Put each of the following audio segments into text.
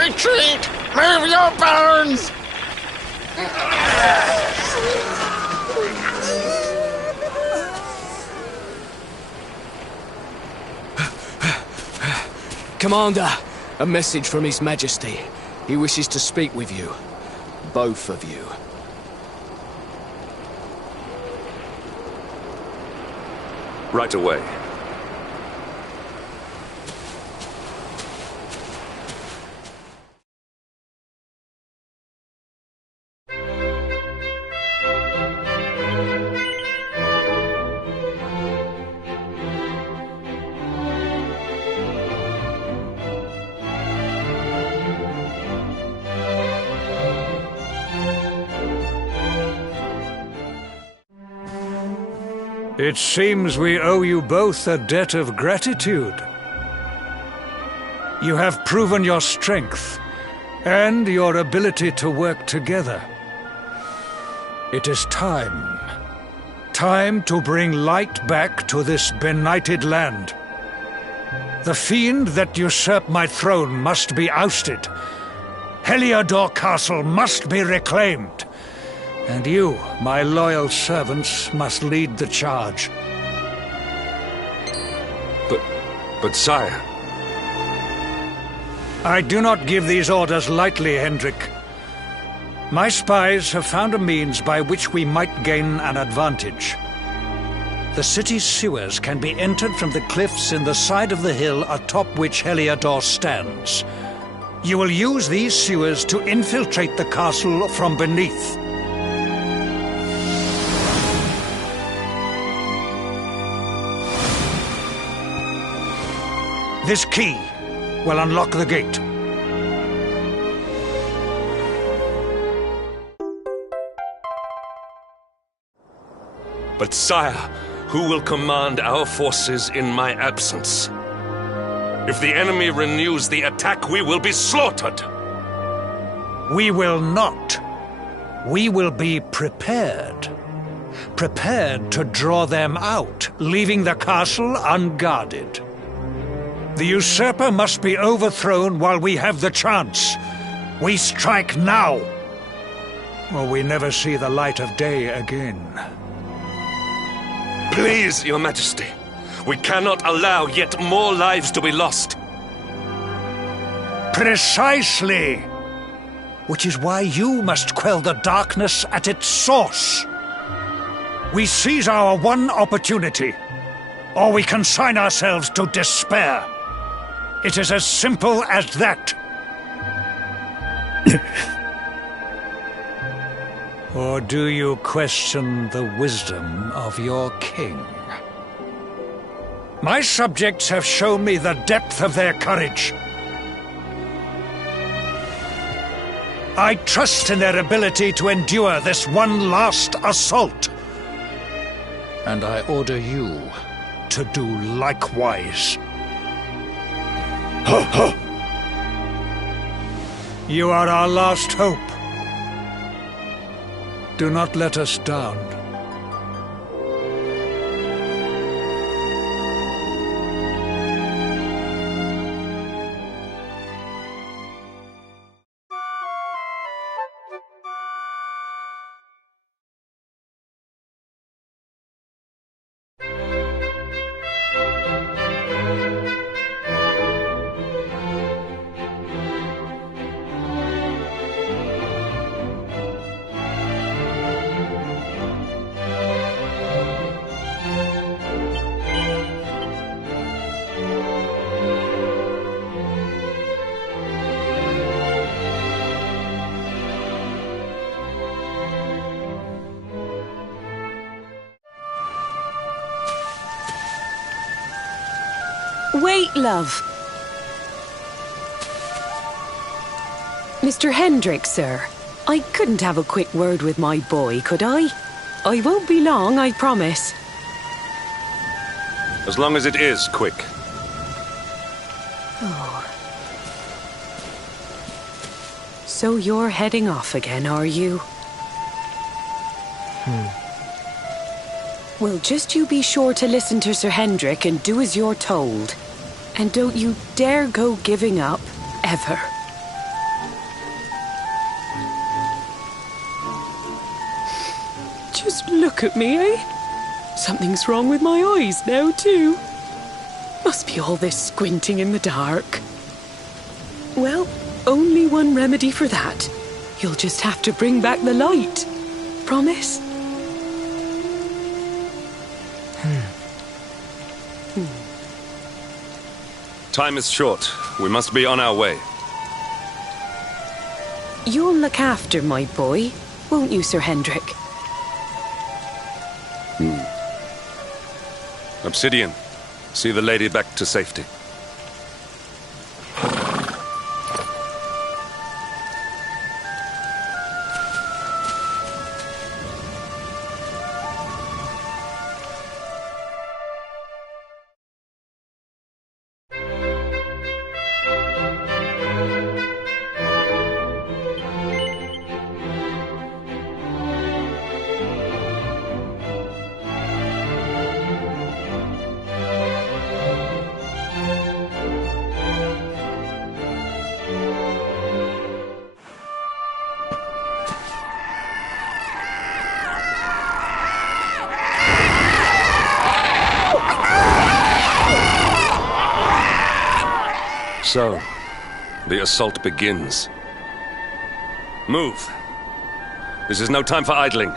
Retreat! Move your bones! Commander, a message from His Majesty. He wishes to speak with you. Both of you. Right away. It seems we owe you both a debt of gratitude. You have proven your strength and your ability to work together. It is time. Time to bring light back to this benighted land. The fiend that usurped my throne must be ousted. Heliodor Castle must be reclaimed. And you, my loyal servants, must lead the charge. But sire... I do not give these orders lightly, Hendrik. My spies have found a means by which we might gain an advantage. The city's sewers can be entered from the cliffs in the side of the hill atop which Heliodor stands. You will use these sewers to infiltrate the castle from beneath. This key will unlock the gate. But sire, who will command our forces in my absence? If the enemy renews the attack, we will be slaughtered! We will not. We will be prepared. Prepared to draw them out, leaving the castle unguarded. The usurper must be overthrown while we have the chance. We strike now, or we never see the light of day again. Please, Your Majesty. We cannot allow yet more lives to be lost. Precisely! Which is why you must quell the darkness at its source. We seize our one opportunity, or we consign ourselves to despair. It is as simple as that. Or do you question the wisdom of your king? My subjects have shown me the depth of their courage. I trust in their ability to endure this one last assault. And I order you to do likewise. You are our last hope. Do not let us down. Wait, love. Mr. Hendrik, sir. I couldn't have a quick word with my boy, could I? I won't be long, I promise. As long as it is quick. Oh. So you're heading off again, are you? Well, just you be sure to listen to Sir Hendrik and do as you're told. And don't you dare go giving up, ever. Just look at me, eh? Something's wrong with my eyes now, too. Must be all this squinting in the dark. Well, only one remedy for that. You'll just have to bring back the light. Promise? Time is short. We must be on our way. You'll look after my boy, won't you, Sir Hendrik? Obsidian, see the lady back to safety. So, the assault begins. Move! This is no time for idling.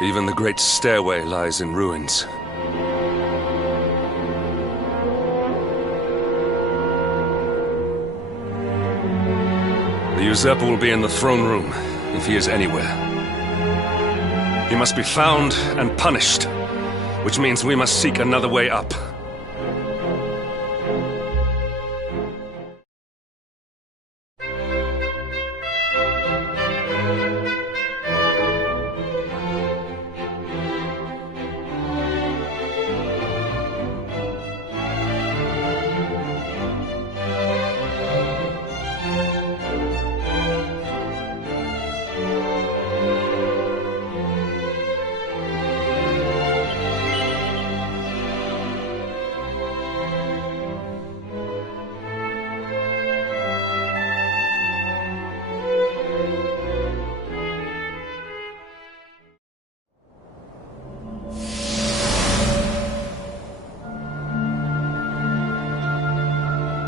Even the great stairway lies in ruins. The usurper will be in the throne room, if he is anywhere. He must be found and punished, which means we must seek another way up.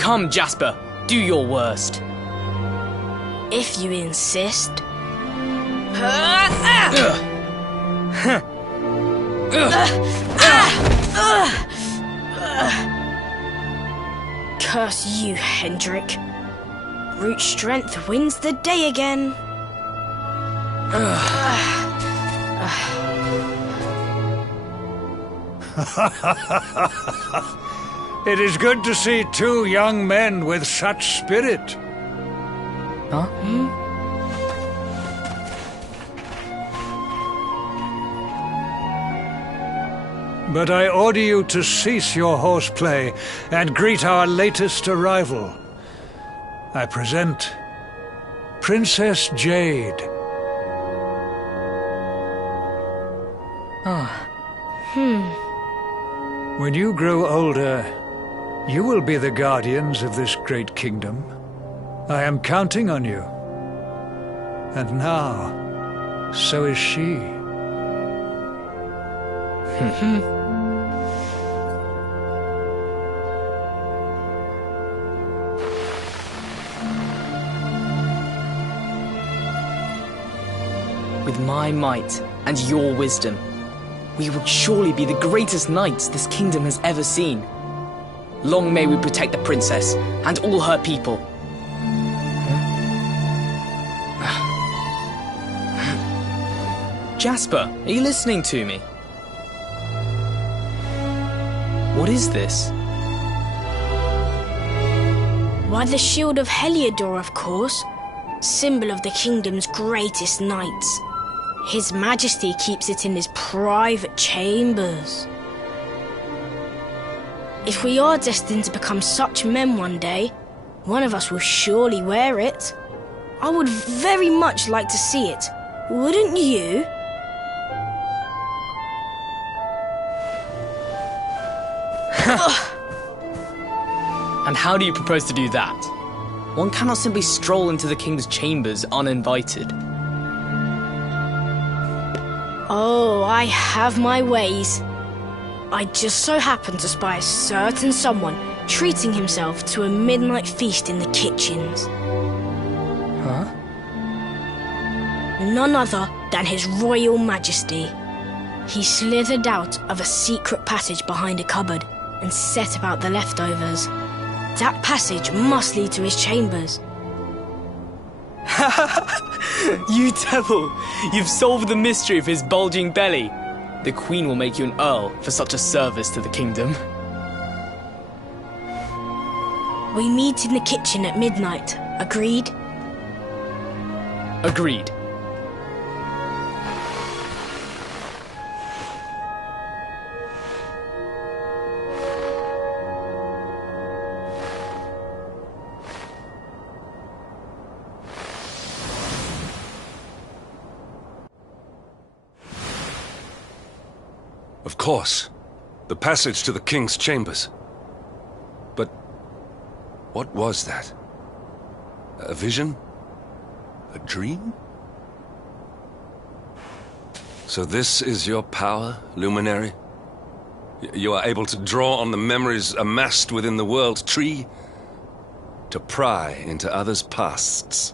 Come, Jasper, do your worst. If you insist. Curse you, Hendrik. Brute strength wins the day again. It is good to see two young men with such spirit. Huh? But I order you to cease your horseplay and greet our latest arrival. I present Princess Jade. Ah. When you grow older, You will be the guardians of this great kingdom. I am counting on you. And now, so is she. With my might and your wisdom, we will surely be the greatest knights this kingdom has ever seen. Long may we protect the princess and all her people. Jasper, are you listening to me? What is this? Why, the shield of Heliodor, of course. Symbol of the kingdom's greatest knights. His Majesty keeps it in his private chambers. If we are destined to become such men one day, one of us will surely wear it. I would very much like to see it, wouldn't you? And how do you propose to do that? One cannot simply stroll into the king's chambers uninvited. Oh, I have my ways. I just so happened to spy a certain someone treating himself to a midnight feast in the kitchens. Huh? None other than His Royal Majesty. He slithered out of a secret passage behind a cupboard and set about the leftovers. That passage must lead to his chambers. You devil! You've solved the mystery of his bulging belly. The Queen will make you an Earl for such a service to the kingdom. We meet in the kitchen at midnight. Agreed? Agreed. Of course. The passage to the king's chambers. But what was that? A vision? A dream? So this is your power, Luminary? You are able to draw on the memories amassed within the world tree to pry into others' pasts.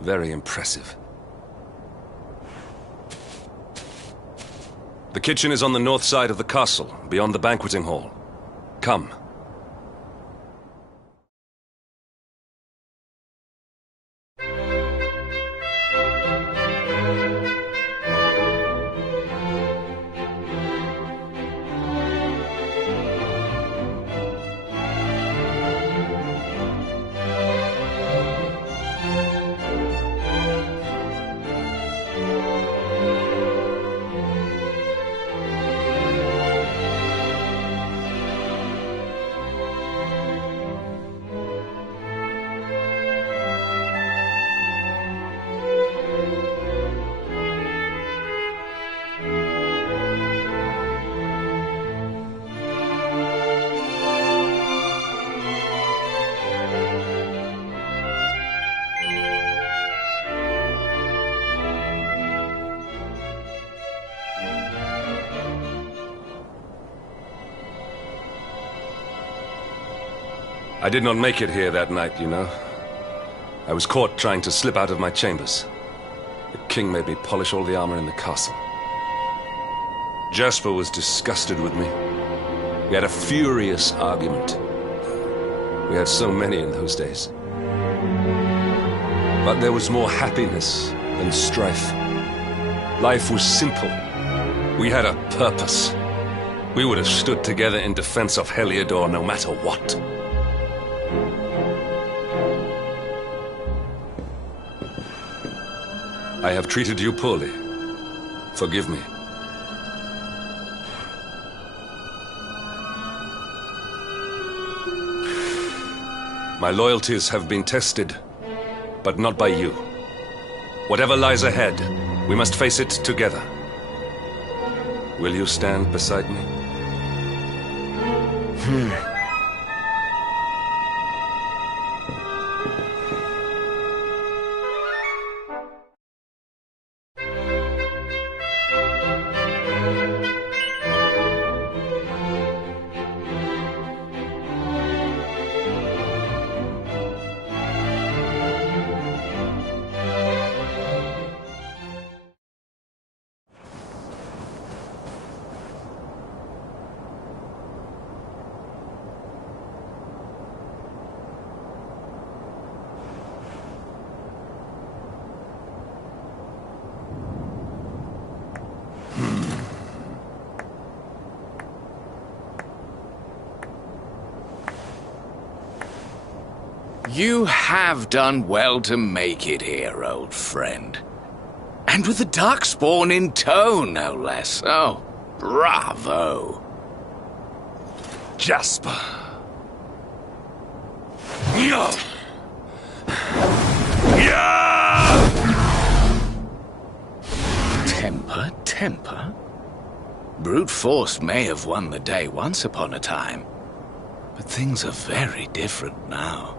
Very impressive. The kitchen is on the north side of the castle, beyond the banqueting hall. Come. I did not make it here that night, you know. I was caught trying to slip out of my chambers. The king made me polish all the armor in the castle. Jasper was disgusted with me. We had a furious argument. We had so many in those days. But there was more happiness than strife. Life was simple. We had a purpose. We would have stood together in defense of Heliodor no matter what. I have treated you poorly. Forgive me. My loyalties have been tested, but not by you. Whatever lies ahead, we must face it together. Will you stand beside me? You have done well to make it here, old friend. And with the Darkspawn in tow, no less. Oh, bravo. Jasper. No. Yeah! Temper? Brute force may have won the day once upon a time, but things are very different now.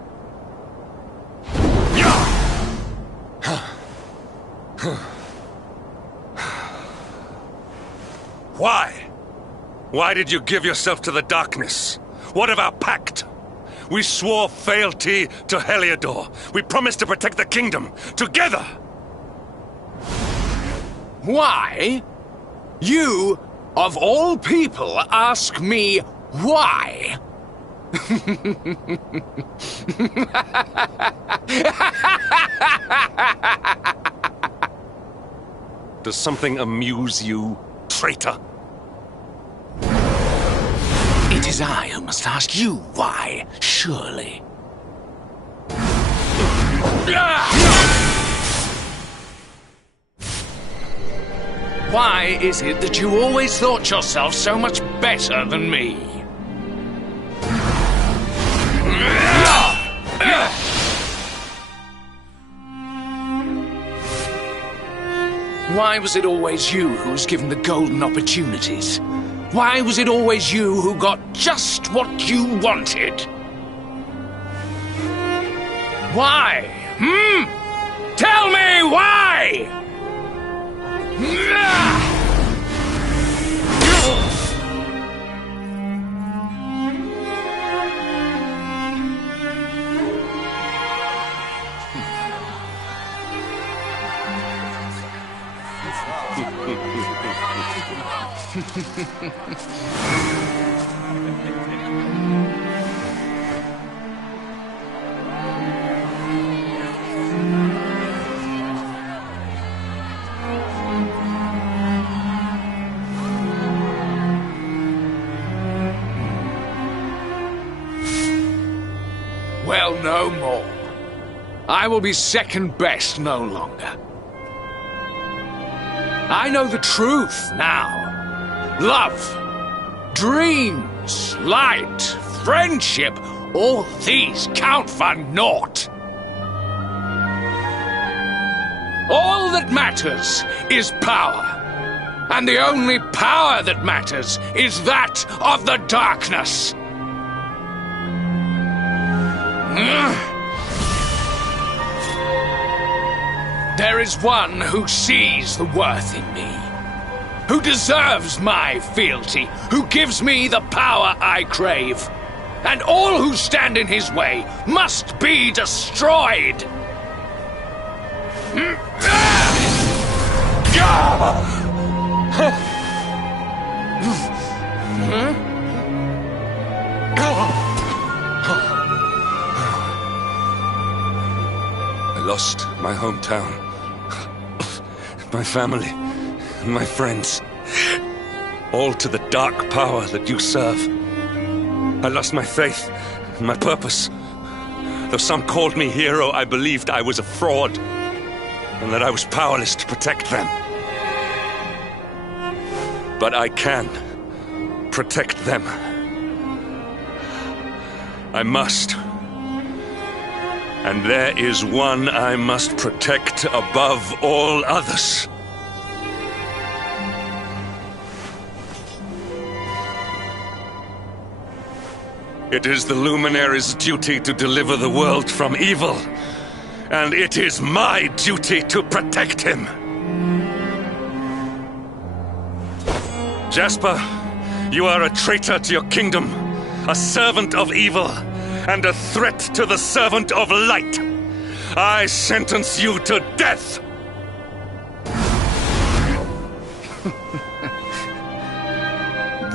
Why? Why did you give yourself to the darkness? What of our pact? We swore fealty to Heliodor. We promised to protect the kingdom, together! Why? You, of all people, ask me why? Does something amuse you, traitor? It is I who must ask you why, surely. Why is it that you always thought yourself so much better than me? Why was it always you who was given the golden opportunities? Why was it always you who got just what you wanted? Why? Tell me why! Well, no more. I will be second best no longer. I know the truth now. Love, dreams, light, friendship, all these count for naught. All that matters is power. And the only power that matters is that of the darkness. There is one who sees the worth in me, who deserves my fealty, who gives me the power I crave. And all who stand in his way must be destroyed. I lost my hometown, my family, and my friends, all to the dark power that you serve. I lost my faith, and my purpose. Though some called me hero, I believed I was a fraud, and that I was powerless to protect them. But I can protect them. I must. And there is one I must protect above all others. It is the Luminary's duty to deliver the world from evil, and it is my duty to protect him. Jasper, you are a traitor to your kingdom, a servant of evil, and a threat to the servant of light. I sentence you to death!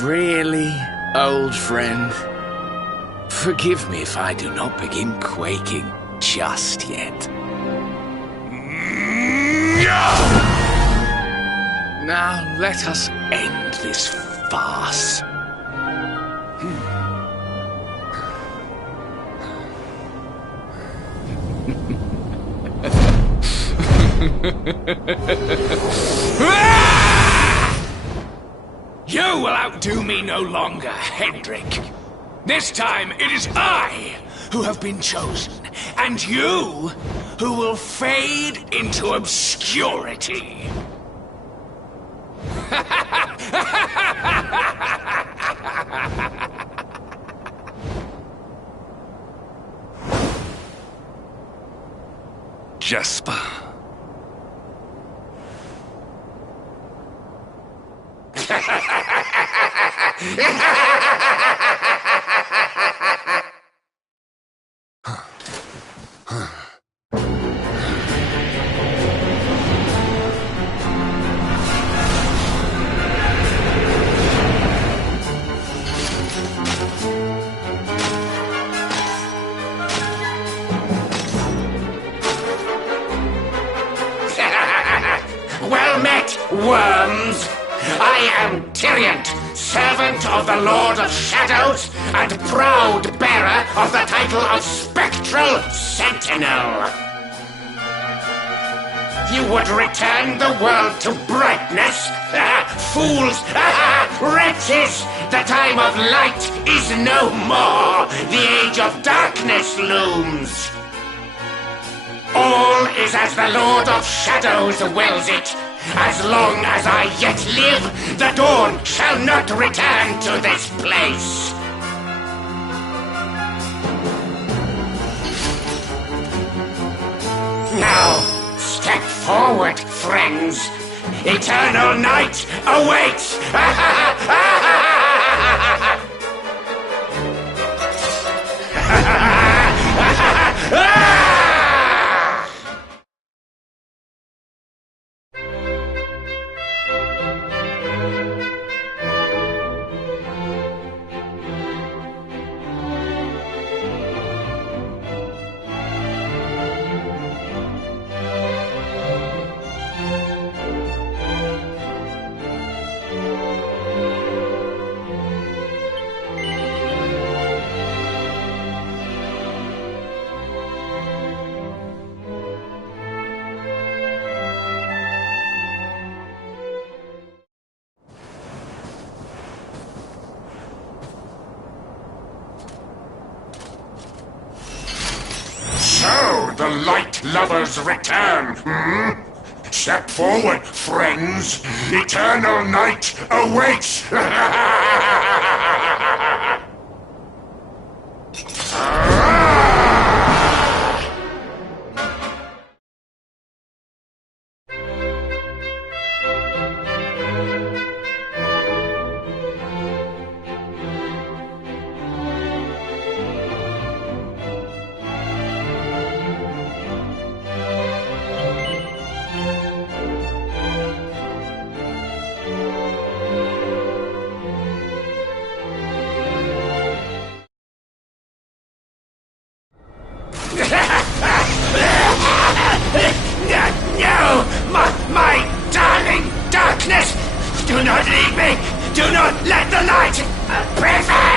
Really, old friend? Forgive me if I do not begin quaking just yet. Now let us end this farce. You will outdo me no longer, Hendrik. This time it is I who have been chosen, and you who will fade into obscurity. Jasper. Well met, worms! I am Tyrion, servant of the Lord of Shadows and proud bearer of the title of Spectral Sentinel. You would return the world to brightness? Fools! Wretches! The time of light is no more! The age of darkness looms! All is as the Lord of Shadows wills it. As long as I yet live, the dawn shall not return to this place. Now, step forward, friends. Eternal night awaits! So, the light lovers return, hmm? Step forward, friends. Eternal night awaits! No! My darling darkness! Do not leave me! Do not let the light prevail!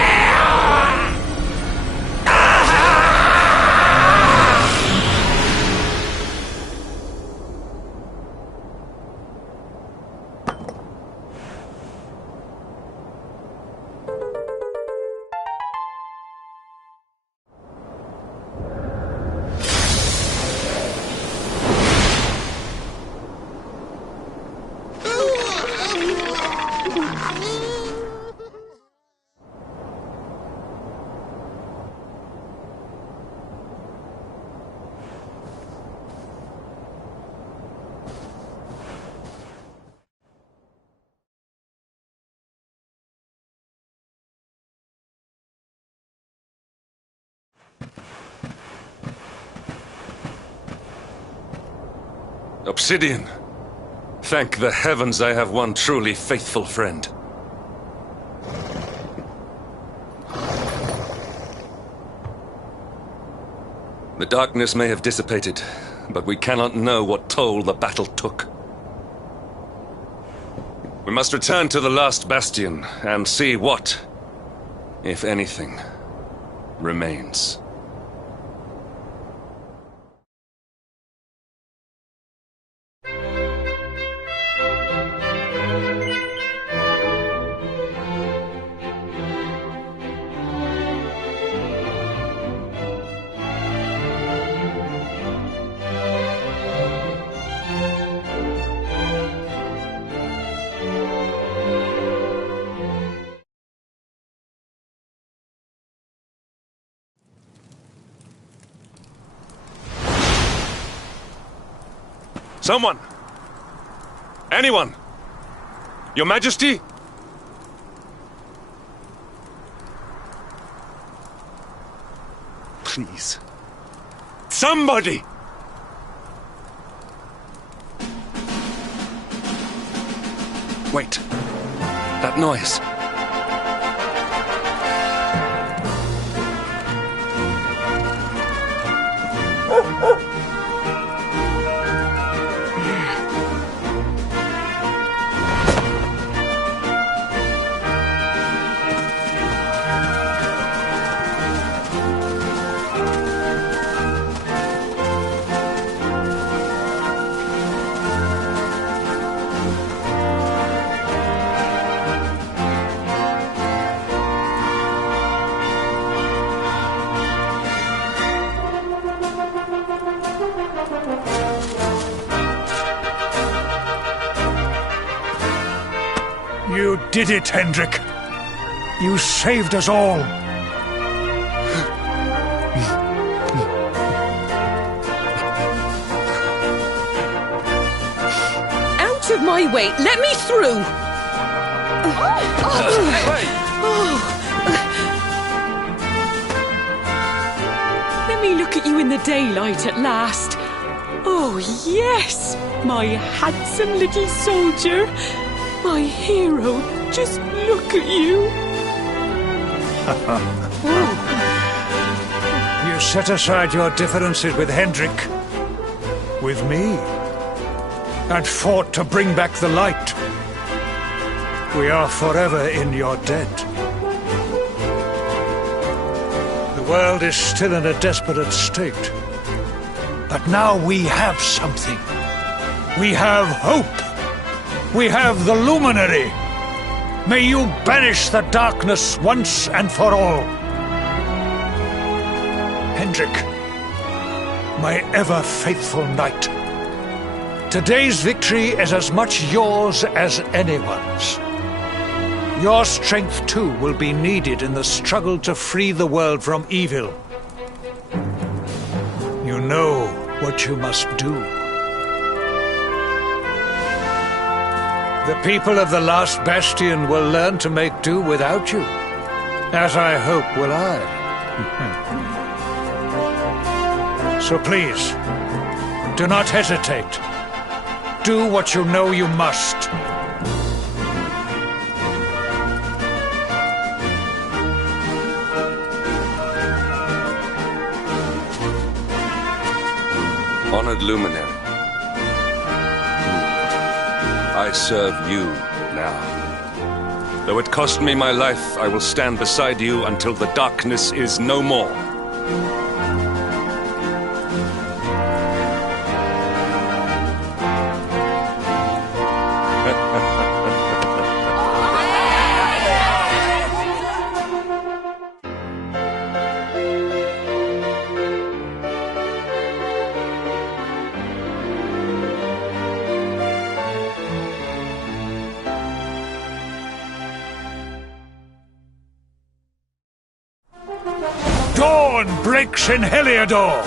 Obsidian. Thank the heavens I have one truly faithful friend. The darkness may have dissipated, but we cannot know what toll the battle took. We must return to the last bastion and see what, if anything, remains. Someone! Anyone! Your Majesty? Please. Somebody! Wait. That noise. You did it, Hendrik. You saved us all. Out of my way! Let me through! Let me look at you in the daylight at last. Oh, yes! My handsome little soldier. My hero. Just look at you. You set aside your differences with Hendrik, with me, and fought to bring back the light. We are forever in your debt. The world is still in a desperate state. But now we have something. We have hope. We have the Luminary. May you banish the darkness once and for all. Hendrik, my ever-faithful knight. Today's victory is as much yours as anyone's. Your strength, too, will be needed in the struggle to free the world from evil. You know what you must do. The people of the last bastion will learn to make do without you, as I hope will I. So please, do not hesitate. Do what you know you must. Honored Luminary, I serve you now. Though it cost me my life, I will stand beside you until the darkness is no more. Dawn breaks in Heliodor.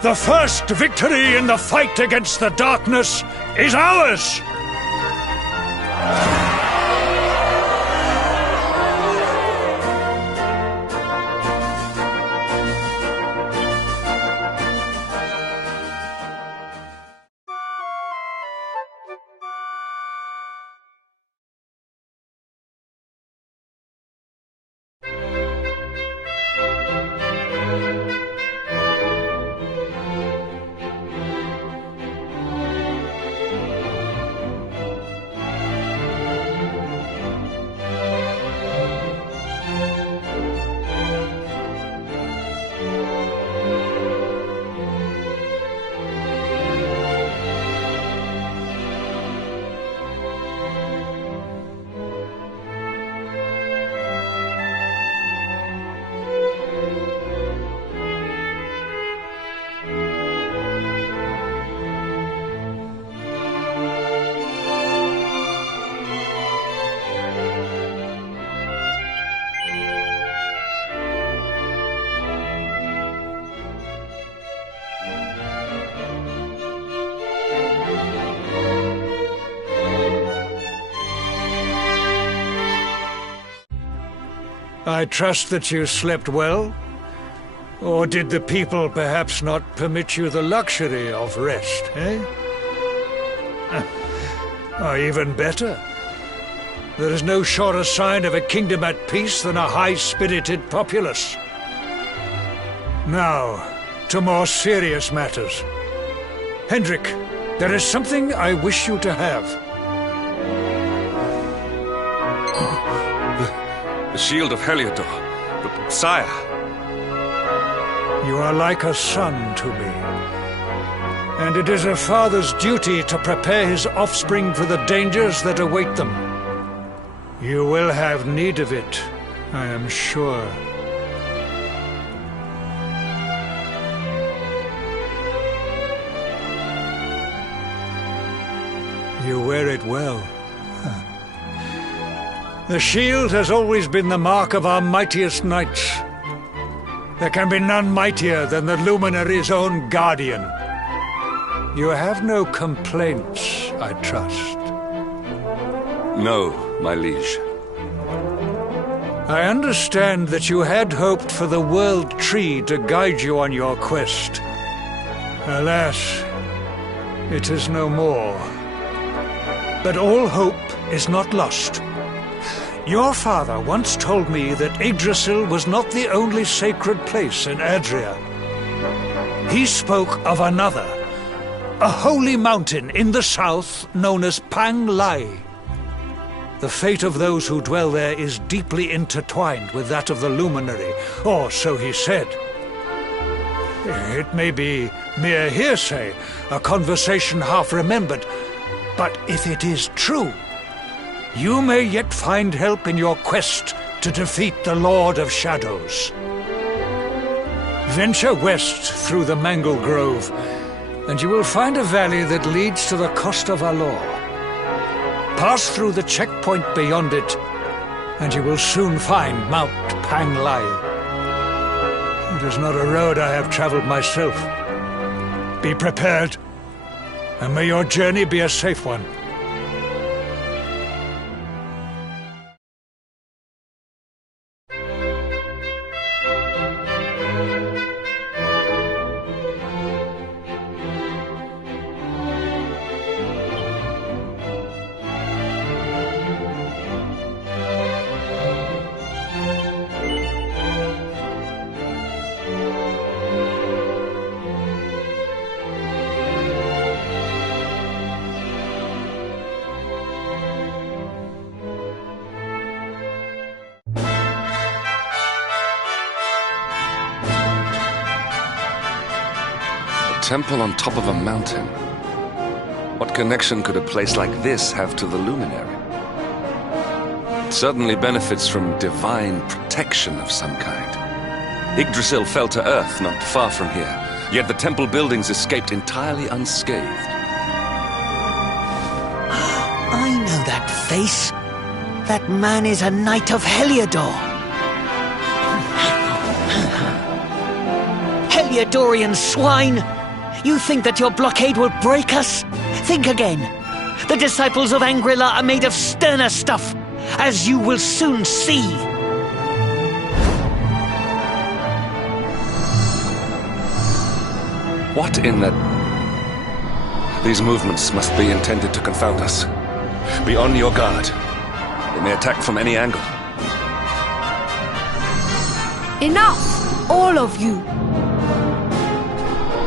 The first victory in the fight against the darkness is ours! I trust that you slept well? Or did the people perhaps not permit you the luxury of rest, eh? Or even better, there is no surer sign of a kingdom at peace than a high-spirited populace. Now, to more serious matters. Hendrik, there is something I wish you to have. The Shield of Heliodor. Sire. You are like a son to me. And it is a father's duty to prepare his offspring for the dangers that await them. You will have need of it, I am sure. You wear it well. The shield has always been the mark of our mightiest knights. There can be none mightier than the Luminary's own guardian. You have no complaints, I trust. No, my liege. I understand that you had hoped for the World Tree to guide you on your quest. Alas, it is no more. But all hope is not lost. Your father once told me that Yggdrasil was not the only sacred place in Adria. He spoke of another, a holy mountain in the south known as Pang Lai. The fate of those who dwell there is deeply intertwined with that of the Luminary, or so he said. It may be mere hearsay, a conversation half remembered, but if it is true, you may yet find help in your quest to defeat the Lord of Shadows. Venture west through the Mangle Grove, and you will find a valley that leads to the coast of Alor. Pass through the checkpoint beyond it, and you will soon find Mount Pang Lai. It is not a road I have traveled myself. Be prepared, and may your journey be a safe one. Temple on top of a mountain. What connection could a place like this have to the Luminary? It certainly benefits from divine protection of some kind. Yggdrasil fell to earth not far from here, yet the temple buildings escaped entirely unscathed. I know that face. That man is a knight of Heliodor. Heliodorian swine! You think that your blockade will break us? Think again. The disciples of Angrila are made of sterner stuff, as you will soon see. What in the... These movements must be intended to confound us. Be on your guard. They may attack from any angle. Enough! All of you!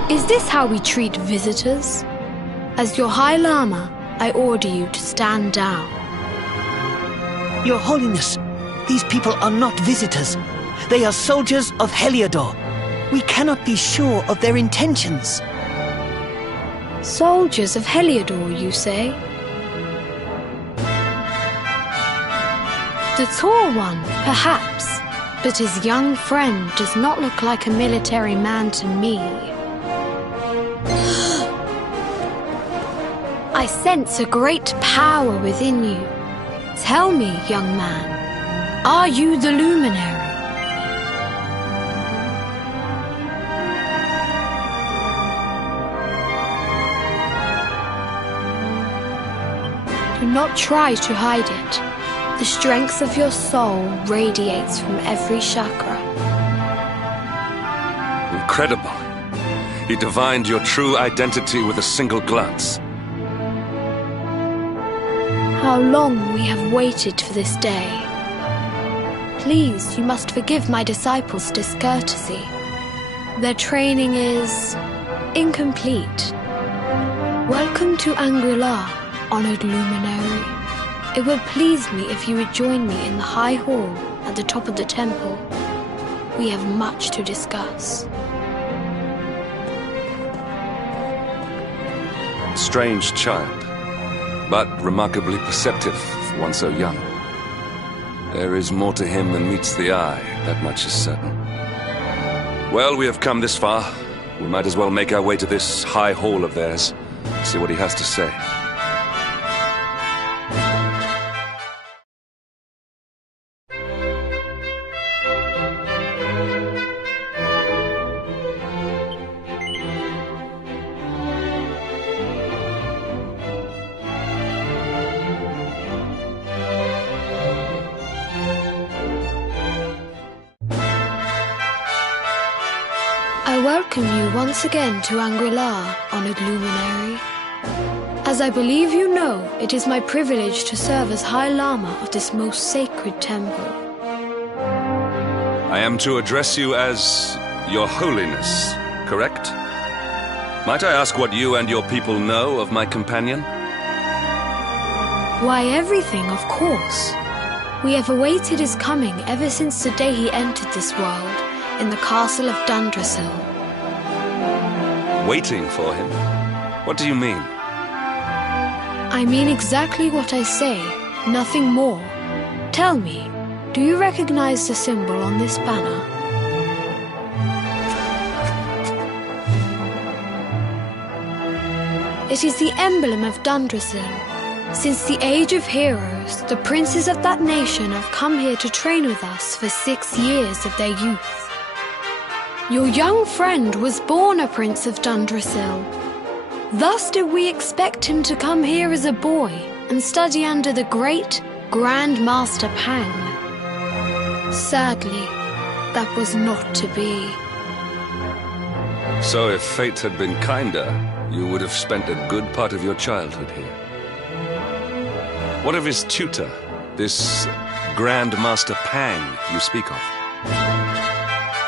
Is this how we treat visitors? As your High Lama, I order you to stand down. Your Holiness, these people are not visitors. They are soldiers of Heliodor. We cannot be sure of their intentions. Soldiers of Heliodor, you say? The tall one, perhaps, but his young friend does not look like a military man to me. I sense a great power within you. Tell me, young man, are you the Luminary? Do not try to hide it. The strength of your soul radiates from every chakra. Incredible. He divined your true identity with a single glance. How long we have waited for this day. Please, you must forgive my disciples' discourtesy. Their training is incomplete. Welcome to Angri-La, honored luminary. It would please me if you would join me in the high hall at the top of the temple. We have much to discuss. Strange child, but remarkably perceptive for one so young. There is more to him than meets the eye, that much is certain. Well, we have come this far. We might as well make our way to this high hall of theirs, see what he has to say. I welcome you once again to Angri-La, honored luminary. As I believe you know, it is my privilege to serve as High Lama of this most sacred temple. I am to address you as Your Holiness, correct? Might I ask what you and your people know of my companion? Why, everything, of course. We have awaited his coming ever since the day he entered this world, in the castle of Dundrasil. Waiting for him? What do you mean? I mean exactly what I say, nothing more. Tell me, do you recognize the symbol on this banner? It is the emblem of Dundrasil. Since the age of heroes, the princes of that nation have come here to train with us for 6 years of their youth. Your young friend was born a prince of Dundrasil. Thus did we expect him to come here as a boy and study under the great Grand Master Pang. Sadly, that was not to be. So if fate had been kinder, you would have spent a good part of your childhood here. What of his tutor, this Grand Master Pang you speak of?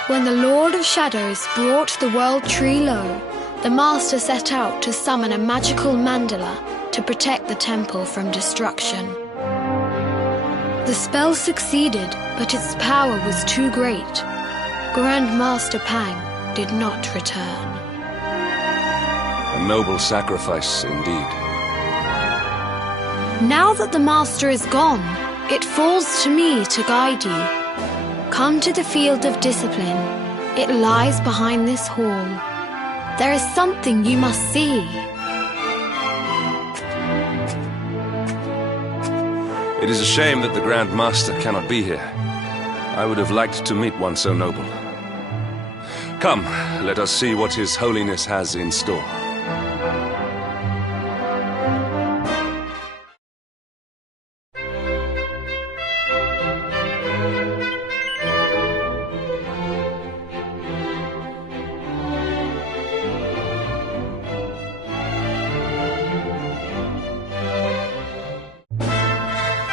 When the Lord of Shadows brought the world tree low, the Master set out to summon a magical mandala to protect the temple from destruction. The spell succeeded, but its power was too great. Grand Master Pang did not return. A noble sacrifice indeed. Now that the Master is gone, it falls to me to guide you. Come to the field of discipline. It lies behind this hall. There is something you must see. It is a shame that the Grand Master cannot be here. I would have liked to meet one so noble. Come, let us see what His Holiness has in store.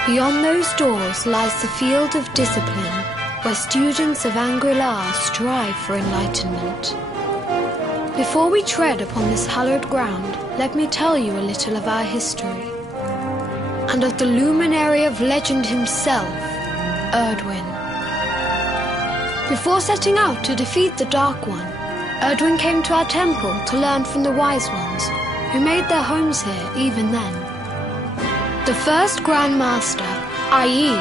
Beyond those doors lies the field of discipline, where students of Angri-La strive for enlightenment. Before we tread upon this hallowed ground, let me tell you a little of our history, and of the luminary of legend himself, Erdwin. Before setting out to defeat the Dark One, Erdwin came to our temple to learn from the Wise Ones, who made their homes here even then. The first Grand Master, Ai,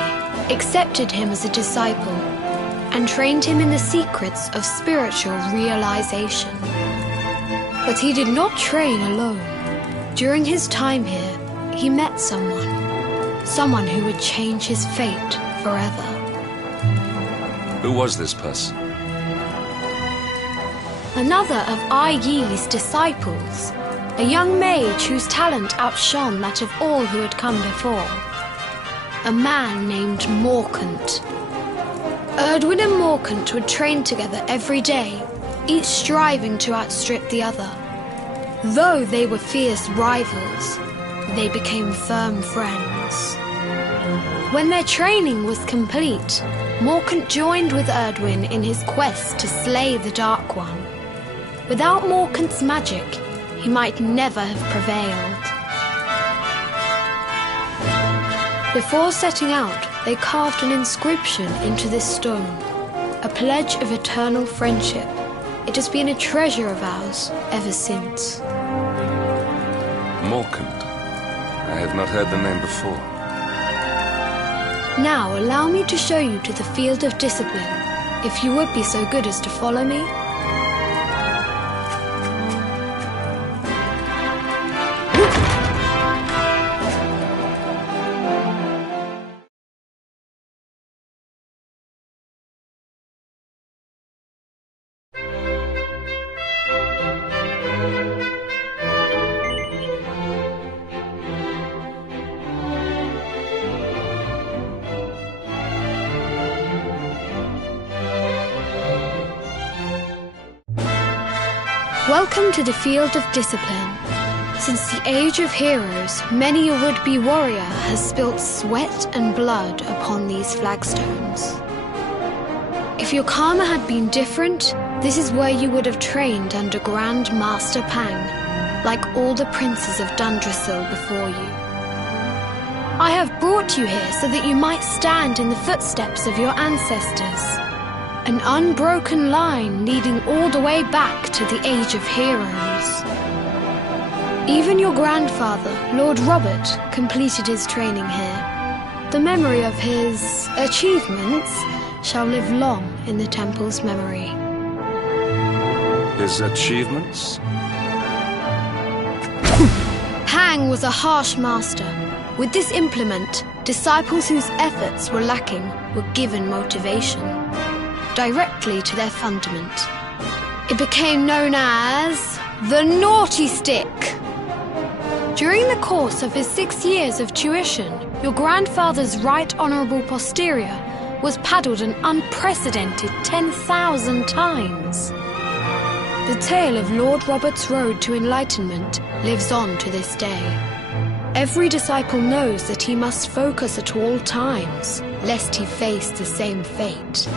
accepted him as a disciple and trained him in the secrets of spiritual realization. But he did not train alone. During his time here, he met someone who would change his fate forever. Who was this person? Another of Ai Yi's disciples, a young mage whose talent outshone that of all who had come before. a man named Morkant. Erdwin and Morkant would train together every day, each striving to outstrip the other. Though they were fierce rivals, they became firm friends. When their training was complete, Morkant joined with Erdwin in his quest to slay the Dark One. Without Morkant's magic, he might never have prevailed. Before setting out, they carved an inscription into this stone, a pledge of eternal friendship. It has been a treasure of ours ever since. Morkant. I have not heard the name before. Now allow me to show you to the Field of Discipline, if you would be so good as to follow me. Welcome to the Field of Discipline. Since the Age of Heroes, many a would-be warrior has spilt sweat and blood upon these flagstones. If your karma had been different, this is where you would have trained under Grand Master Pang, like all the princes of Dundrasil before you. I have brought you here so that you might stand in the footsteps of your ancestors. An unbroken line leading all the way back to the Age of Heroes. Even your grandfather, Lord Robert, completed his training here. The memory of his achievements shall live long in the temple's memory. His achievements? Pang was a harsh master. With this implement, disciples whose efforts were lacking were given motivation directly to their fundament. It became known as the Naughty Stick. During the course of his 6 years of tuition, your grandfather's right honourable posterior was paddled an unprecedented 10,000 times. The tale of Lord Robert's road to enlightenment lives on to this day. Every disciple knows that he must focus at all times, lest he face the same fate.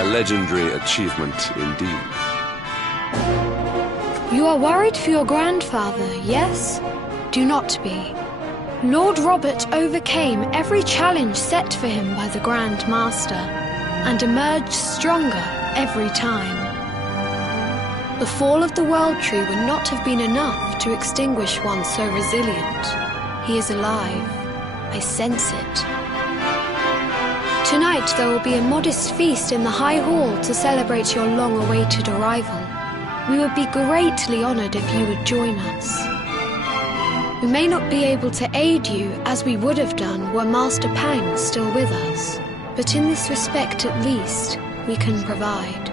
A legendary achievement indeed. You are worried for your grandfather, yes? Do not be. Lord Robert overcame every challenge set for him by the Grand Master, and emerged stronger every time. The fall of the World Tree would not have been enough to extinguish one so resilient. He is alive. I sense it. Tonight there will be a modest feast in the High Hall to celebrate your long-awaited arrival. We would be greatly honoured if you would join us. We may not be able to aid you as we would have done were Master Pang still with us, but in this respect at least, we can provide.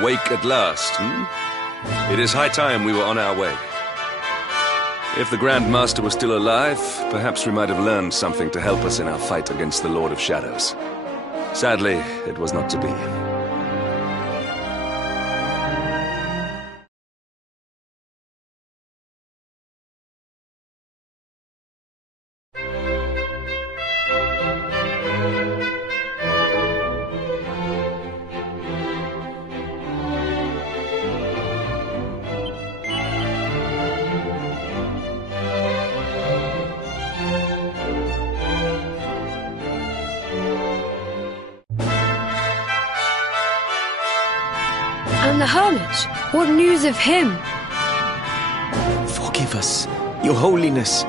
Awake at last, It is high time we were on our way. If the Grand Master was still alive, perhaps we might have learned something to help us in our fight against the Lord of Shadows. Sadly, it was not to be. And the hermit, what news of him? Forgive us, Your Holiness.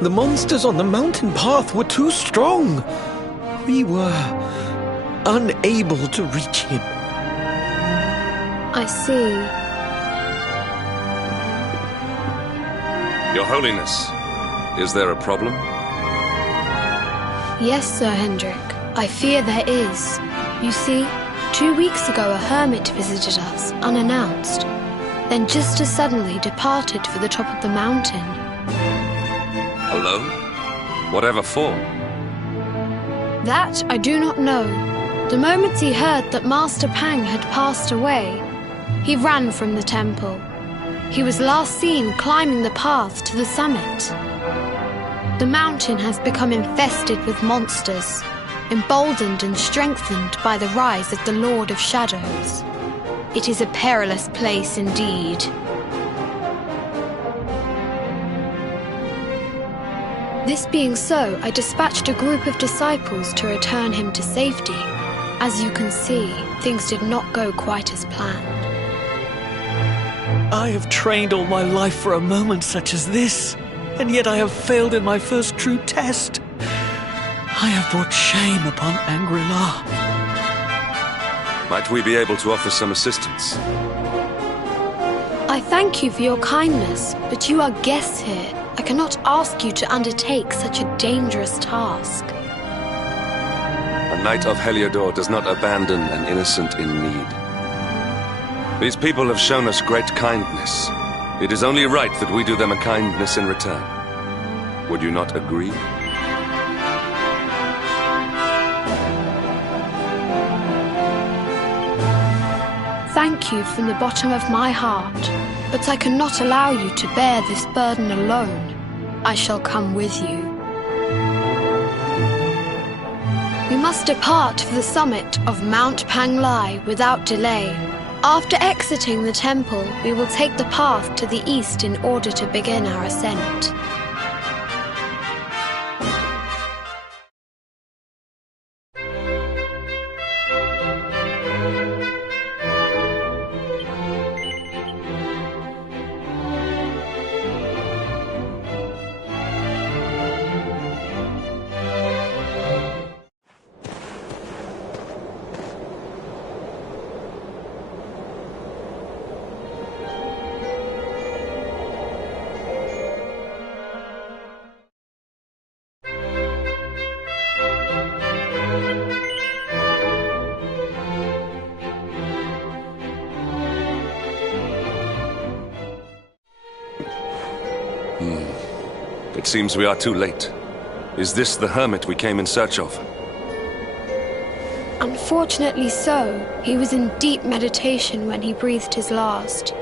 The monsters on the mountain path were too strong. We were unable to reach him. I see. Your Holiness, is there a problem? Yes, Sir Hendrik. I fear there is. You see, 2 weeks ago a hermit visited us, unannounced, then just as suddenly departed for the top of the mountain. Alone? Whatever for? That I do not know. The moment he heard that Master Pang had passed away, he ran from the temple. He was last seen climbing the path to the summit. The mountain has become infested with monsters, emboldened and strengthened by the rise of the Lord of Shadows. It is a perilous place indeed. This being so, I dispatched a group of disciples to return him to safety. As you can see, things did not go quite as planned. I have trained all my life for a moment such as this, and yet I have failed in my first true test. I have brought shame upon Angri-La. Might we be able to offer some assistance? I thank you for your kindness, but you are guests here. I cannot ask you to undertake such a dangerous task. A knight of Heliodor does not abandon an innocent in need. These people have shown us great kindness. It is only right that we do them a kindness in return. Would you not agree? Thank you from the bottom of my heart, but I cannot allow you to bear this burden alone. I shall come with you. We must depart for the summit of Mount Panglai without delay. After exiting the temple, we will take the path to the east in order to begin our ascent. It seems we are too late. Is this the hermit we came in search of? Unfortunately so. He was in deep meditation when he breathed his last.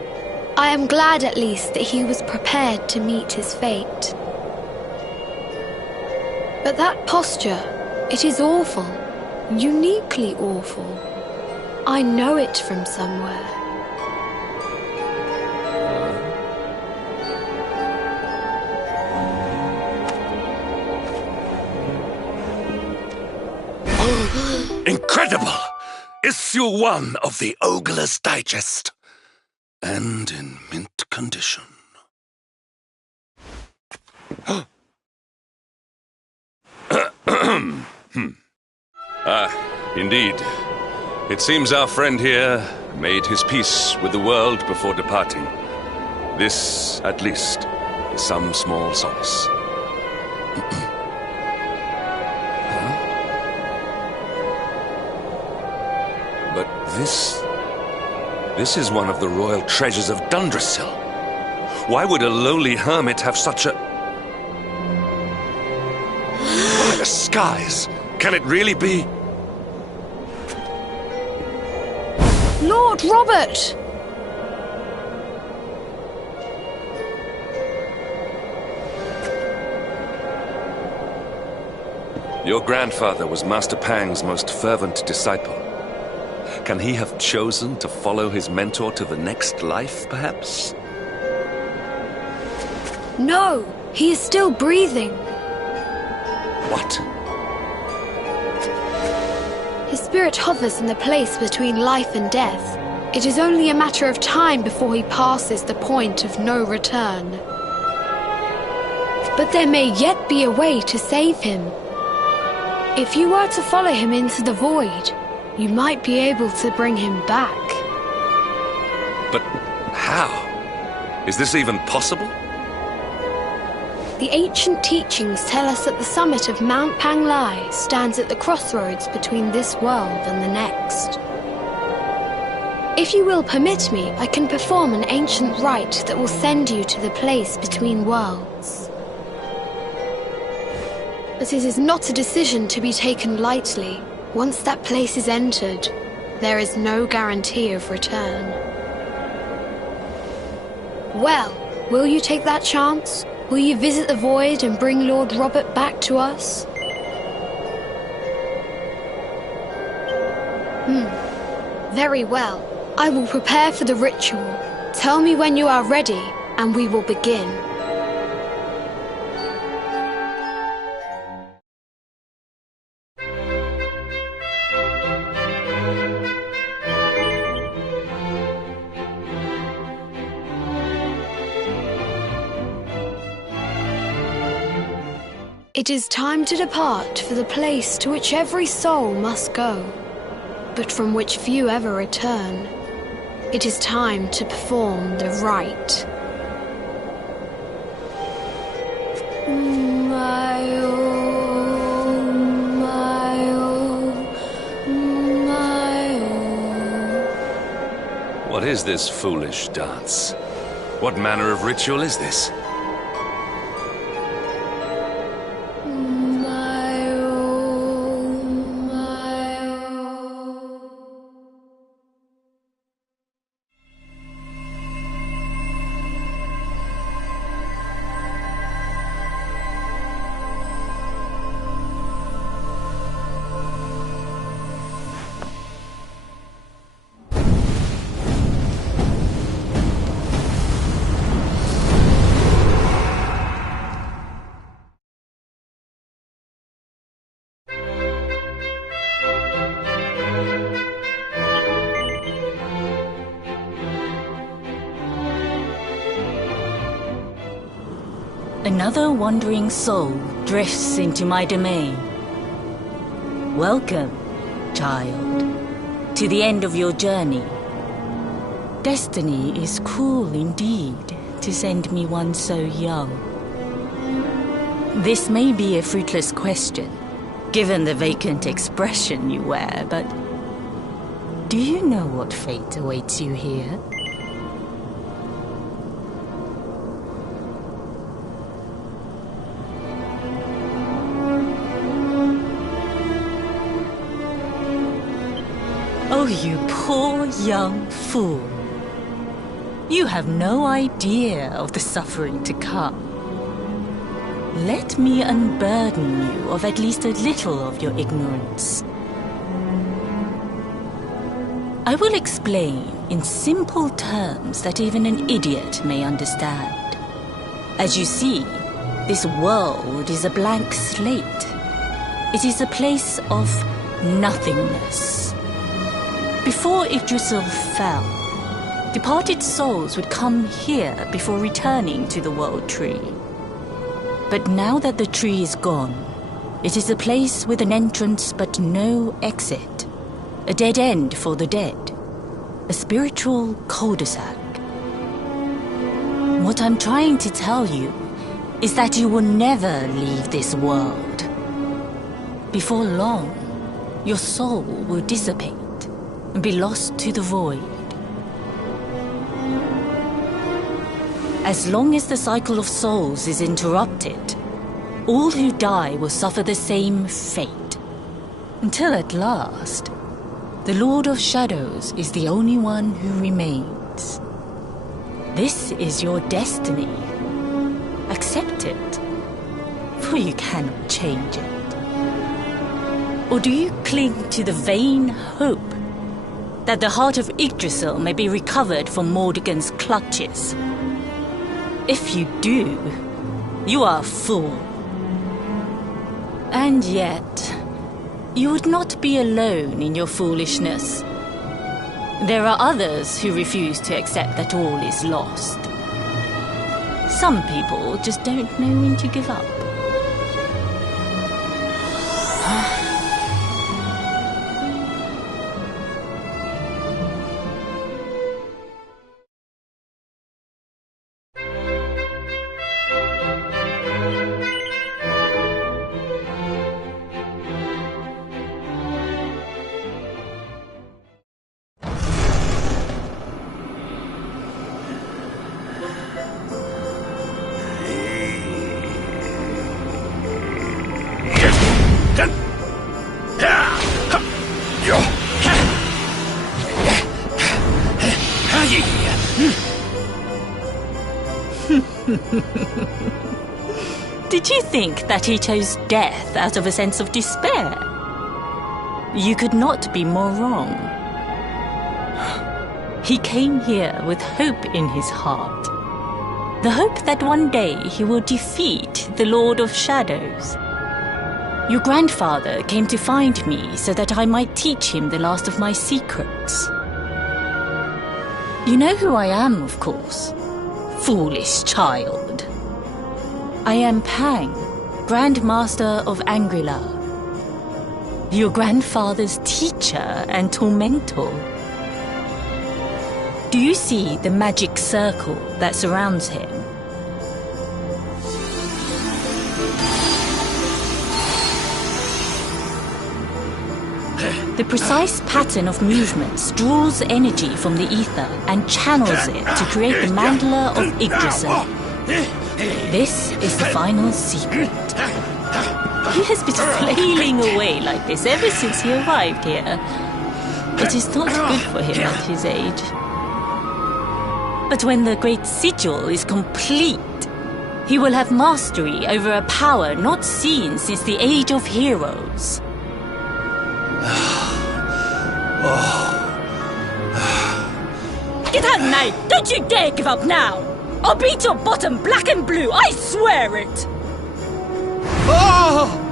I am glad at least that he was prepared to meet his fate. But that posture, it is awful. Uniquely awful. I know it from somewhere. Incredible! Issue 1 of the Ogler's Digest. And in mint condition. Indeed. It seems our friend here made his peace with the world before departing. This, at least, is some small solace. But this is one of the royal treasures of Dundrasil. Why would a lowly hermit have such a... By the skies! Can it really be? Lord Robert! Your grandfather was Master Pang's most fervent disciple. Can he have chosen to follow his mentor to the next life, perhaps? No, he is still breathing. What? His spirit hovers in the place between life and death. It is only a matter of time before he passes the point of no return. But there may yet be a way to save him. If you were to follow him into the void, you might be able to bring him back. But how? Is this even possible? The ancient teachings tell us that the summit of Mount Panglai stands at the crossroads between this world and the next. If you will permit me, I can perform an ancient rite that will send you to the place between worlds. But it is not a decision to be taken lightly. Once that place is entered, there is no guarantee of return. Well, will you take that chance? Will you visit the Void and bring Lord Robert back to us? Very well. I will prepare for the ritual. Tell me when you are ready, and we will begin. It is time to depart for the place to which every soul must go, but from which few ever return. It is time to perform the rite. What is this foolish dance? What manner of ritual is this? Another wandering soul drifts into my domain. Welcome, child, to the end of your journey. Destiny is cruel indeed to send me one so young. This may be a fruitless question, given the vacant expression you wear, but do you know what fate awaits you here? Oh, you poor young fool. You have no idea of the suffering to come. Let me unburden you of at least a little of your ignorance. I will explain in simple terms that even an idiot may understand. As you see, this world is a blank slate. It is a place of nothingness. Before Yggdrasil fell, departed souls would come here before returning to the World Tree. But now that the tree is gone, it is a place with an entrance but no exit. A dead end for the dead. A spiritual cul-de-sac. What I'm trying to tell you is that you will never leave this world. Before long, your soul will dissipate and be lost to the void. As long as the cycle of souls is interrupted, all who die will suffer the same fate. Until at last, the Lord of Shadows is the only one who remains. This is your destiny. Accept it, for you cannot change it. Or do you cling to the vain hope that the heart of Yggdrasil may be recovered from Mordegon's clutches? If you do, you are a fool. And yet, you would not be alone in your foolishness. There are others who refuse to accept that all is lost. Some people just don't know when to give up. Did you think that he chose death out of a sense of despair? You could not be more wrong. He came here with hope in his heart. The hope that one day he will defeat the Lord of Shadows. Your grandfather came to find me so that I might teach him the last of my secrets. You know who I am, of course. Foolish child. I am Pang, Grand Master of Angri-La. Your grandfather's teacher and tormentor. Do you see the magic circle that surrounds him? The precise pattern of movements draws energy from the ether and channels it to create the Mandala of Yggdrasil. This is the final secret. He has been flailing away like this ever since he arrived here. It is not good for him at his age. But when the great sigil is complete, he will have mastery over a power not seen since the Age of Heroes. Get out, knight! Don't you dare give up now! I'll beat your bottom black and blue, I swear it! Oh!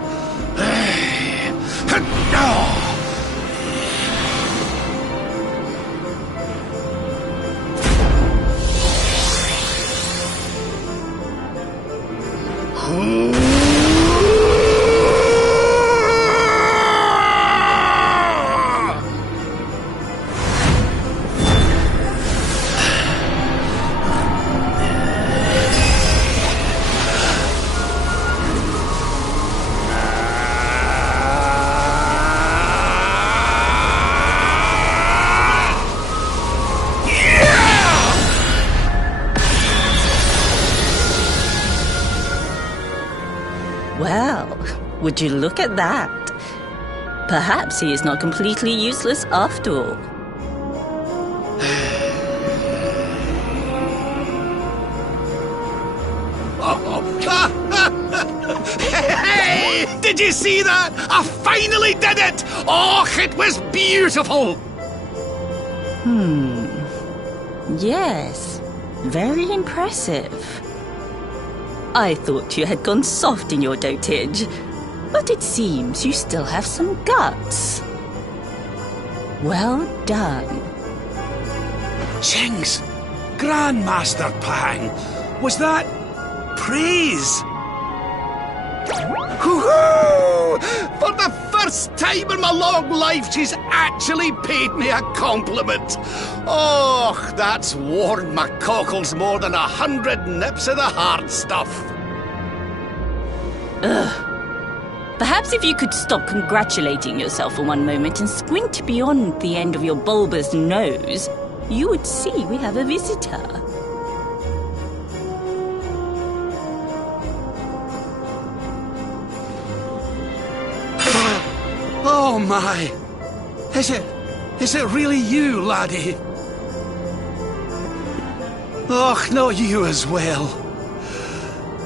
Well, would you look at that? Perhaps he is not completely useless after all. Hey! Did you see that? I finally did it! Oh, it was beautiful! Yes, very impressive. I thought you had gone soft in your dotage, but it seems you still have some guts. Well done. Jinx! Grandmaster Pang! Was that praise? Hoo-hoo! For the first time in my long life, she's actually paid me a compliment. Oh, that's warmed my cockles more than 100 nips of the hard stuff. Perhaps if you could stop congratulating yourself for one moment and squint beyond the end of your bulbous nose, you would see we have a visitor. Oh my! Is it really you, laddie? Och, not you as well.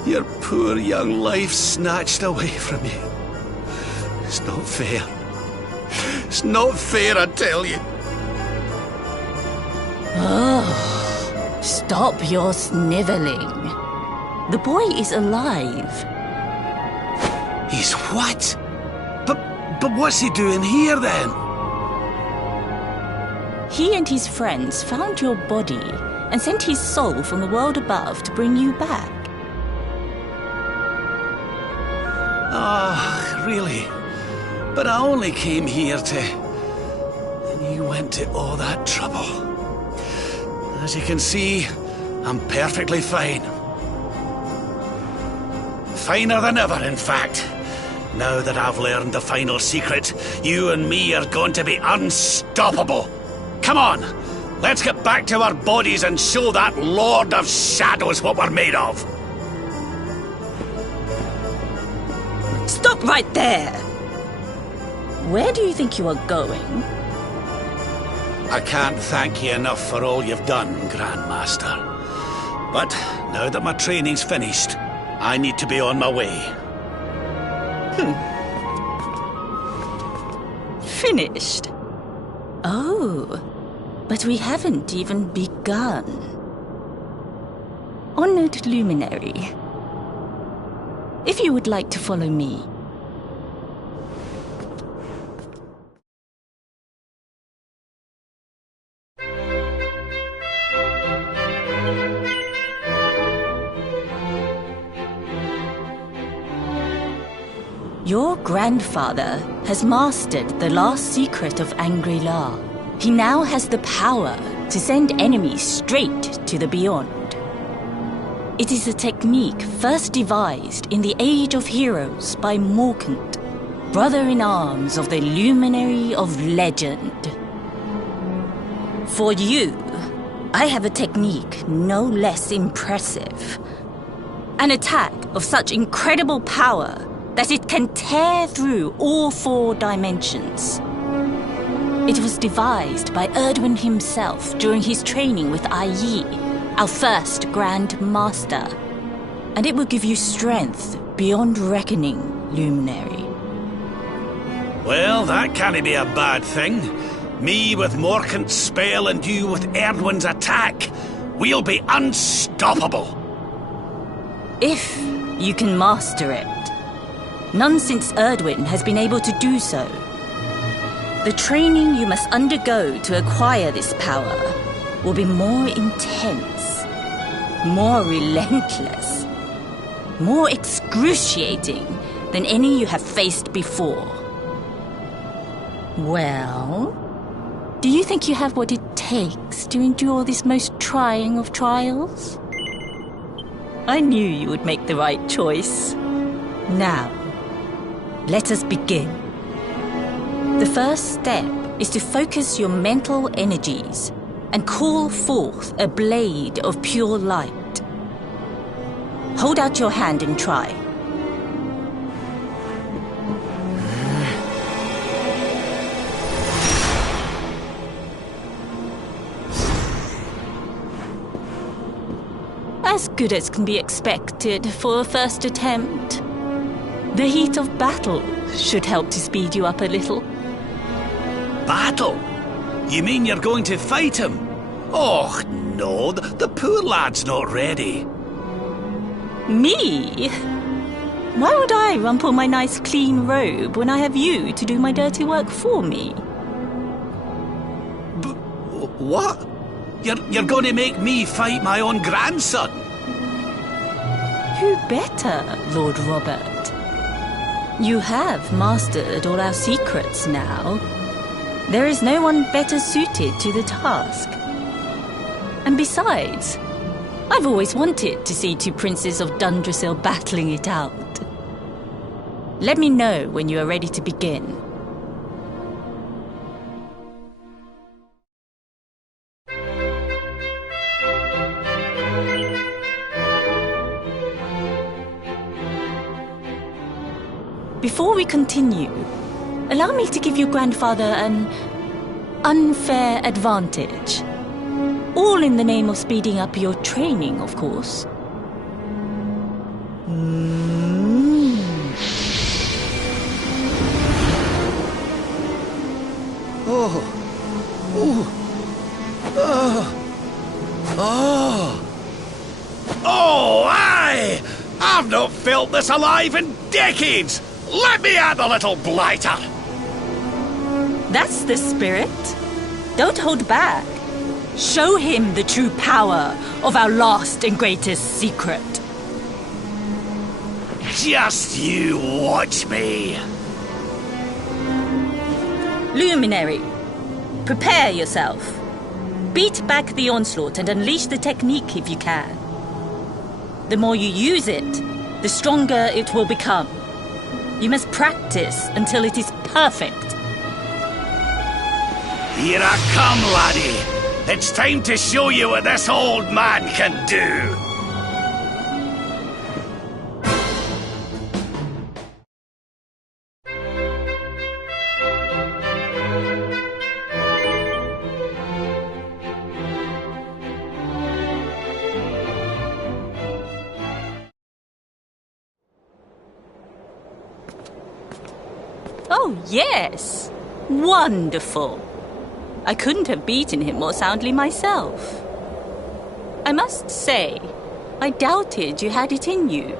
Your poor young life snatched away from you. It's not fair. It's not fair, I tell you. Oh, stop your sniveling. The boy is alive. He's what? But what's he doing here then? He and his friends found your body and sent his soul from the world above to bring you back. Ah, really? But I only came here to... And you went to all that trouble. As you can see, I'm perfectly fine. Finer than ever, in fact. Now that I've learned the final secret, you and me are going to be unstoppable. Come on, let's get back to our bodies and show that Lord of Shadows what we're made of. Stop right there! Where do you think you are going? I can't thank you enough for all you've done, Grandmaster. But now that my training's finished, I need to be on my way. Finished? Oh, but we haven't even begun. Honored Luminary, if you would like to follow me. Your grandfather has mastered the last secret of Angri-La. He now has the power to send enemies straight to the beyond. It is a technique first devised in the Age of Heroes by Morkant, brother-in-arms of the Luminary of Legend. For you, I have a technique no less impressive. An attack of such incredible power that it can tear through all 4 dimensions. It was devised by Erdwin himself during his training with Yi, our first Grand Master. And it will give you strength beyond reckoning, Luminary. Well, that can't be a bad thing. Me with Morkant's spell and you with Erdwin's attack. We'll be unstoppable. If you can master it. None since Erdwin has been able to do so. The training you must undergo to acquire this power will be more intense, more relentless, more excruciating than any you have faced before. Well, do you think you have what it takes to endure this most trying of trials? I knew you would make the right choice. Now, let us begin. The first step is to focus your mental energies and call forth a blade of pure light. Hold out your hand and try. As good as can be expected for a first attempt. The heat of battle should help to speed you up a little. Battle? You mean you're going to fight him? Oh, no, the poor lad's not ready. Me? Why would I rumple my nice clean robe when I have you to do my dirty work for me? What? You're going to make me fight my own grandson? Who better, Lord Robert? You have mastered all our secrets now. There is no one better suited to the task. And besides, I've always wanted to see 2 princes of Dundrasil battling it out. Let me know when you are ready to begin. Before we continue, allow me to give your grandfather an unfair advantage. All in the name of speeding up your training, of course. Oh, aye! I've not felt this alive in decades! Let me at the little blighter! That's the spirit. Don't hold back. Show him the true power of our last and greatest secret. Just you watch me. Luminary, prepare yourself. Beat back the onslaught and unleash the technique if you can. The more you use it, the stronger it will become. You must practice until it is perfect. Here I come, laddie. It's time to show you what this old man can do. yes. Wonderful. I couldn't have beaten him more soundly myself. I must say, I doubted you had it in you.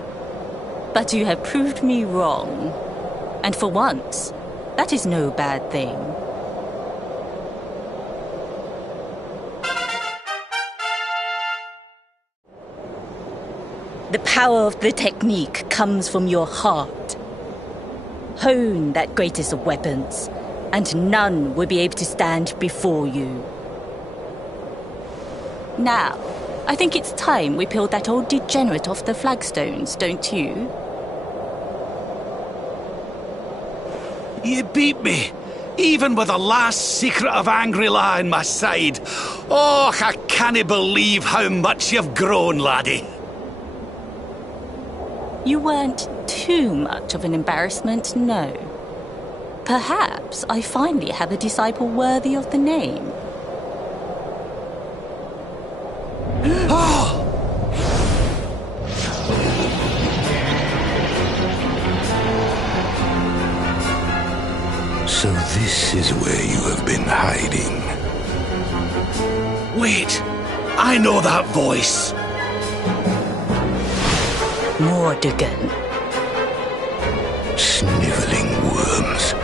But you have proved me wrong. And for once, that is no bad thing. The power of the technique comes from your heart. Hone that greatest of weapons, and none will be able to stand before you. Now, I think it's time we peeled that old degenerate off the flagstones, don't you? You beat me, even with the last secret of Angri-La in my side. Oh, I can't believe how much you've grown, laddie. You weren't too much of an embarrassment, no. Perhaps I finally have a disciple worthy of the name. So this is where you have been hiding. Wait, I know that voice. Mordegon. Sniveling worms.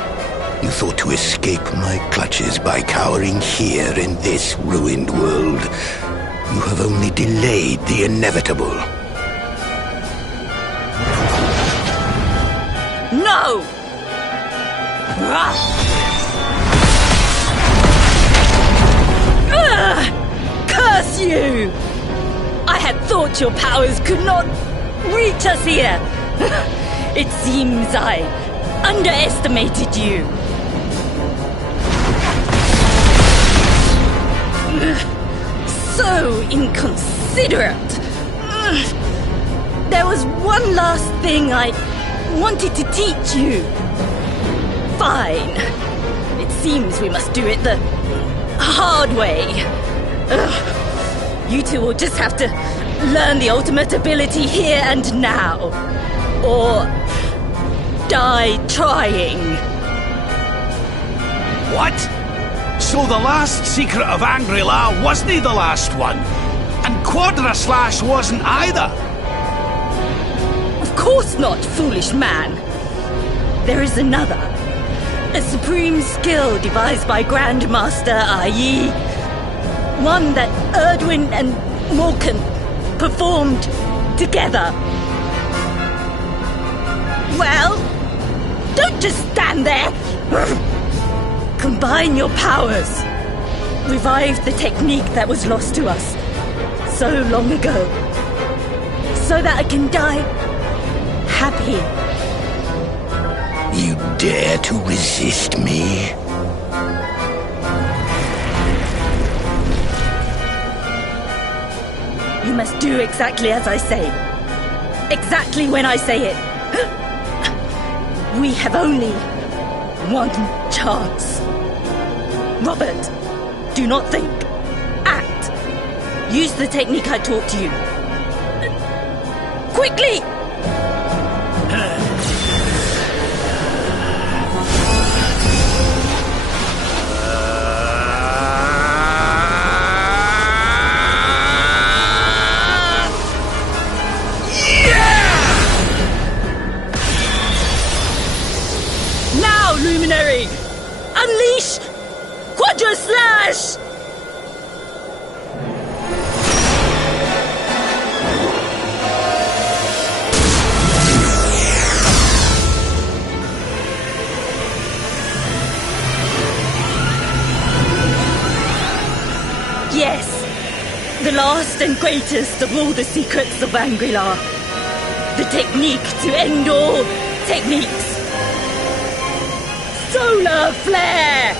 You thought to escape my clutches by cowering here in this ruined world. You have only delayed the inevitable. No! Curse you! I had thought your powers could not reach us here. It seems I underestimated you. So inconsiderate. There was one last thing I wanted to teach you. Fine. It seems we must do it the hard way. You two will just have to learn the ultimate ability here and now. Or die trying. What? So the last secret of Angri-La wasn't the last one? And Quadra Slash wasn't either? Of course not, foolish man. There is another. A supreme skill devised by Grandmaster i.e. one that Erdwin and Morkan performed together. Well, don't just stand there. Combine your powers. Revive the technique that was lost to us so long ago. So that I can die happy. You dare to resist me? You must do exactly as I say. Exactly when I say it. We have only one chance. Robert, do not think. Act. Use the technique I taught you. Quickly! Luminary! Unleash Quadra Slash! Yes, the last and greatest of all the secrets of Angri-La. The technique to end all techniques. Solar Flare!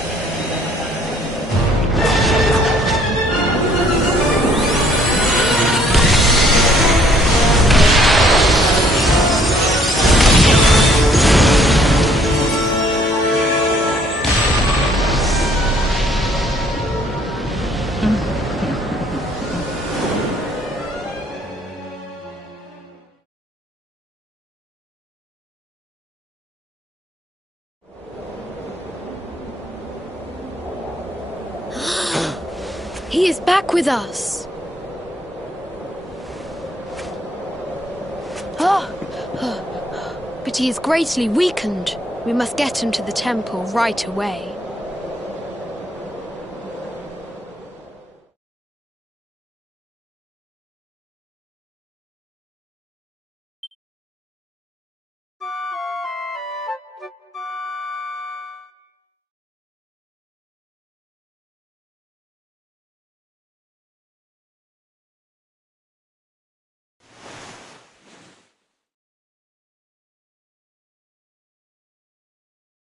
He is back with us. But he is greatly weakened. We must get him to the temple right away.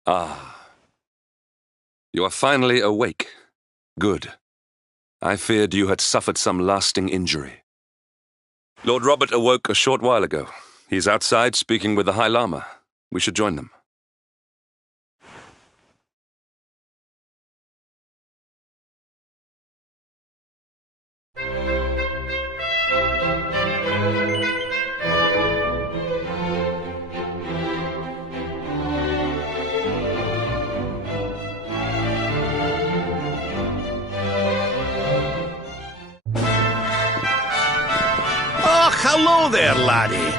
Ah. You are finally awake. Good. I feared you had suffered some lasting injury. Lord Robert awoke a short while ago. He's outside speaking with the High Lama. We should join them. Hello there, laddie.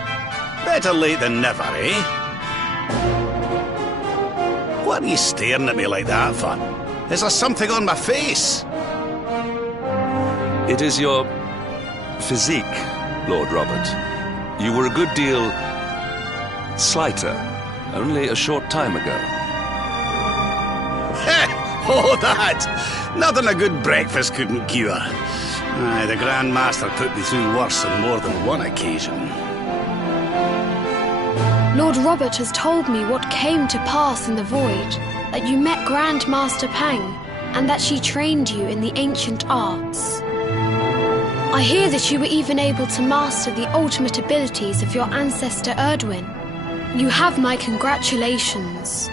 Better late than never, eh? What are you staring at me like that for? Is there something on my face? It is your physique, Lord Robert. You were a good deal slighter only a short time ago. Oh, that! Nothing a good breakfast couldn't cure. Aye, the Grand Master put me through worse on more than one occasion. Lord Robert has told me what came to pass in the Void, that you met Grand Master Pang, and that she trained you in the ancient arts. I hear that you were even able to master the ultimate abilities of your ancestor Erdwin. You have my congratulations.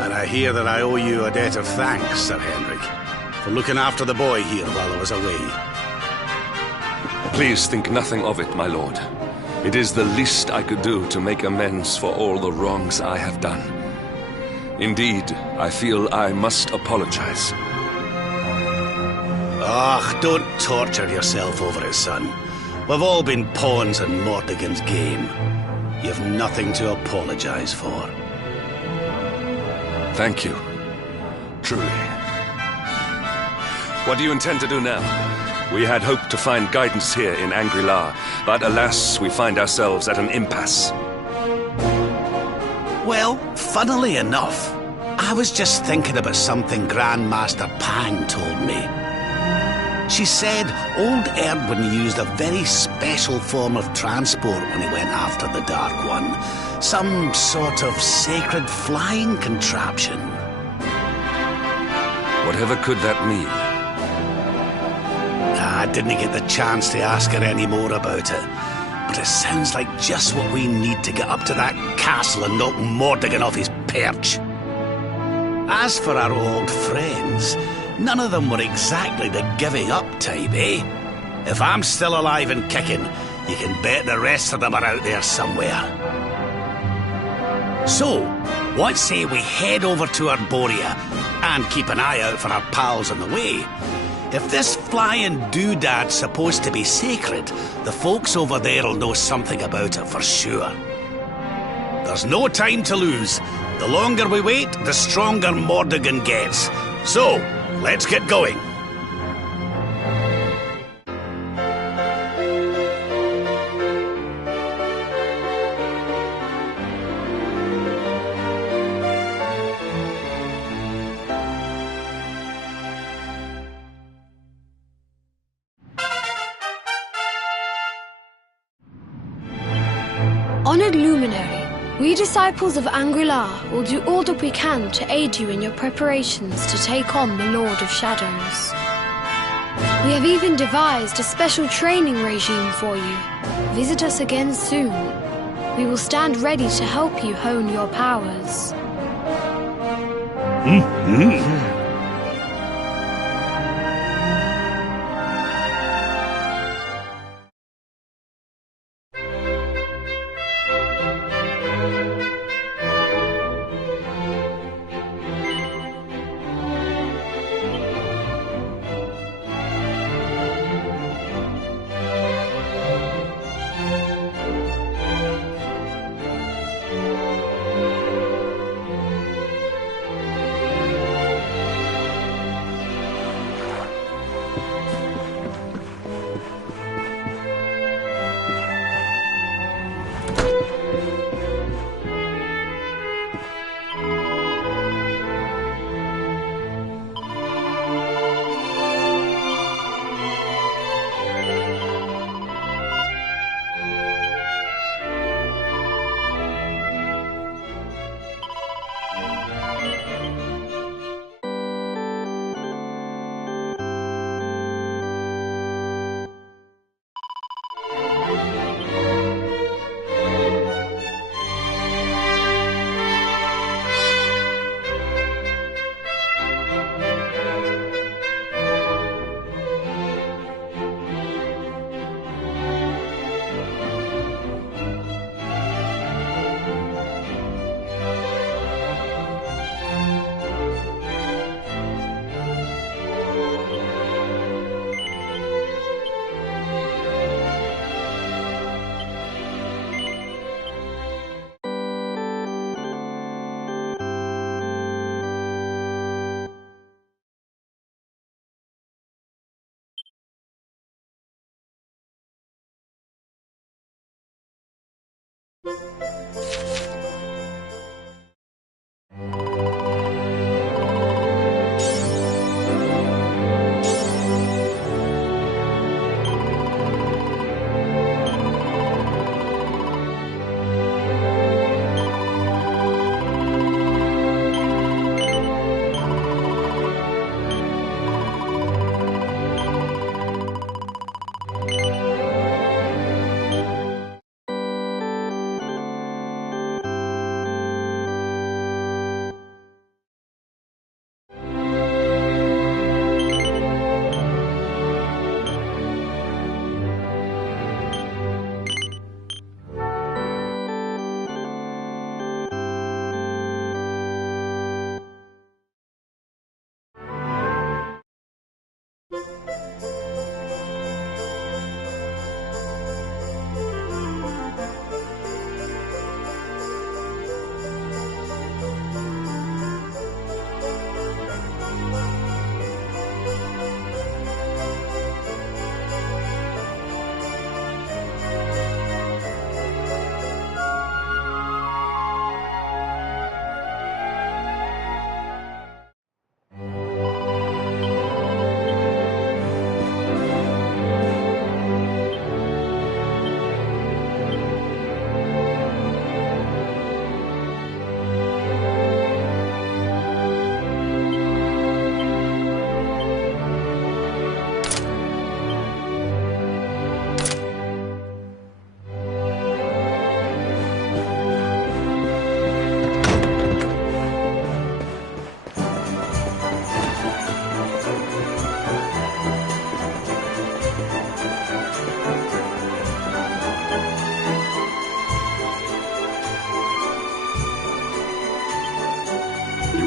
And I hear that I owe you a debt of thanks, Sir Henrik, for looking after the boy here while I was away. Please think nothing of it, my lord. It is the least I could do to make amends for all the wrongs I have done. Indeed, I feel I must apologize. Ah, don't torture yourself over it, son. We've all been pawns in Mordegon's game. You've nothing to apologize for. Thank you. Truly. What do you intend to do now? We had hoped to find guidance here in Angri-La, but alas, we find ourselves at an impasse. Well, funnily enough, I was just thinking about something Grand Master Pang told me. She said old Erdwin used a very special form of transport when he went after the Dark One. Some sort of sacred flying contraption. Whatever could that mean? I didn't get the chance to ask her any more about it, but it sounds like just what we need to get up to that castle and knock Mordegon off his perch. As for our old friends, none of them were exactly the giving up type, eh? If I'm still alive and kicking, you can bet the rest of them are out there somewhere. So, what say we head over to Arborea and keep an eye out for our pals on the way? If this flying doodad's supposed to be sacred, the folks over there'll know something about it for sure. There's no time to lose. The longer we wait, the stronger Mordegon gets. So, let's get going. Honored Luminary, we disciples of Angri-La will do all that we can to aid you in your preparations to take on the Lord of Shadows. We have even devised a special training regime for you. Visit us again soon. We will stand ready to help you hone your powers.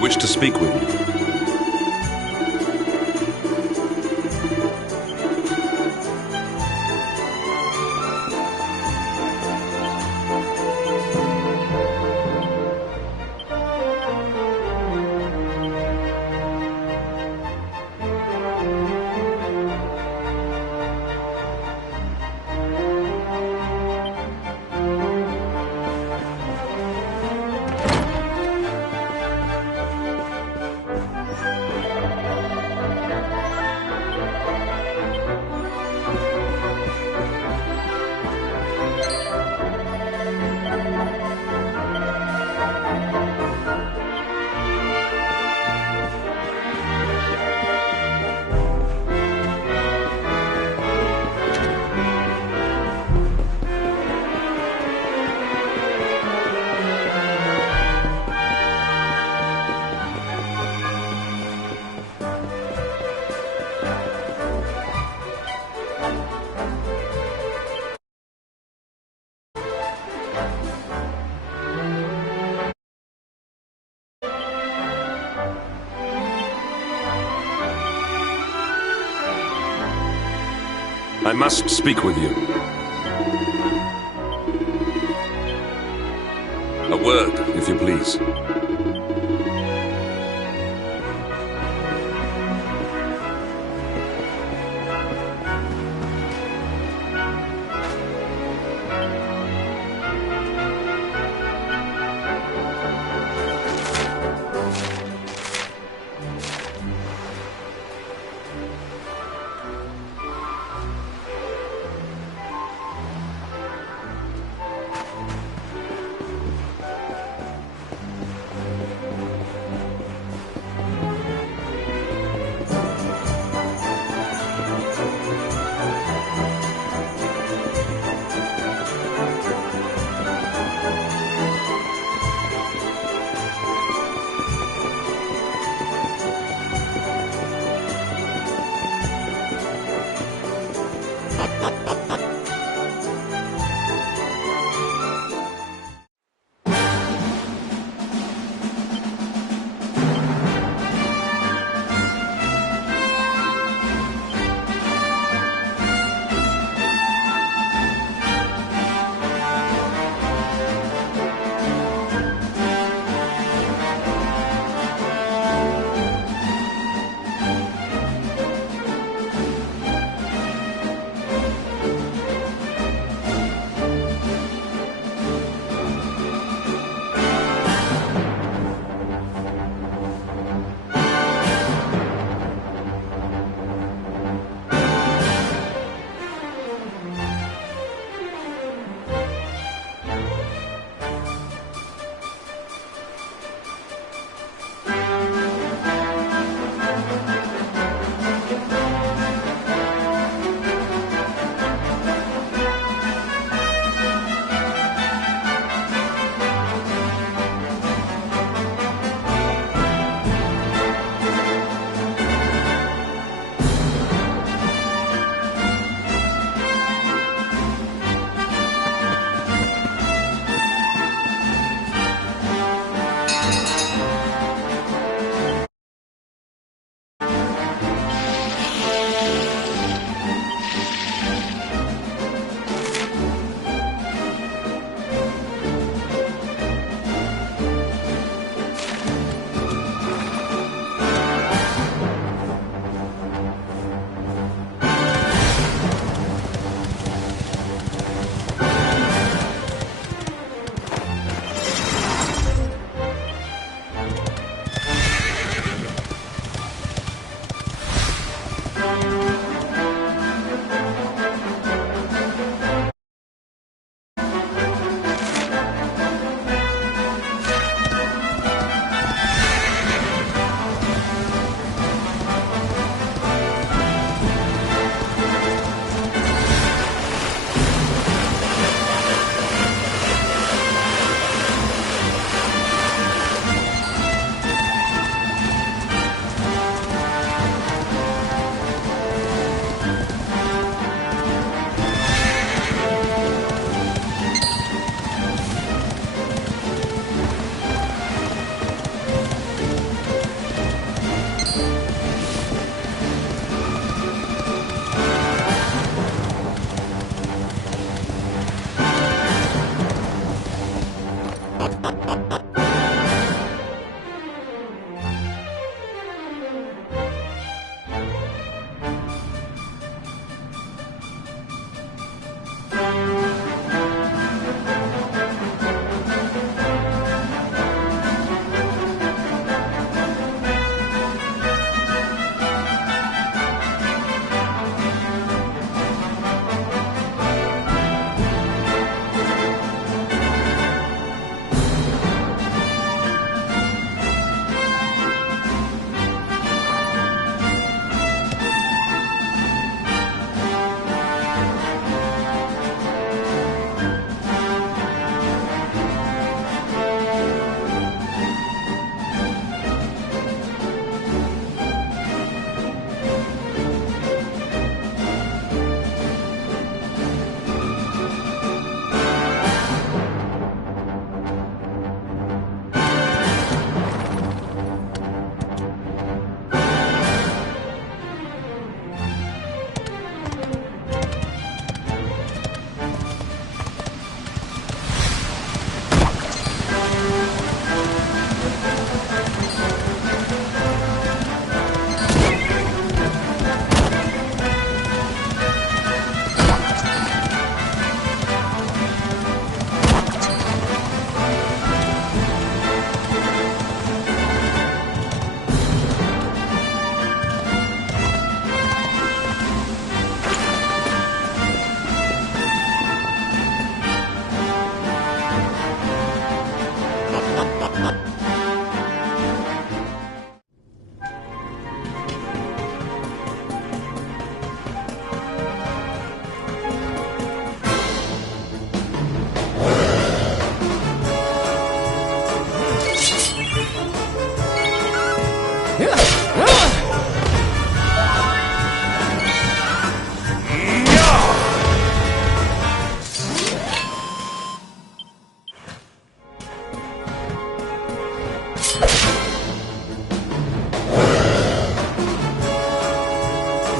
Wish to speak with me. I must speak with you. A word, if you please.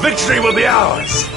Victory will be ours!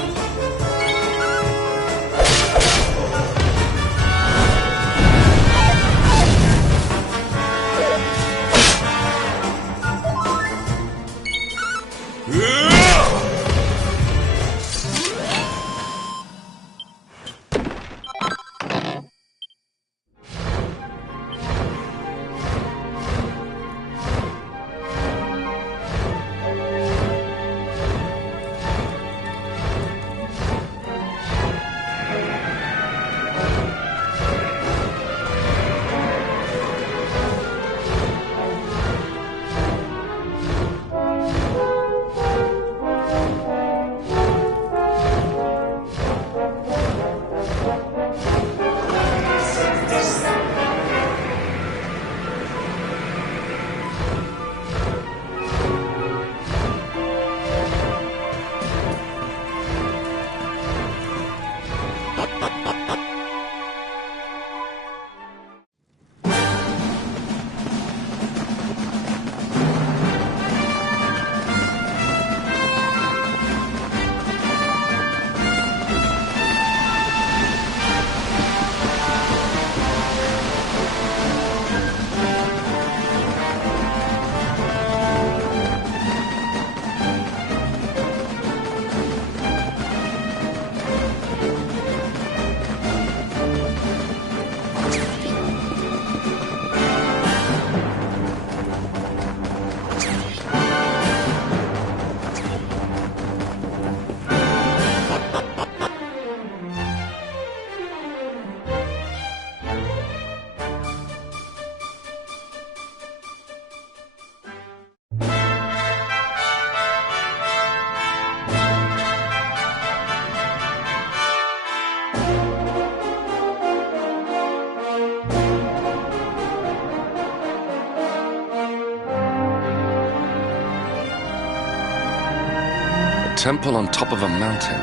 Temple on top of a mountain.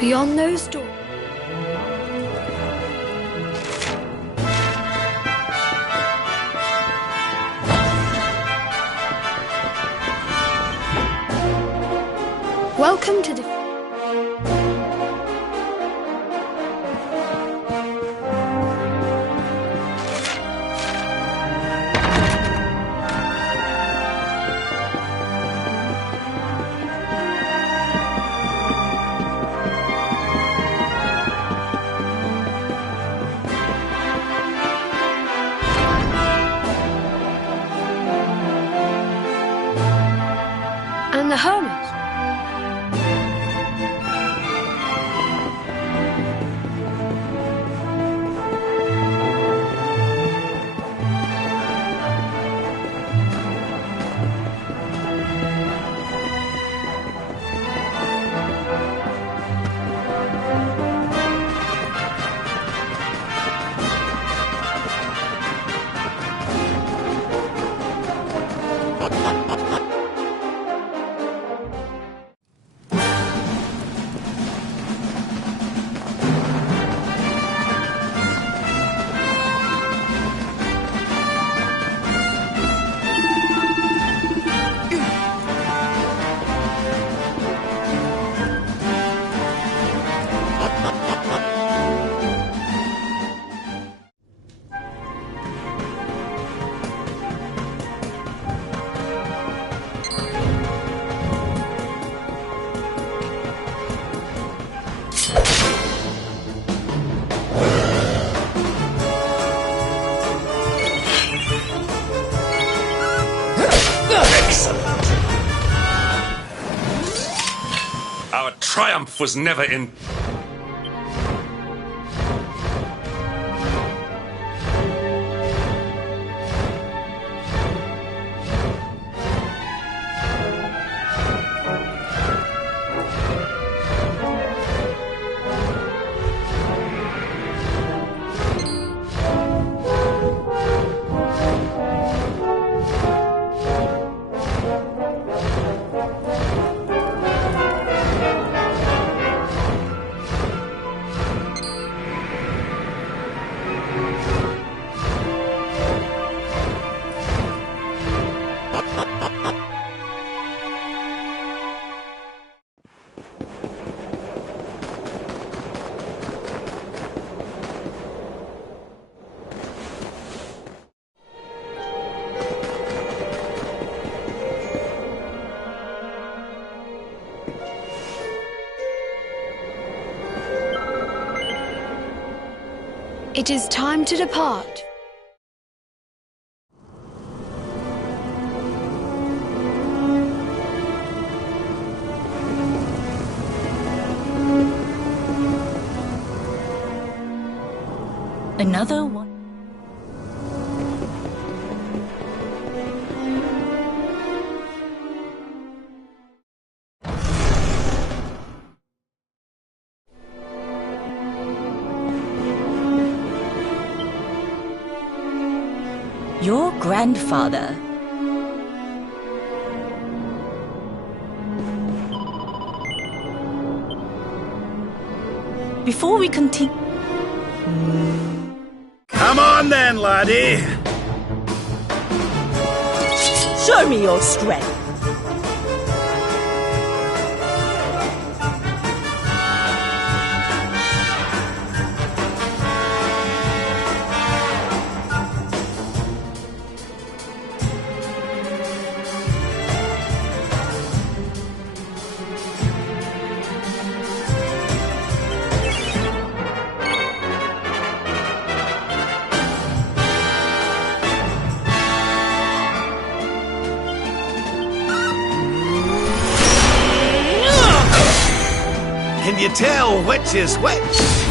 Beyond those doors. Welcome to the... And the hermits. triumph was never in... It is time to depart. Another one. Your grandfather. Before we continue... Come on then, laddie! Show me your strength. Can you tell which is which?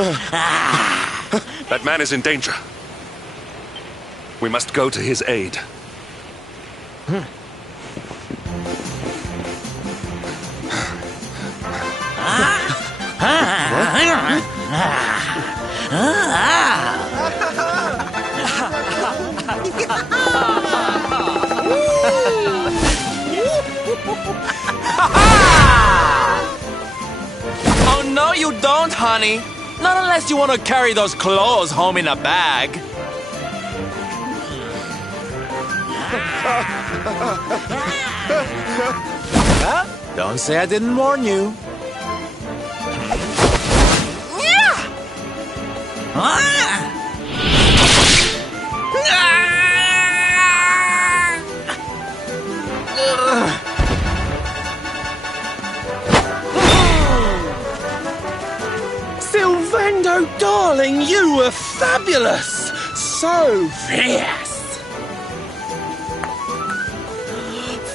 That man is in danger. We must go to his aid. Oh, no, you don't, honey. Not unless you want to carry those clothes home in a bag. Huh? Don't say I didn't warn you. Sylvando, darling, you were fabulous! So fierce!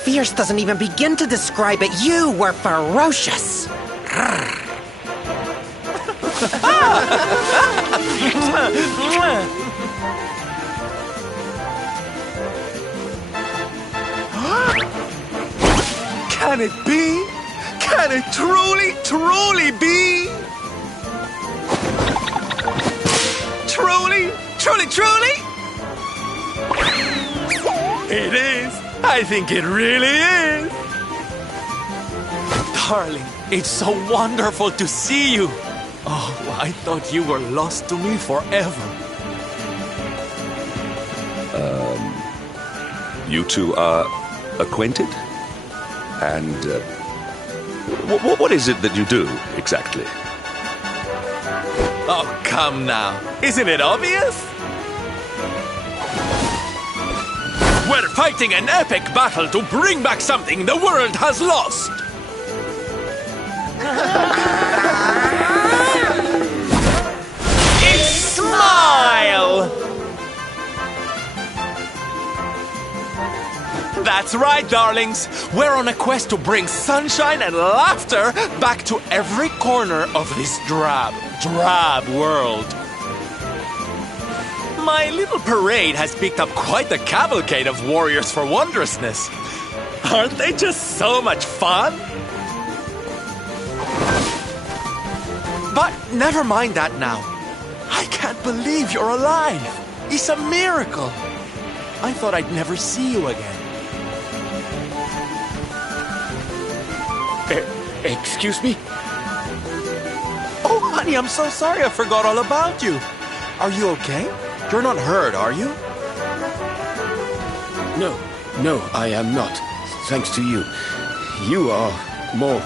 Fierce doesn't even begin to describe it. You were ferocious! Can it be? Can it truly be? Truly? It is. I think it really is. Darling, it's so wonderful to see you. Oh, I thought you were lost to me forever. You two are acquainted? And what is it that you do, exactly? Oh, come now. Isn't it obvious? We're fighting an epic battle to bring back something the world has lost. It's Smile! That's right, darlings. We're on a quest to bring sunshine and laughter back to every corner of this drab world. My little parade has picked up quite the cavalcade of warriors for wondrousness. Aren't they just so much fun? But never mind that now. I can't believe you're alive. It's a miracle. I thought I'd never see you again. Excuse me? Oh, honey, I'm so sorry. I forgot all about you. Are you okay? You're not hurt, are you? No, I am not. Thanks to you. You are more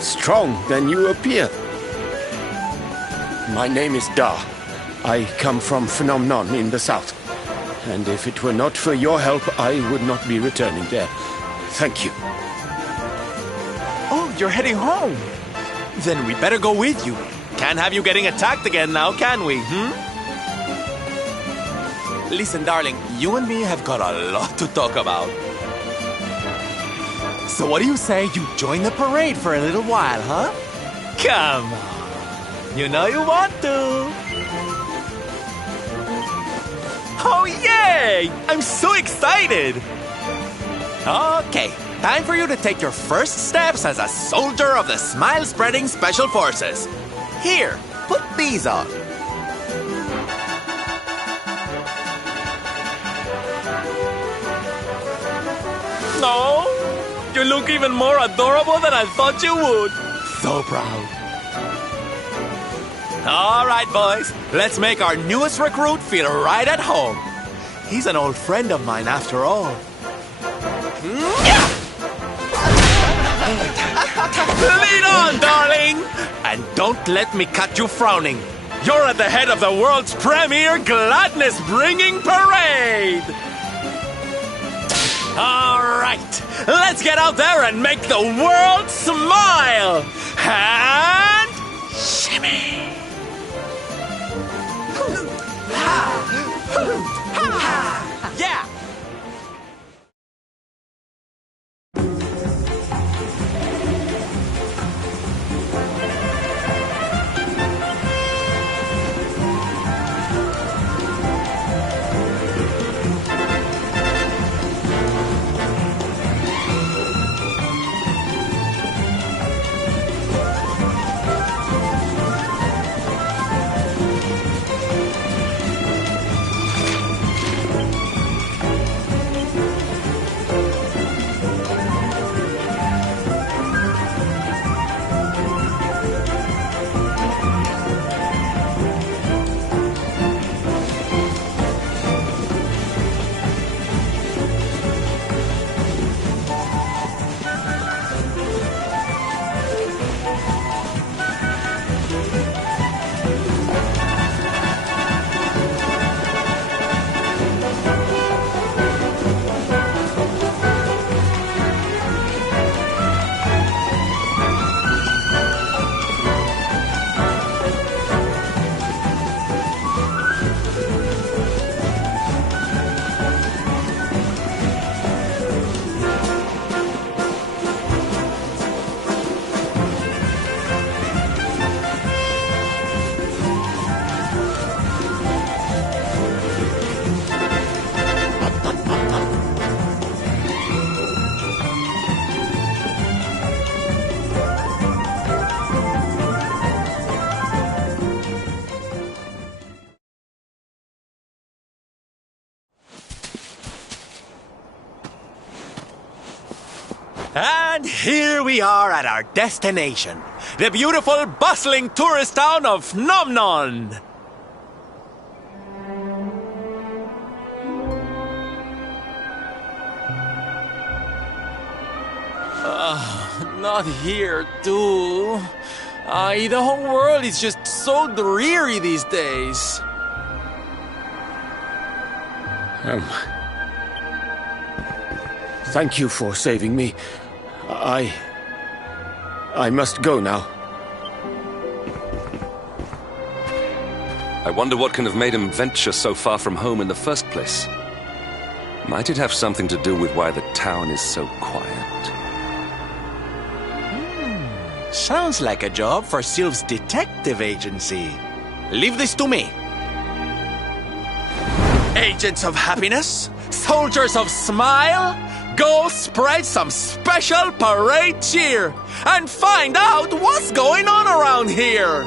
strong than you appear. My name is Da. I come from Phenomenon in the south. And if it were not for your help, I would not be returning there. Thank you. Oh, you're heading home. Then we better go with you. Can't have you getting attacked again now, can we, Listen, darling, you and me have got a lot to talk about. So what do you say you join the parade for a little while, huh? Come on. You know you want to. Oh, yay! I'm so excited! Okay, time for you to take your first steps as a soldier of the Smile-Spreading Special Forces. Here, put these on. No, you look even more adorable than I thought you would. So proud. All right, boys. Let's make our newest recruit feel right at home. He's an old friend of mine after all. Lead on, darling! And don't let me cut you frowning. You're at the head of the world's premier gladness-bringing parade! All right, let's get out there and make the world smile! And shimmy! Yeah! And here we are at our destination, the beautiful, bustling tourist town of Nomnon. Not here, too. The whole world is just so dreary these days. Thank you for saving me. I must go now. I wonder what can have made him venture so far from home in the first place. Might it have something to do with why the town is so quiet? Sounds like a job for Sylph's detective agency. Leave this to me. Agents of happiness, soldiers of smile, go spread some special parade cheer and find out what's going on around here.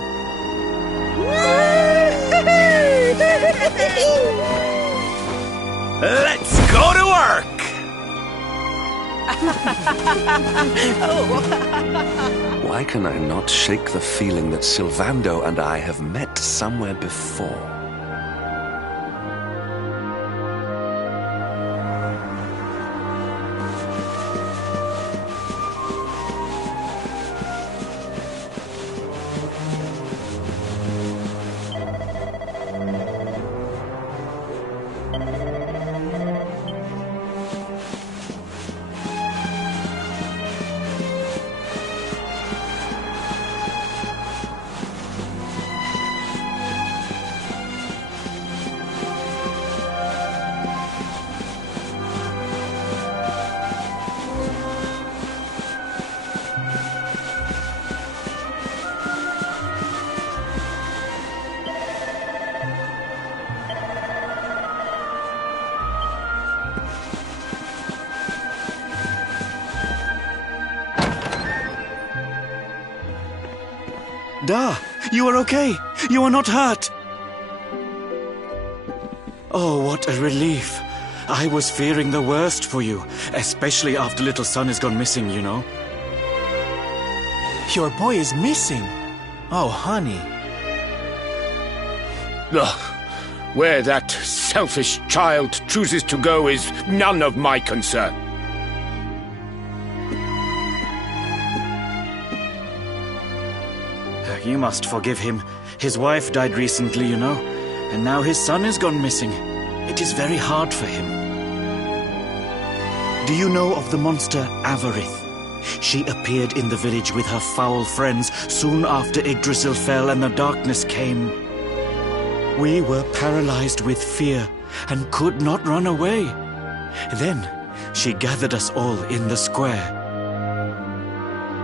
Let's go to work. Why can I not shake the feeling that Sylvando and I have met somewhere before? Da, you are okay. You are not hurt. Oh, what a relief. I was fearing the worst for you, especially after little son has gone missing, you know. Your boy is missing. Oh, honey. Ugh. Where that selfish child chooses to go is none of my concern. You must forgive him. His wife died recently, you know, and now his son has gone missing. It is very hard for him. Do you know of the monster Avarith? She appeared in the village with her foul friends soon after Yggdrasil fell and the darkness came. We were paralyzed with fear and could not run away. Then she gathered us all in the square.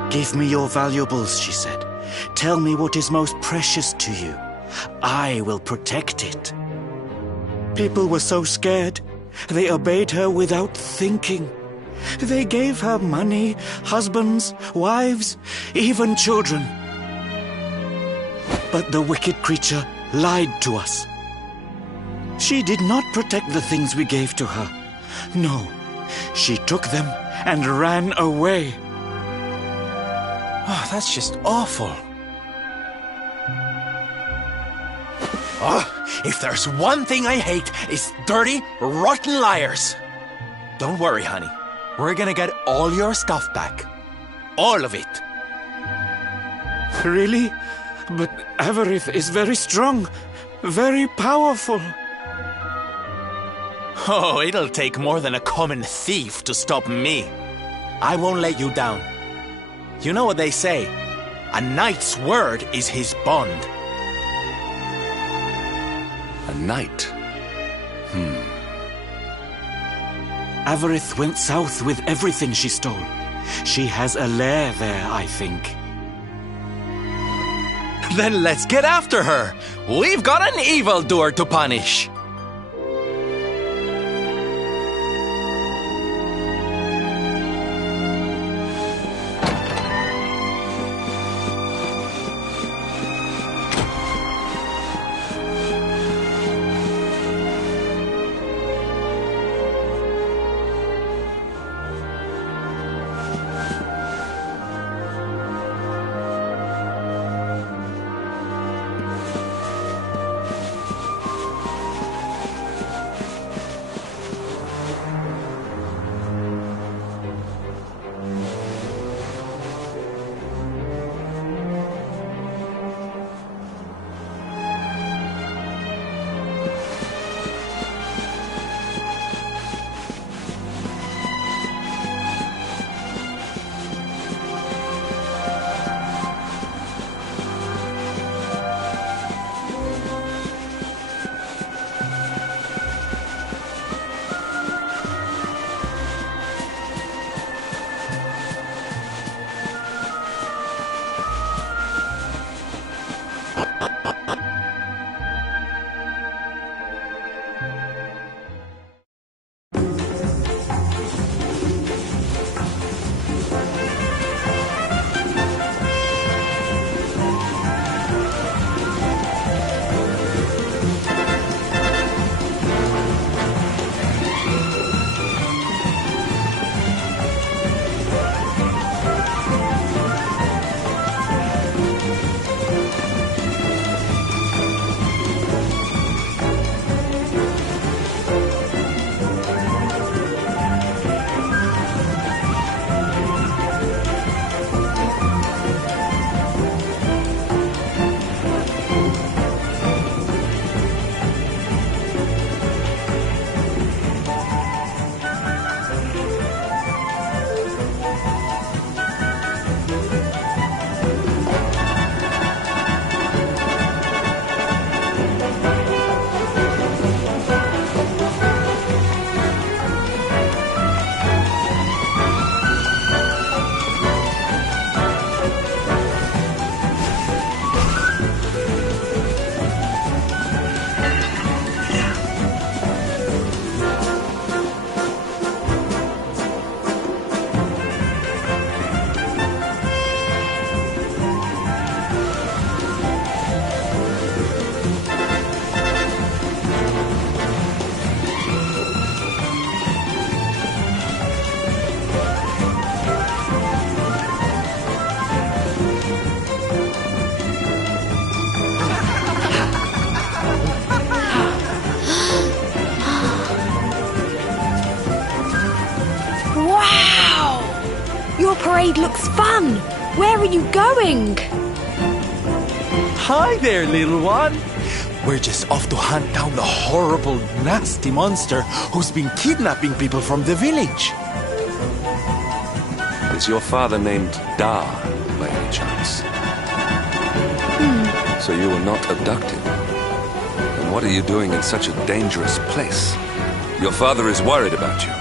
"Give me your valuables," she said. "Tell me what is most precious to you. I will protect it." People were so scared. They obeyed her without thinking. They gave her money, husbands, wives, even children. But the wicked creature lied to us. She did not protect the things we gave to her. No, she took them and ran away. Oh, that's just awful. Oh, if there's one thing I hate, it's dirty, rotten liars. Don't worry, honey. We're gonna get all your stuff back. All of it. Really? But Avarith is very strong, very powerful. Oh, it'll take more than a common thief to stop me. I won't let you down. You know what they say? A knight's word is his bond. A knight? Avarith went south with everything she stole. She has a lair there, I think. Then let's get after her. We've got an evildoer to punish. raid looks fun. Where are you going? Hi there, little one. We're just off to hunt down the horrible, nasty monster who's been kidnapping people from the village. Is your father named Dar, by any chance? So you were not abducted? And what are you doing in such a dangerous place? Your father is worried about you.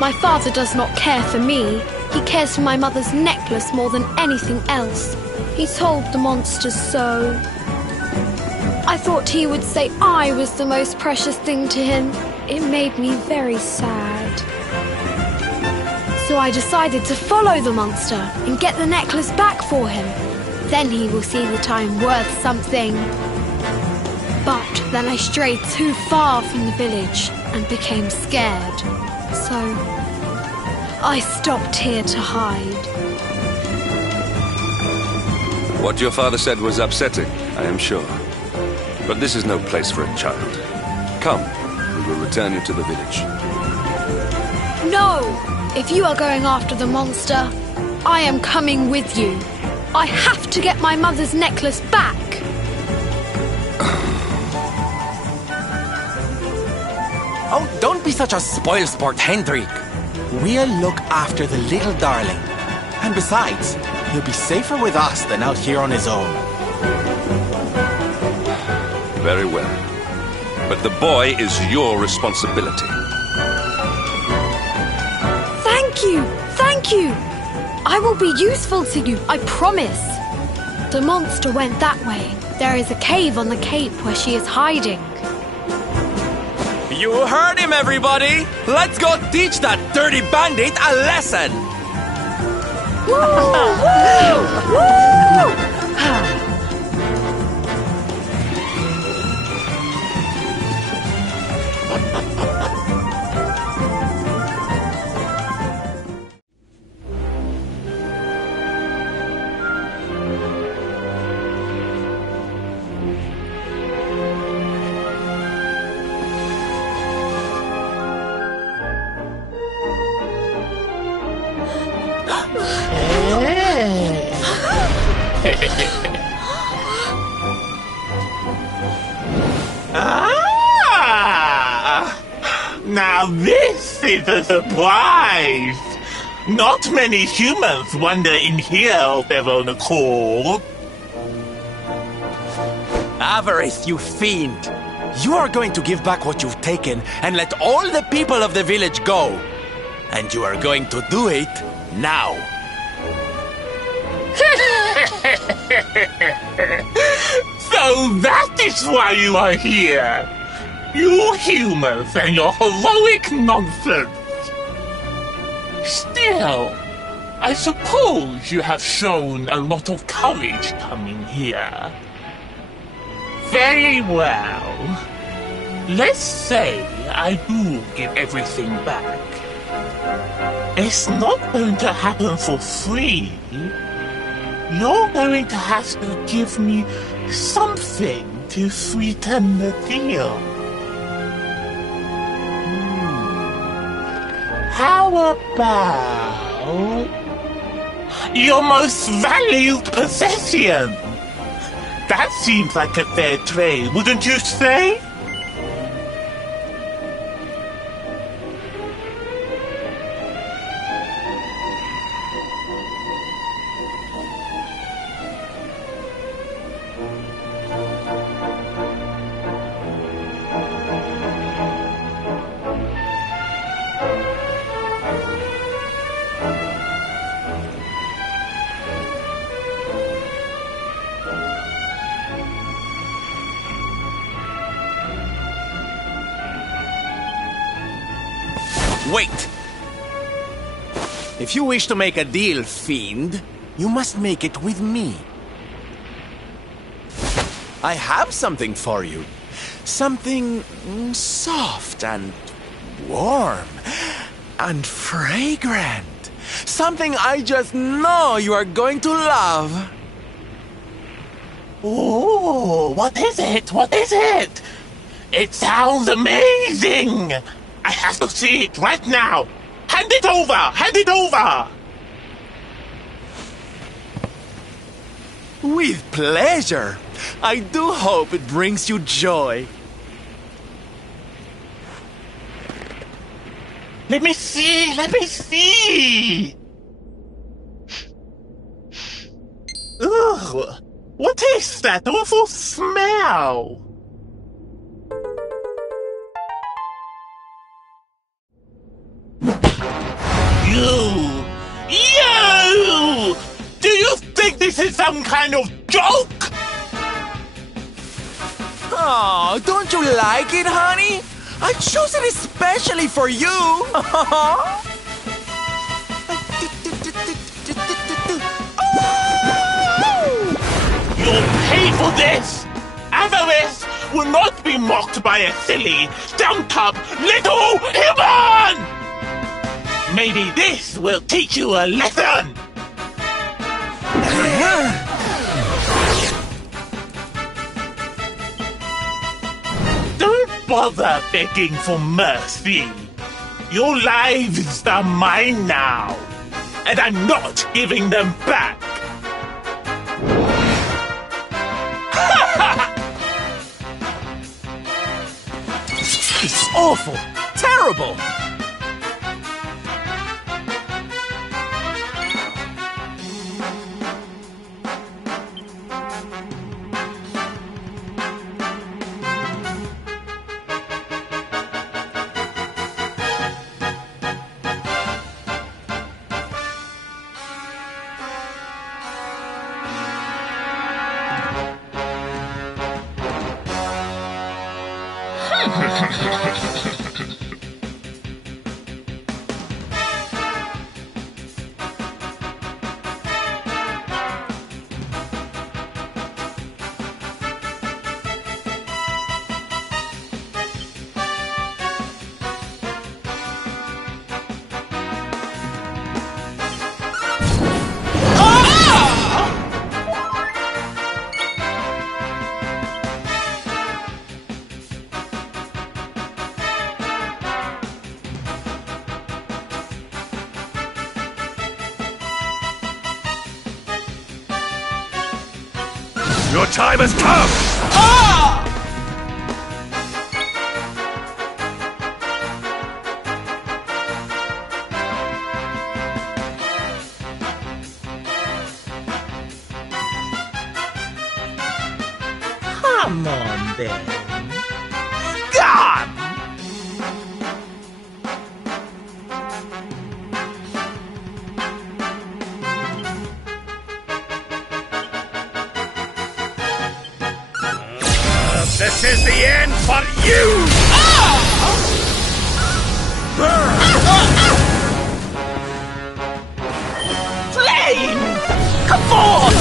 My father does not care for me. He cares for my mother's necklace more than anything else. He told the monsters so. I thought he would say I was the most precious thing to him. It made me very sad. So I decided to follow the monster and get the necklace back for him. Then he will see that I'm worth something. But then I strayed too far from the village and became scared. So I stopped here to hide. What your father said was upsetting, I am sure. But this is no place for a child. Come, we will return you to the village. No! If you are going after the monster, I am coming with you. I have to get my mother's necklace back. Oh, don't be such a spoilsport, Hendrik. We'll look after the little darling. And besides, he'll be safer with us than out here on his own. Very well. But the boy is your responsibility. Thank you! Thank you! I will be useful to you, I promise. The monster went that way. There is a cave on the cape where she is hiding. You heard him, everybody! Let's go teach that dirty bandit a lesson! Woo! Woo! Woo! Now this is a surprise! Not many humans wander in here of their own accord. Avarith, you fiend! You are going to give back what you've taken and let all the people of the village go. And you are going to do it now. So that is why you are here! You humans and your heroic nonsense! Still, I suppose you have shown a lot of courage coming here. Very well. Let's say I do give everything back. It's not going to happen for free. You're going to have to give me something to sweeten the deal. How about your most valued possession? That seems like a fair trade, wouldn't you say? Wait! If you wish to make a deal, fiend, you must make it with me. I have something for you. Something soft and warm and fragrant. Something I just know you are going to love. Oh, what is it? What is it? It sounds amazing! I have to see it right now. Hand it over! Hand it over! With pleasure. I do hope it brings you joy. Let me see! Let me see! Ugh! What is that awful smell? You! You! Do you think this is some kind of joke? Oh, don't you like it, honey? I chose it especially for you. You'll pay for this! Avarice will not be mocked by a silly, stumped-up little human! Maybe this will teach you a lesson! Don't bother begging for mercy. Your lives are mine now, and I'm not giving them back. It's awful, terrible. Your time has come! Come on, then. Scum! This is the end for you! Flame! Come forth!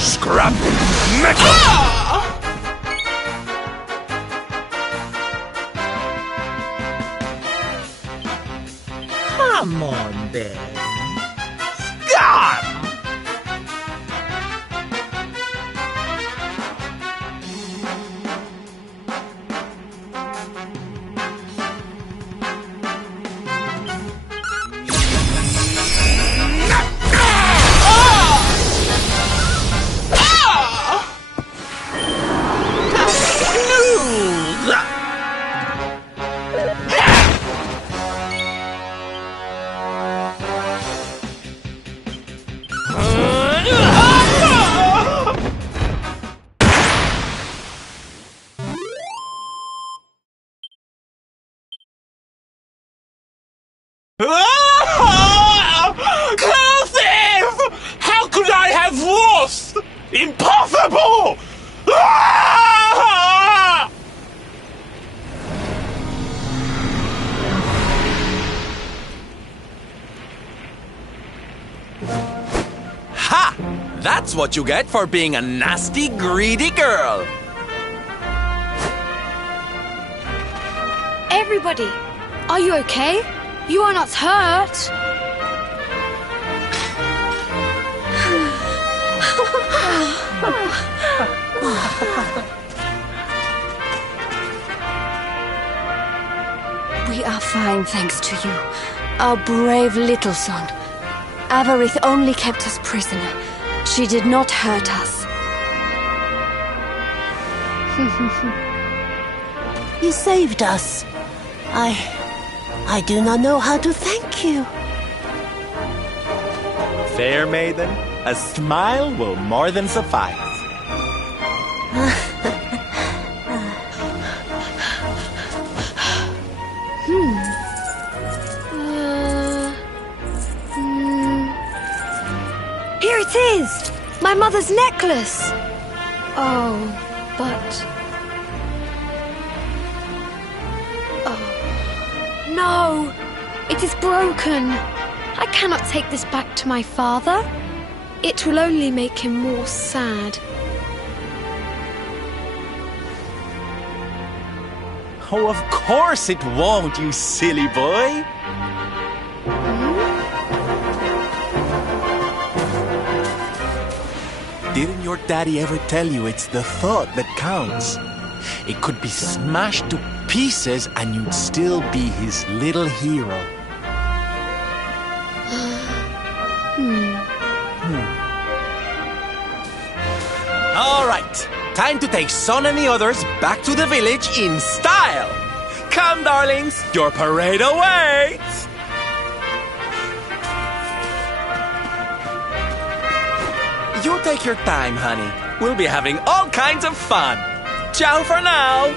Scrap metal! Come on, then. Scum! Kill Impossible! Ah! Ha! That's what you get for being a nasty, greedy girl. Everybody, are you okay? You are not hurt. We are fine, thanks to you, our brave little son. Avarith only kept us prisoner. She did not hurt us. You saved us. I do not know how to thank you. Fair maiden, a smile will more than suffice. Here it is! My mother's necklace! Oh, but... Oh, no! It is broken! I cannot take this back to my father. It will only make him more sad. Oh, of course it won't, you silly boy. Didn't your daddy ever tell you it's the thought that counts? It could be smashed to pieces and you'd still be his little hero. All right, time to take Son and the others back to the village in style. Come, darlings, your parade awaits. You take your time, honey. We'll be having all kinds of fun. Ciao for now.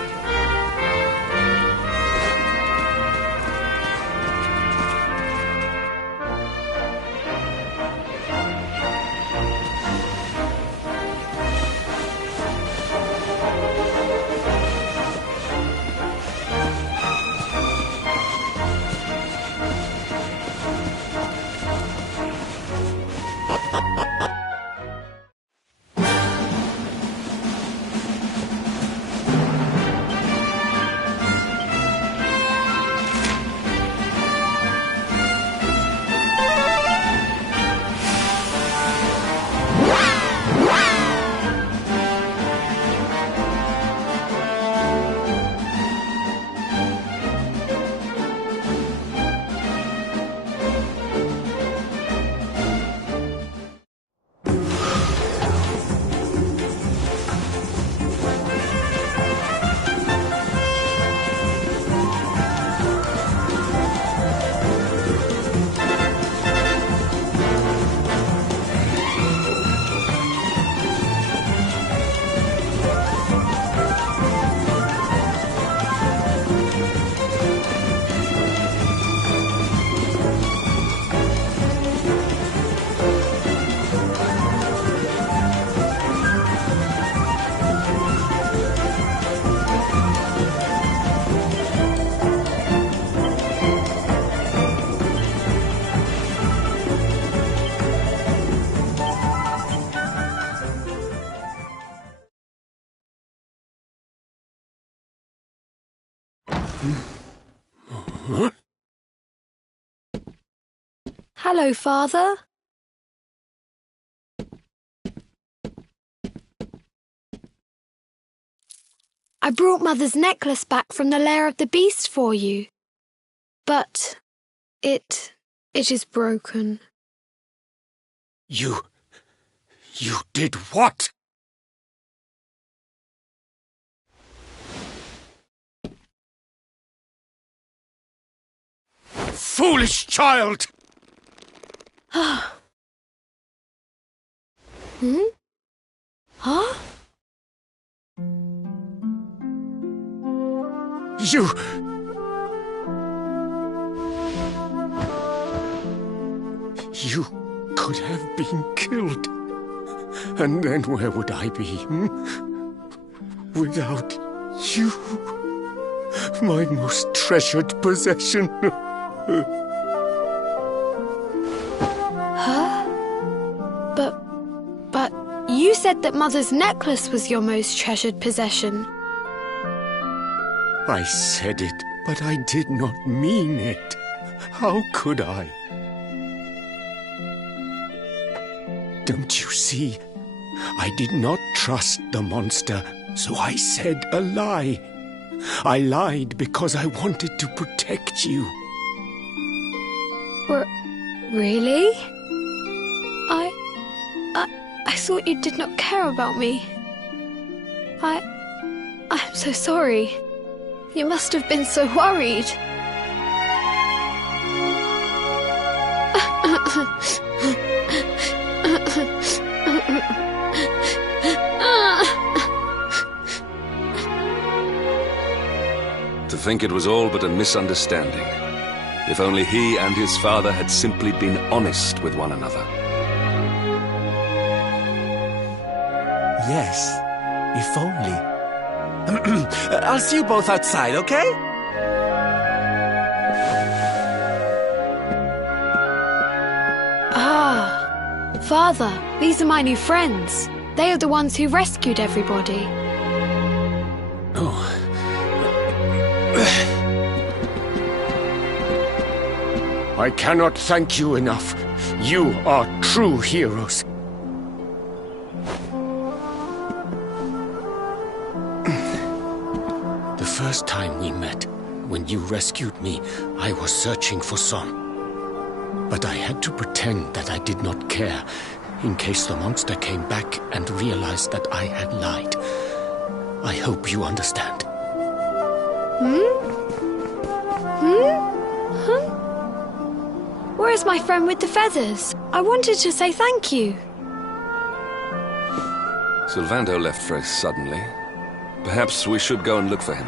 Hello, Father. I brought Mother's necklace back from the lair of the beast for you. But it is broken. You did what? Foolish child! Hmm? Huh? You could have been killed. And then where would I be? Without you, my most treasured possession. Huh? But you said that Mother's necklace was your most treasured possession. I said it, but I did not mean it. How could I? Don't you see? I did not trust the monster, so I said a lie. I lied because I wanted to protect you. Really? I thought you did not care about me. I'm so sorry. You must have been so worried. To think it was all but a misunderstanding. If only he and his father had simply been honest with one another. Yes, if only. I'll see you both outside, okay? Ah, Father, these are my new friends. They are the ones who rescued everybody. I cannot thank you enough. You are true heroes. The first time we met, when you rescued me, I was searching for Son. But I had to pretend that I did not care, in case the monster came back and realized that I had lied. I hope you understand. Where is my friend with the feathers? I wanted to say thank you. Sylvando left very suddenly. Perhaps we should go and look for him.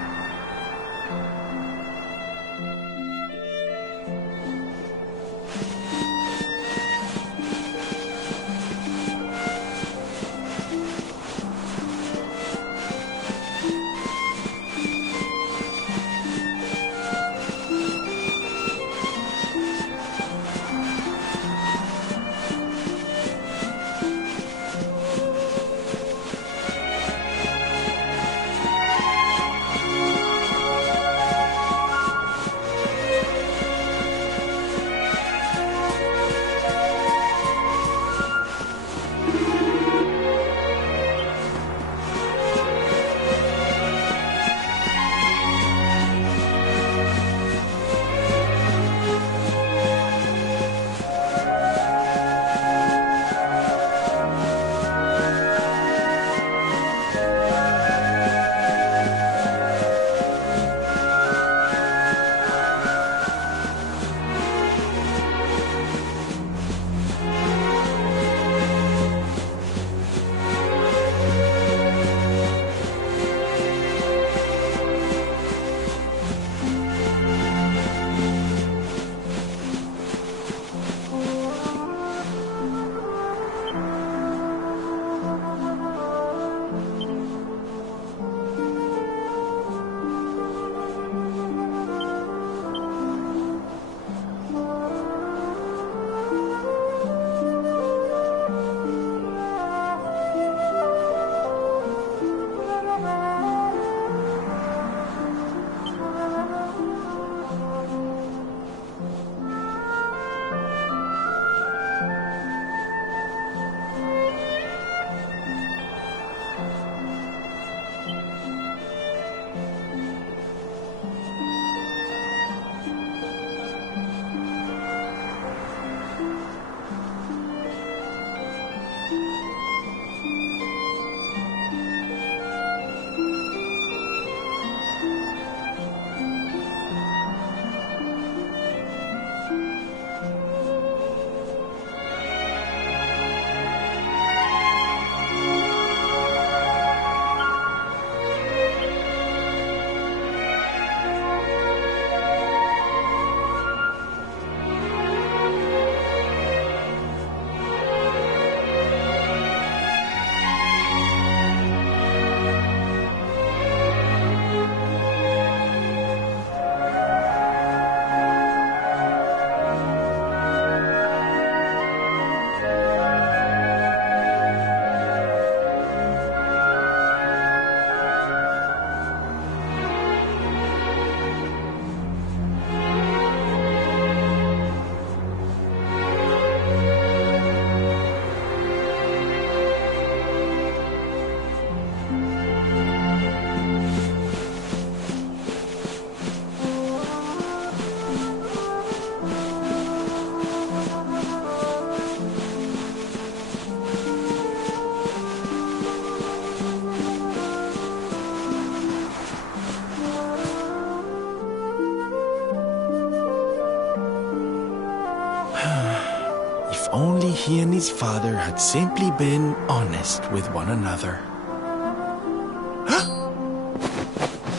he and his father had simply been honest with one another.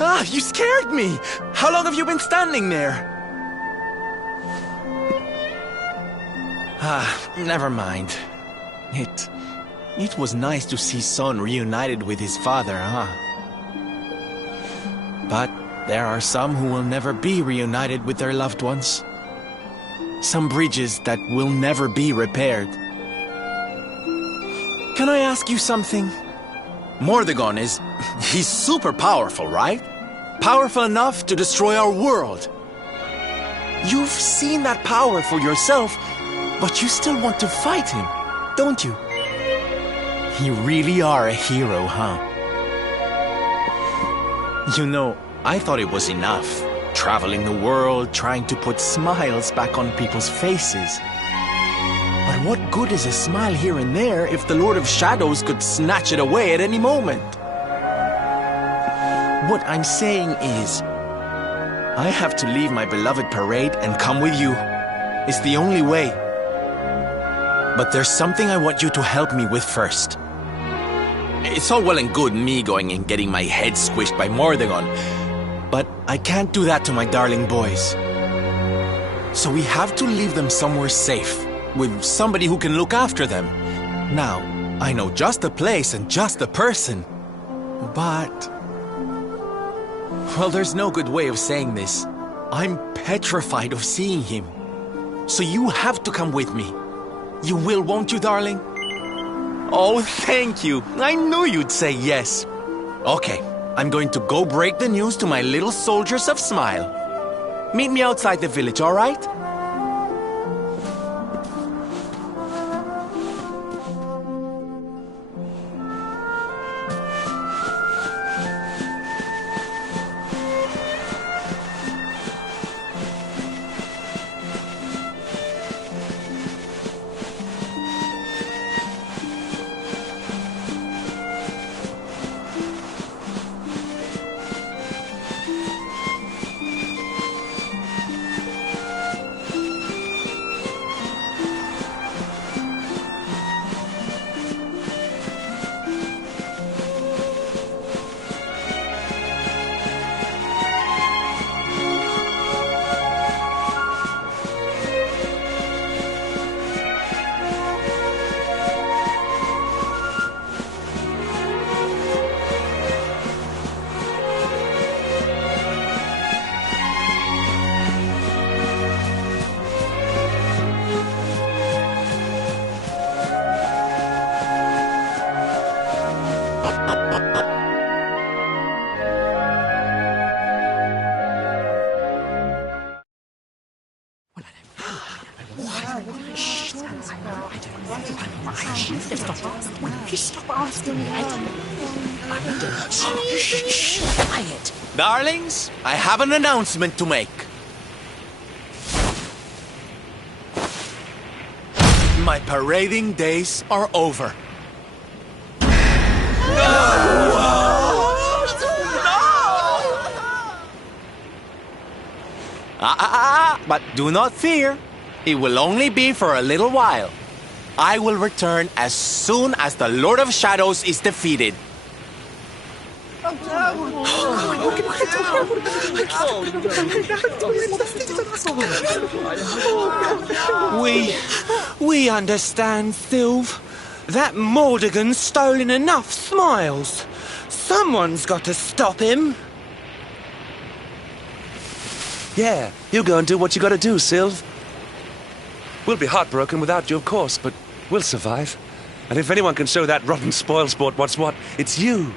Ah, you scared me! How long have you been standing there? Ah, never mind. It was nice to see Son reunited with his father, huh? But there are some who will never be reunited with their loved ones. Some bridges that will never be repaired. Can I ask you something? Mordegon he's super powerful, right? Powerful enough to destroy our world. You've seen that power for yourself, but you still want to fight him, don't you? You really are a hero, huh? You know, I thought it was enough. Traveling the world, trying to put smiles back on people's faces. But what good is a smile here and there if the Lord of Shadows could snatch it away at any moment? What I'm saying is, I have to leave my beloved parade and come with you. It's the only way. But there's something I want you to help me with first. It's all well and good me going and getting my head squished by Mordegon, but I can't do that to my darling boys. So we have to leave them somewhere safe, with somebody who can look after them. Now, I know just the place and just the person, but... well, there's no good way of saying this. I'm petrified of seeing him. So you have to come with me. You will, won't you, darling? Oh, thank you. I knew you'd say yes. Okay, I'm going to go break the news to my little soldiers of Smile. Meet me outside the village, all right? Quiet. Darlings, I have an announcement to make. My parading days are over. But do not fear. It will only be for a little while. I will return as soon as the Lord of Shadows is defeated. We understand, Sylve. That Mordegon's stolen enough smiles. Someone's got to stop him. Yeah, you go and do what you gotta do, Sylve. We'll be heartbroken without you, of course, but we'll survive. And if anyone can show that rotten spoilsport what's what, it's you.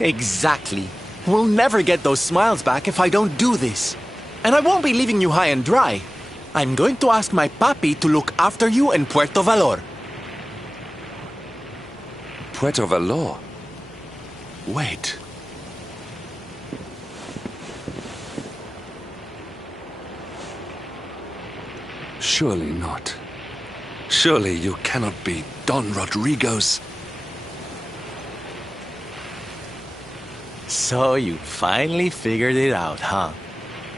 Exactly. We'll never get those smiles back if I don't do this. And I won't be leaving you high and dry. I'm going to ask my papi to look after you in Puerto Valor. Puerto Valor? Wait. Surely not. Surely you cannot be Don Rodrigo's... So you finally figured it out, huh?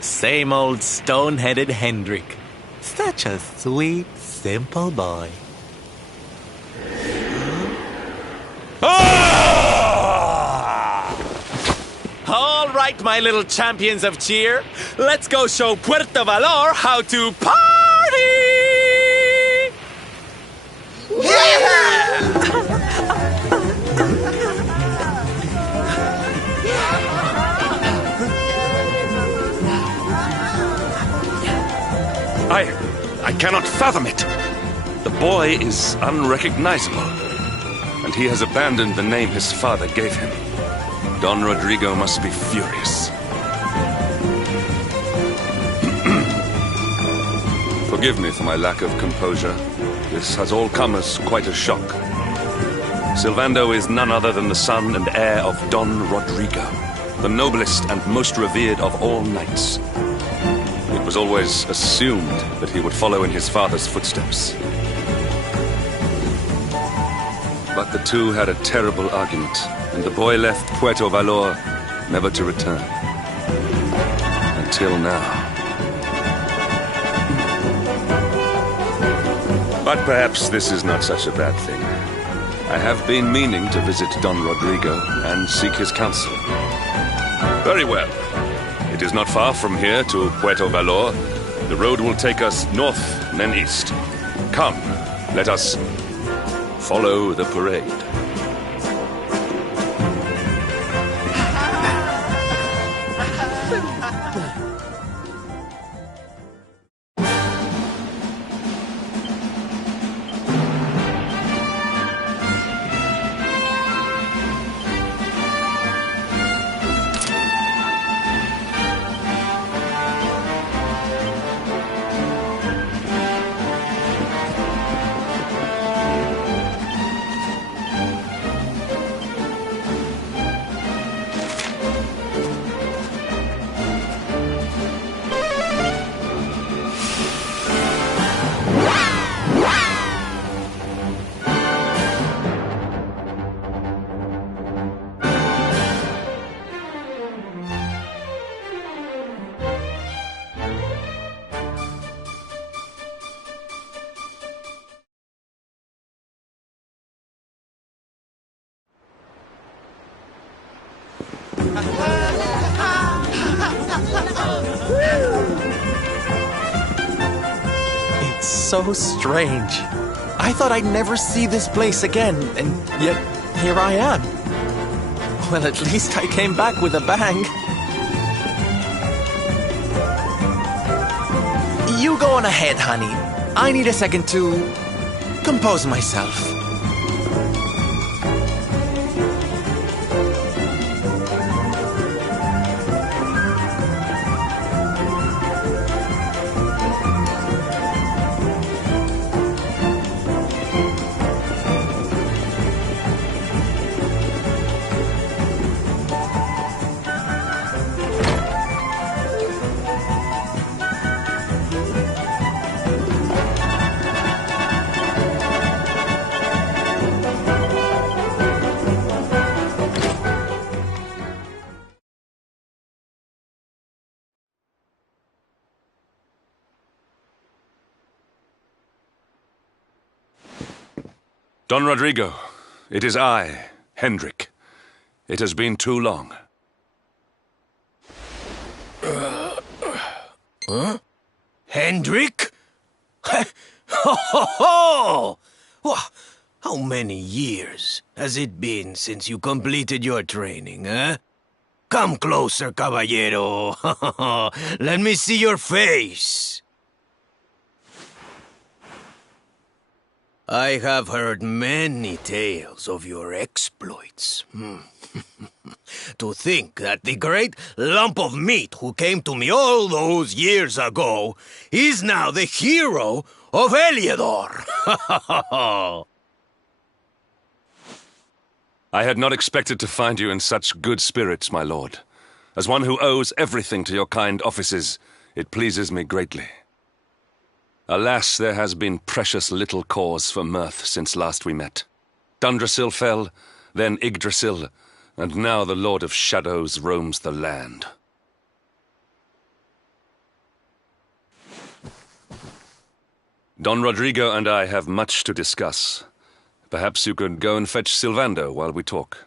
Same old stone-headed Hendrik. Such a sweet, simple boy. All right, my little champions of cheer. Let's go show Puerto Valor how to party! I cannot fathom it. The boy is unrecognizable, and he has abandoned the name his father gave him. Don Rodrigo must be furious. Forgive me for my lack of composure. This has all come as quite a shock. Sylvando is none other than the son and heir of Don Rodrigo, the noblest and most revered of all knights. It was always assumed that he would follow in his father's footsteps. But the two had a terrible argument, and the boy left Puerto Valor never to return. Until now. But perhaps this is not such a bad thing. I have been meaning to visit Don Rodrigo and seek his counsel. Very well. It is not far from here to Puerto Valor. The road will take us north, then east. Come, let us follow the parade. It's so strange. I thought I'd never see this place again, and yet here I am. Well, at least I came back with a bang. You go on ahead, honey. I need a second to compose myself. Don Rodrigo, it is I, Hendrik. It has been too long. Huh? Hendrik? Ho ho ho! How many years has it been since you completed your training, eh? Come closer, caballero. Let me see your face. I have heard many tales of your exploits. To think that the great lump of meat who came to me all those years ago is now the hero of Heliodor. I had not expected to find you in such good spirits, my lord. As one who owes everything to your kind offices, it pleases me greatly. Alas, there has been precious little cause for mirth since last we met. Dundrasil fell, then Yggdrasil, and now the Lord of Shadows roams the land. Don Rodrigo and I have much to discuss. Perhaps you could go and fetch Sylvando while we talk.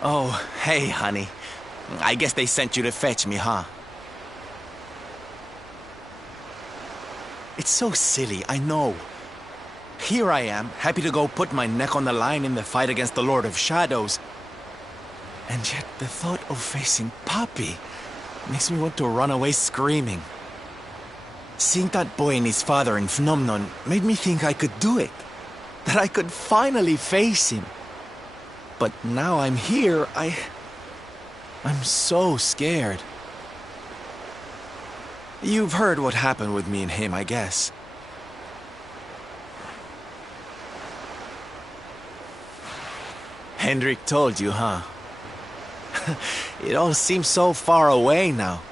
Oh, hey, honey. I guess they sent you to fetch me, huh? It's so silly, I know. Here I am, happy to go put my neck on the line in the fight against the Lord of Shadows. And yet the thought of facing Papi makes me want to run away screaming. Seeing that boy and his father in Phnomnon made me think I could do it. That I could finally face him. But now I'm here, I'm so scared. You've heard what happened with me and him, I guess. Hendrik told you, huh? It all seems so far away now.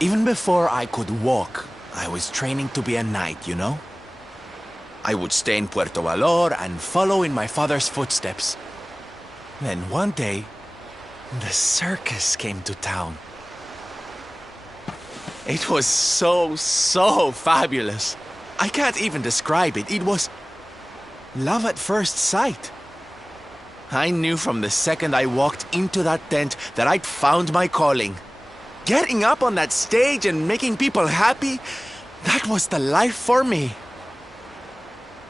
Even before I could walk, I was training to be a knight, you know? I would stay in Puerto Valor and follow in my father's footsteps. Then one day, the circus came to town. It was so fabulous. I can't even describe it. It was love at first sight. I knew from the second I walked into that tent that I'd found my calling. Getting up on that stage and making people happy, that was the life for me.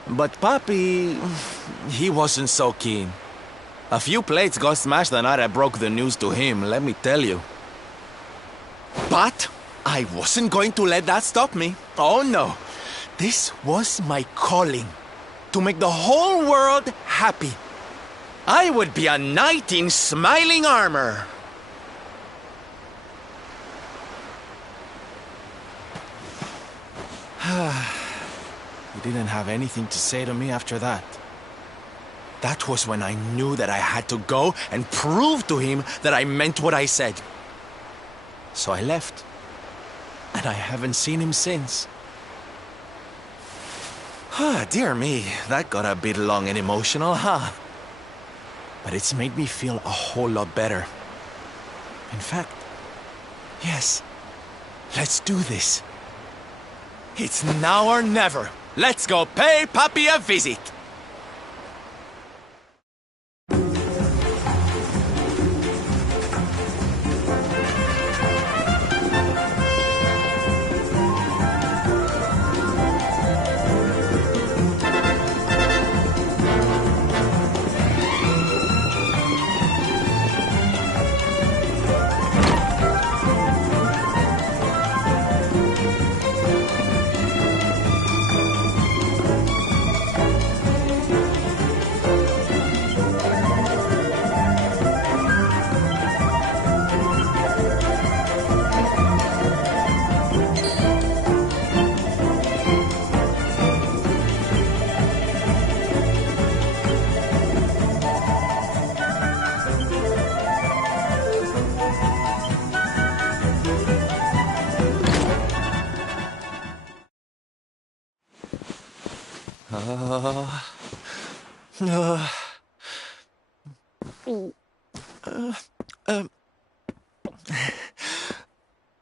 But Papi, he wasn't so keen. A few plates got smashed the night I broke the news to him, let me tell you. But I wasn't going to let that stop me. Oh no. This was my calling. To make the whole world happy. I would be a knight in smiling armor. He didn't have anything to say to me after that. That was when I knew that I had to go and prove to him that I meant what I said. So I left. And I haven't seen him since. Dear me, that got a bit long and emotional, huh? But it's made me feel a whole lot better. In fact, yes, let's do this. It's now or never. Let's go pay Papi a visit.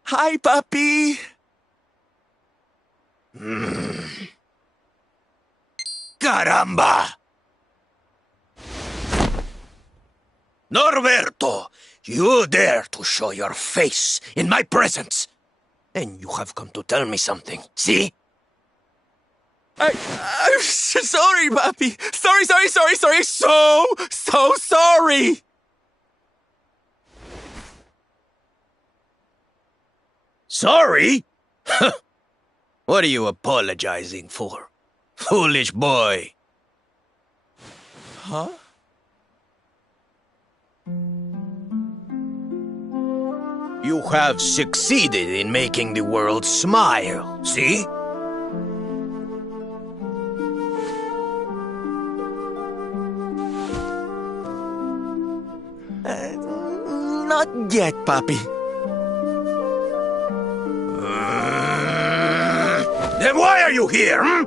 Hi, Papi. Caramba! Norberto, you dare to show your face in my presence. And you have come to tell me something, see? I'm sorry, Papi. Sorry. So sorry. Sorry? What are you apologizing for? Foolish boy. Huh? You have succeeded in making the world smile, see? Not yet, Papi. Then why are you here, hmm?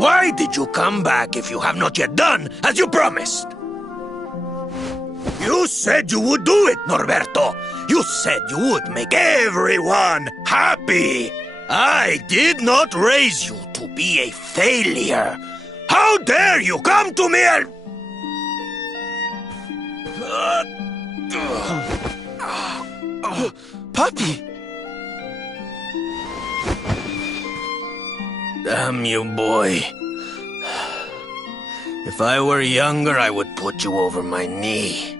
Why did you come back if you have not yet done as you promised? You said you would do it, Norberto. You said you would make everyone happy. I did not raise you to be a failure. How dare you come to me and... Papi! Damn you, boy. If I were younger, I would put you over my knee.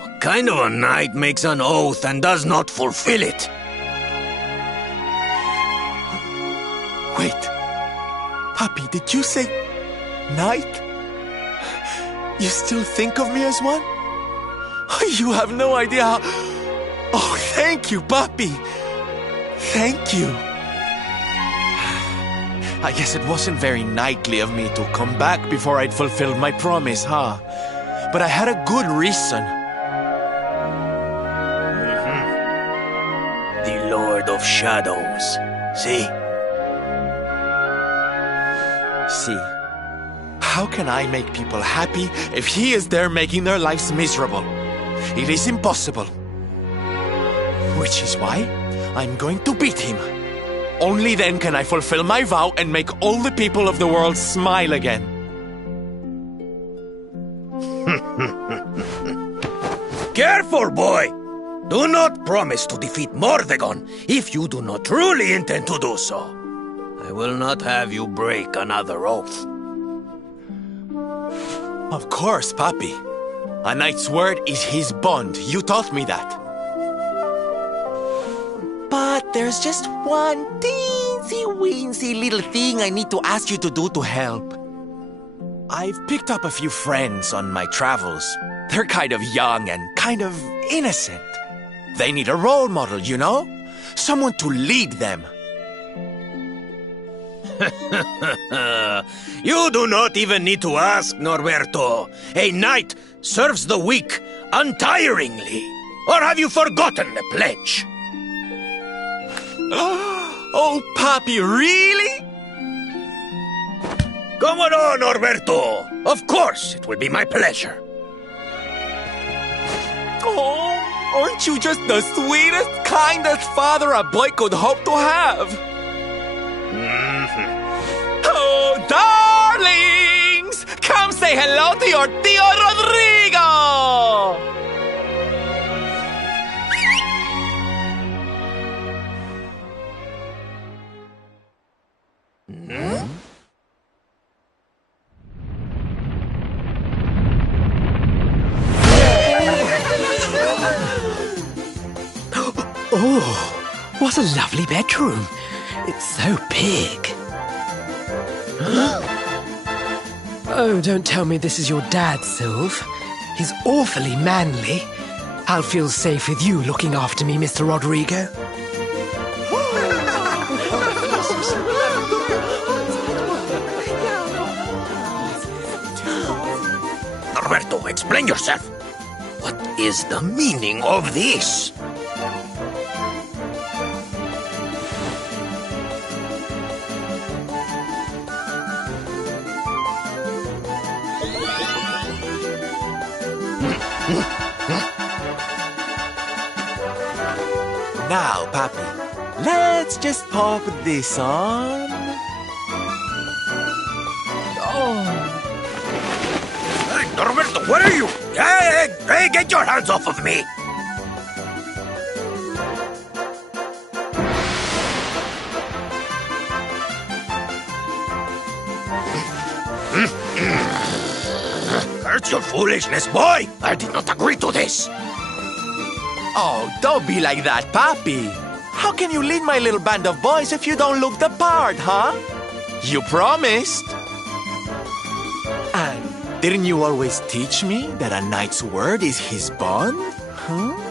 What kind of a knight makes an oath and does not fulfill it? Wait. Papi, did you say knight? You still think of me as one? You have no idea how... Oh, thank you, Papi. Thank you. I guess it wasn't very knightly of me to come back before I'd fulfilled my promise, huh? But I had a good reason. The Lord of Shadows. See? See? How can I make people happy if he is there making their lives miserable? It is impossible. Which is why I'm going to beat him. Only then can I fulfill my vow and make all the people of the world smile again. Careful, boy! Do not promise to defeat Mordegon if you do not truly intend to do so. I will not have you break another oath. Of course, Papi. A knight's word is his bond. You taught me that. But there's just one teensy-weensy little thing I need to ask you to do to help. I've picked up a few friends on my travels. They're kind of young and kind of innocent. They need a role model, you know? Someone to lead them. You do not even need to ask, Norberto. A knight serves the weak untiringly. Or have you forgotten the pledge? Oh, Papi, really? Come on, Norberto. Of course, it will be my pleasure. Oh, aren't you just the sweetest, kindest father a boy could hope to have? Oh, darlings! Come say hello to your Tío Rodrigo! Oh, what a lovely bedroom. It's so big. Oh, don't tell me this is your dad, Sylve. He's awfully manly. I'll feel safe with you looking after me, Mr. Rodrigo. Norberto, explain yourself. What is the meaning of this? Now, Papi, let's just pop this on. Hey, Norberto, where are you? Hey, Hey, get your hands off of me! Curse your foolishness, boy! I did not agree to this! Oh, don't be like that, Papi. How can you lead my little band of boys if you don't look the part, huh? You promised. And didn't you always teach me that a knight's word is his bond? Huh?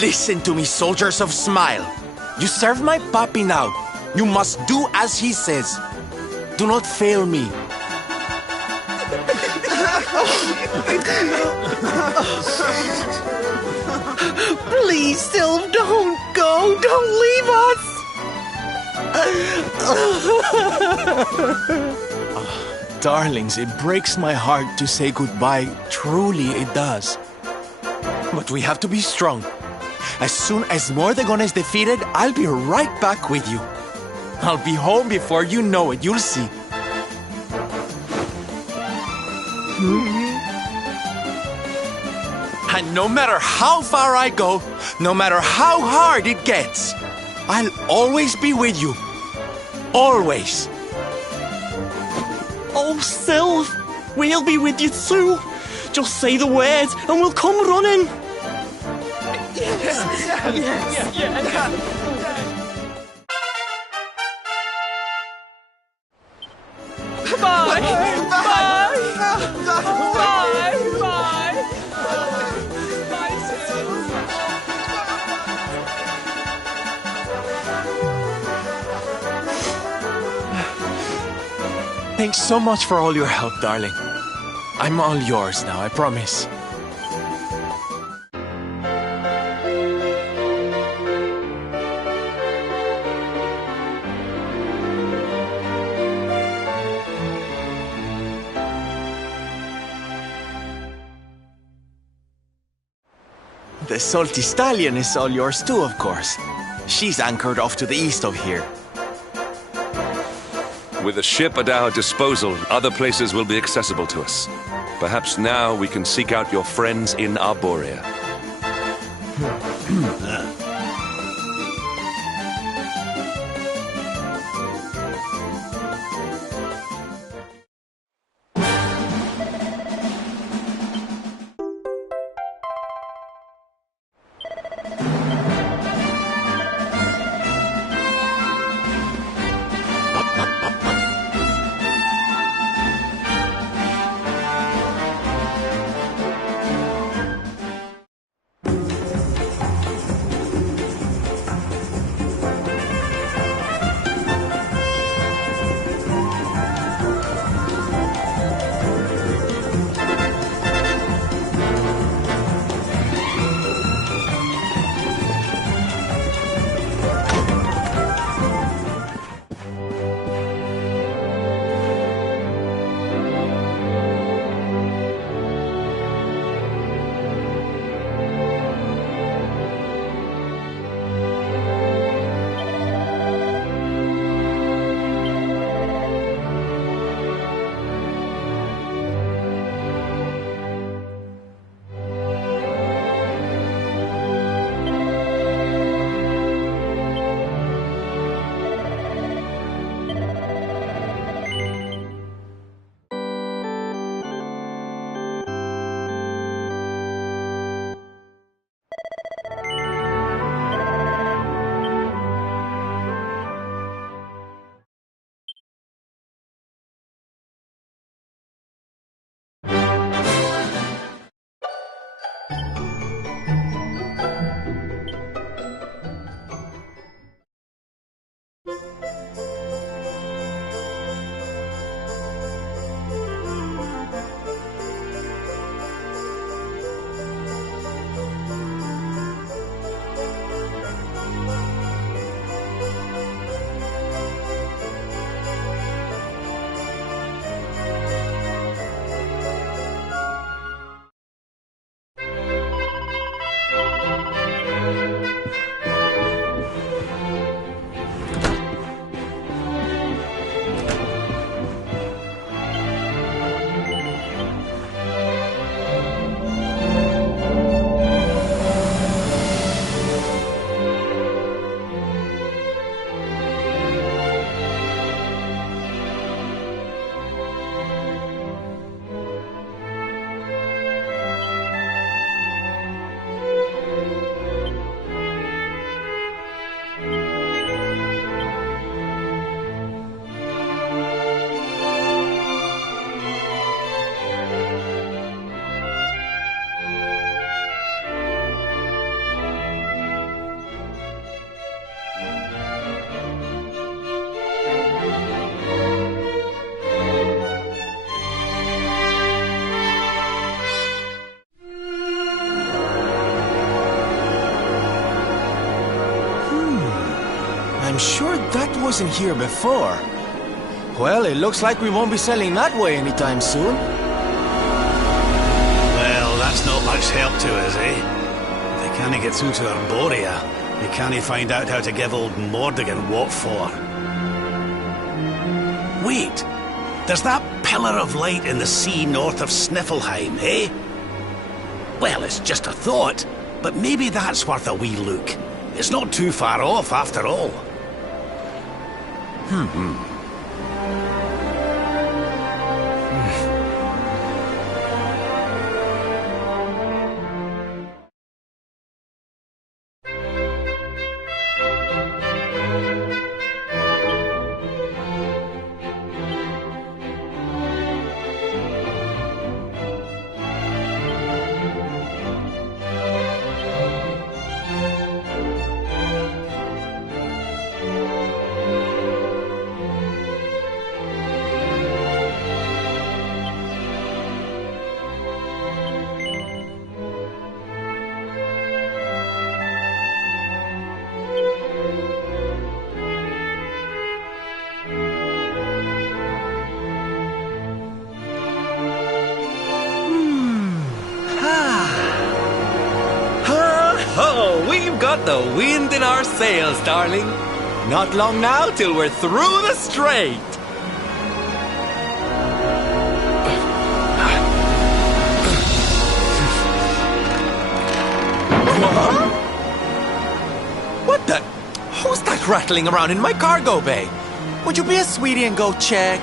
Listen to me, soldiers of Smile. You serve my papi now. You must do as he says. Do not fail me. Please, Sylve, don't go. Don't leave us. Darlings, it breaks my heart to say goodbye. Truly, it does. But we have to be strong. As soon as Mordegon is defeated, I'll be right back with you. I'll be home before you know it. You'll see. And no matter how far I go, no matter how hard it gets, I'll always be with you. Always. Oh, Sylve, we'll be with you too. Just say the words and we'll come running. Yes. Bye! Thanks so much for all your help, darling. I'm all yours now, I promise. The Salty Stallion is all yours too, of course. She's anchored off to the east of here. With a ship at our disposal, other places will be accessible to us. Perhaps now we can seek out your friends in Arborea. I'm sure that wasn't here before. Well, it looks like we won't be sailing that way anytime soon. Well, that's not much help to us, eh? If they can't get through to Arborea, they can't find out how to give old Mordegon what for. Wait! There's that pillar of light in the sea north of Sniffelheim, eh? Well, it's just a thought, but maybe that's worth a wee look. It's not too far off, after all. We've got the wind in our sails, darling. Not long now till we're through the strait. What the? Who's that rattling around in my cargo bay? Would you be a sweetie and go check?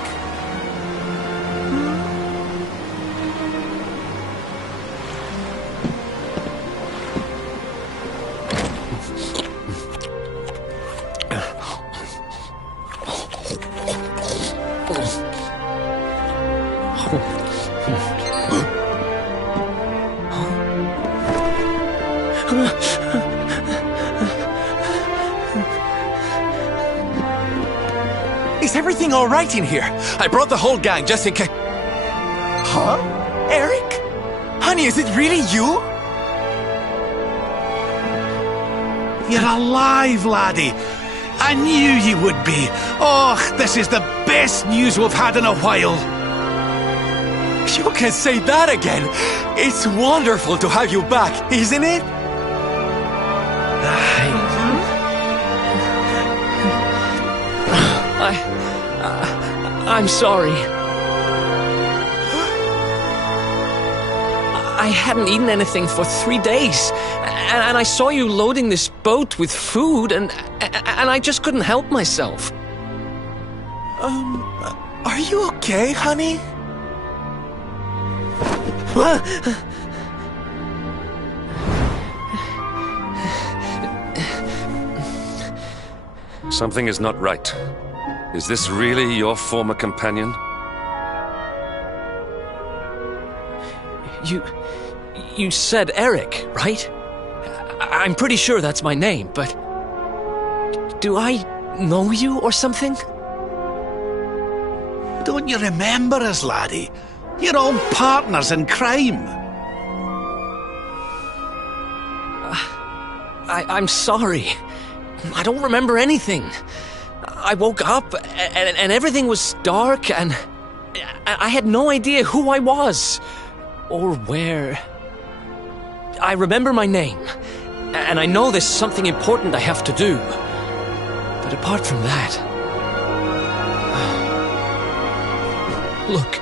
Is everything all right in here? I brought the whole gang just in case. Huh? Eric? Honey, is it really you? You're alive, laddie. I knew you would be. Oh, this is the best news we've had in a while. You can say that again. It's wonderful to have you back, isn't it? I'm sorry. I hadn't eaten anything for 3 days, and I saw you loading this boat with food, and I just couldn't help myself. Are you okay, honey? Something is not right. Is this really your former companion? You said Eric, right? I'm pretty sure that's my name, but... do I know you or something? Don't you remember us, laddie? You're all partners in crime. I'm sorry. I don't remember anything. I woke up and everything was dark and I had no idea who I was or where. I remember my name and I know there's something important I have to do. But apart from that... Look,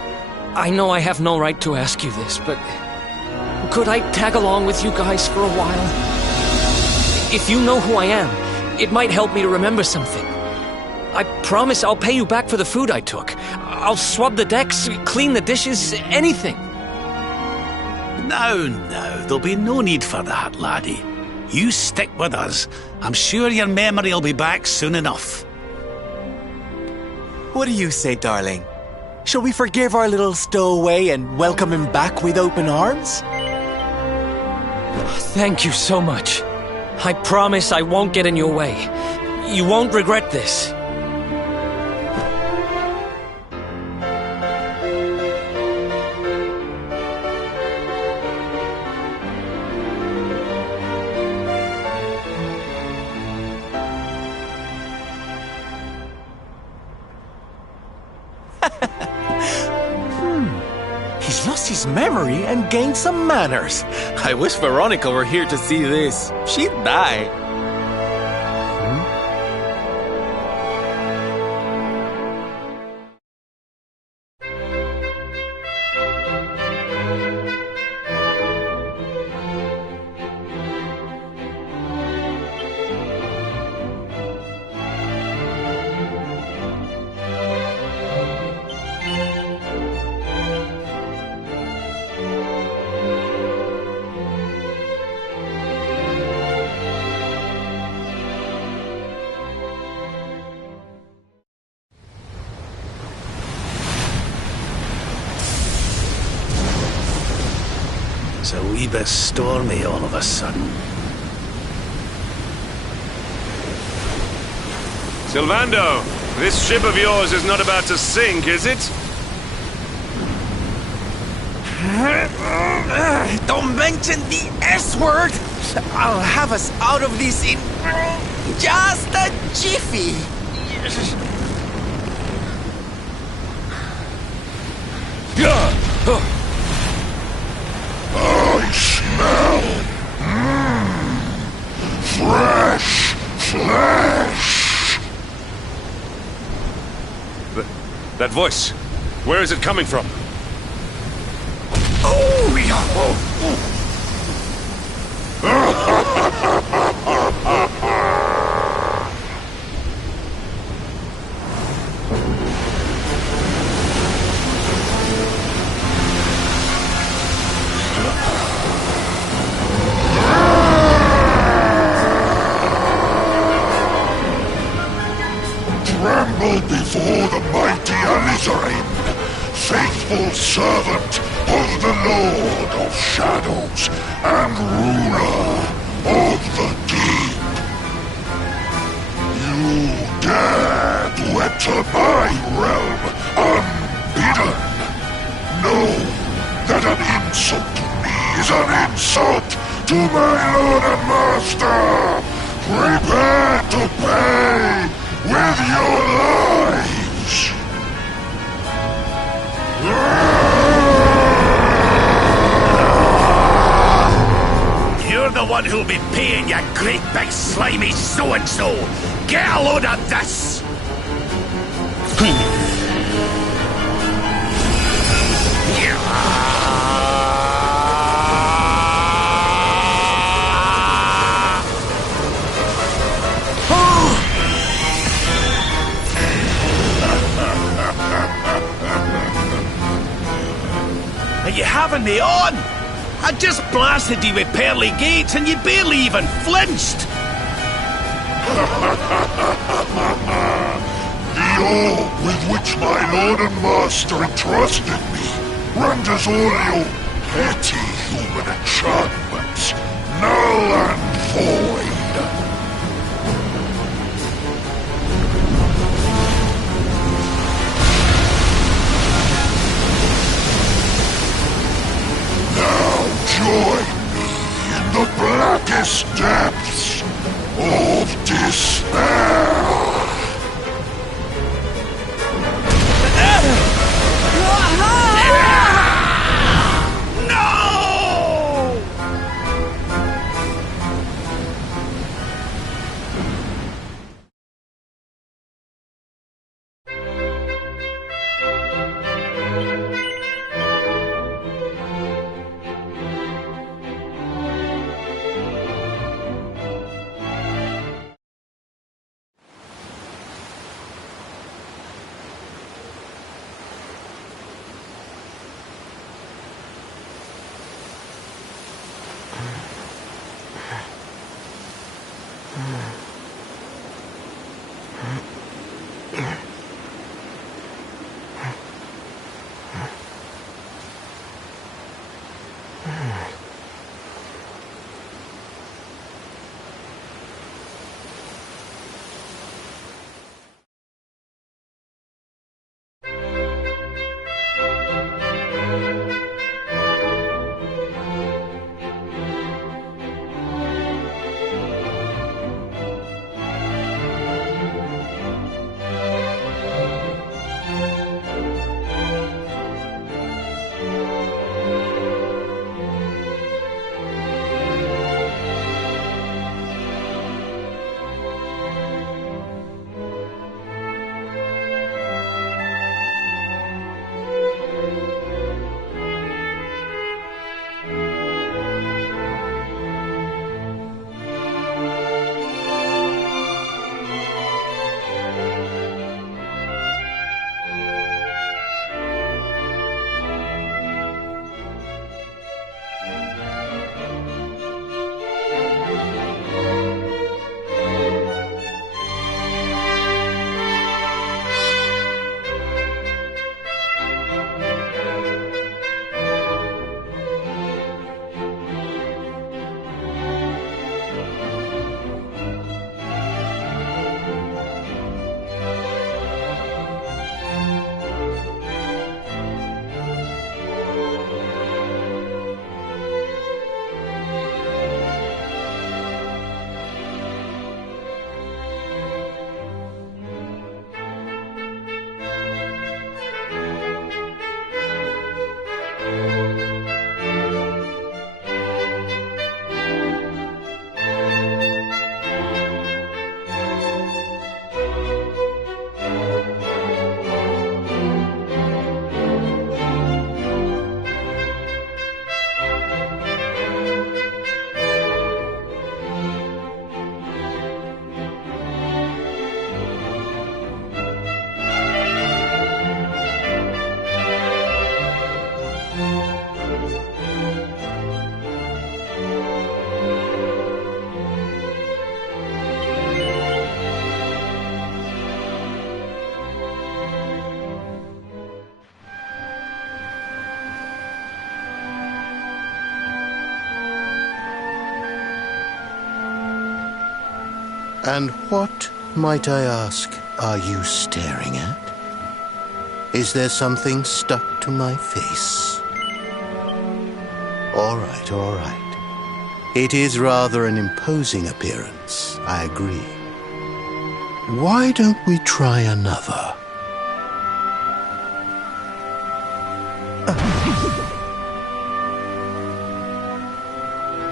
I know I have no right to ask you this, but could I tag along with you guys for a while? If you know who I am, it might help me to remember something. I promise I'll pay you back for the food I took. I'll swab the decks, clean the dishes, anything. No, there'll be no need for that, laddie. You stick with us. I'm sure your memory will be back soon enough. What do you say, darling? Shall we forgive our little stowaway and welcome him back with open arms? Thank you so much. I promise I won't get in your way. You won't regret this. He's lost his memory and gained some manners. I wish Veronica were here to see this. She'd die. It's a wee bit stormy all of a sudden. Sylvando, this ship of yours is not about to sink, is it? Don't mention the S word! I'll have us out of this in just a jiffy. I smell fresh flesh. That voice, where is it coming from? Oh, yeah. Tremble before the mighty Alizarin, faithful servant of the Lord of Shadows and ruler of the deep. You dare to enter my realm unbidden. Know that an insult to me is an insult to my lord and master. Prepare to pay with your lives. You're the one who'll be paying, you great big slimy so-and-so! Get a load of this! Are you having me on? I just blasted you with pearly gates and you barely even flinched! The orb with which my lord and master entrusted me renders all your petty human enchantments null and void. Join me in the blackest depths of despair. And what, might I ask, are you staring at? Is there something stuck to my face? All right, all right. It is rather an imposing appearance, I agree. Why don't we try another?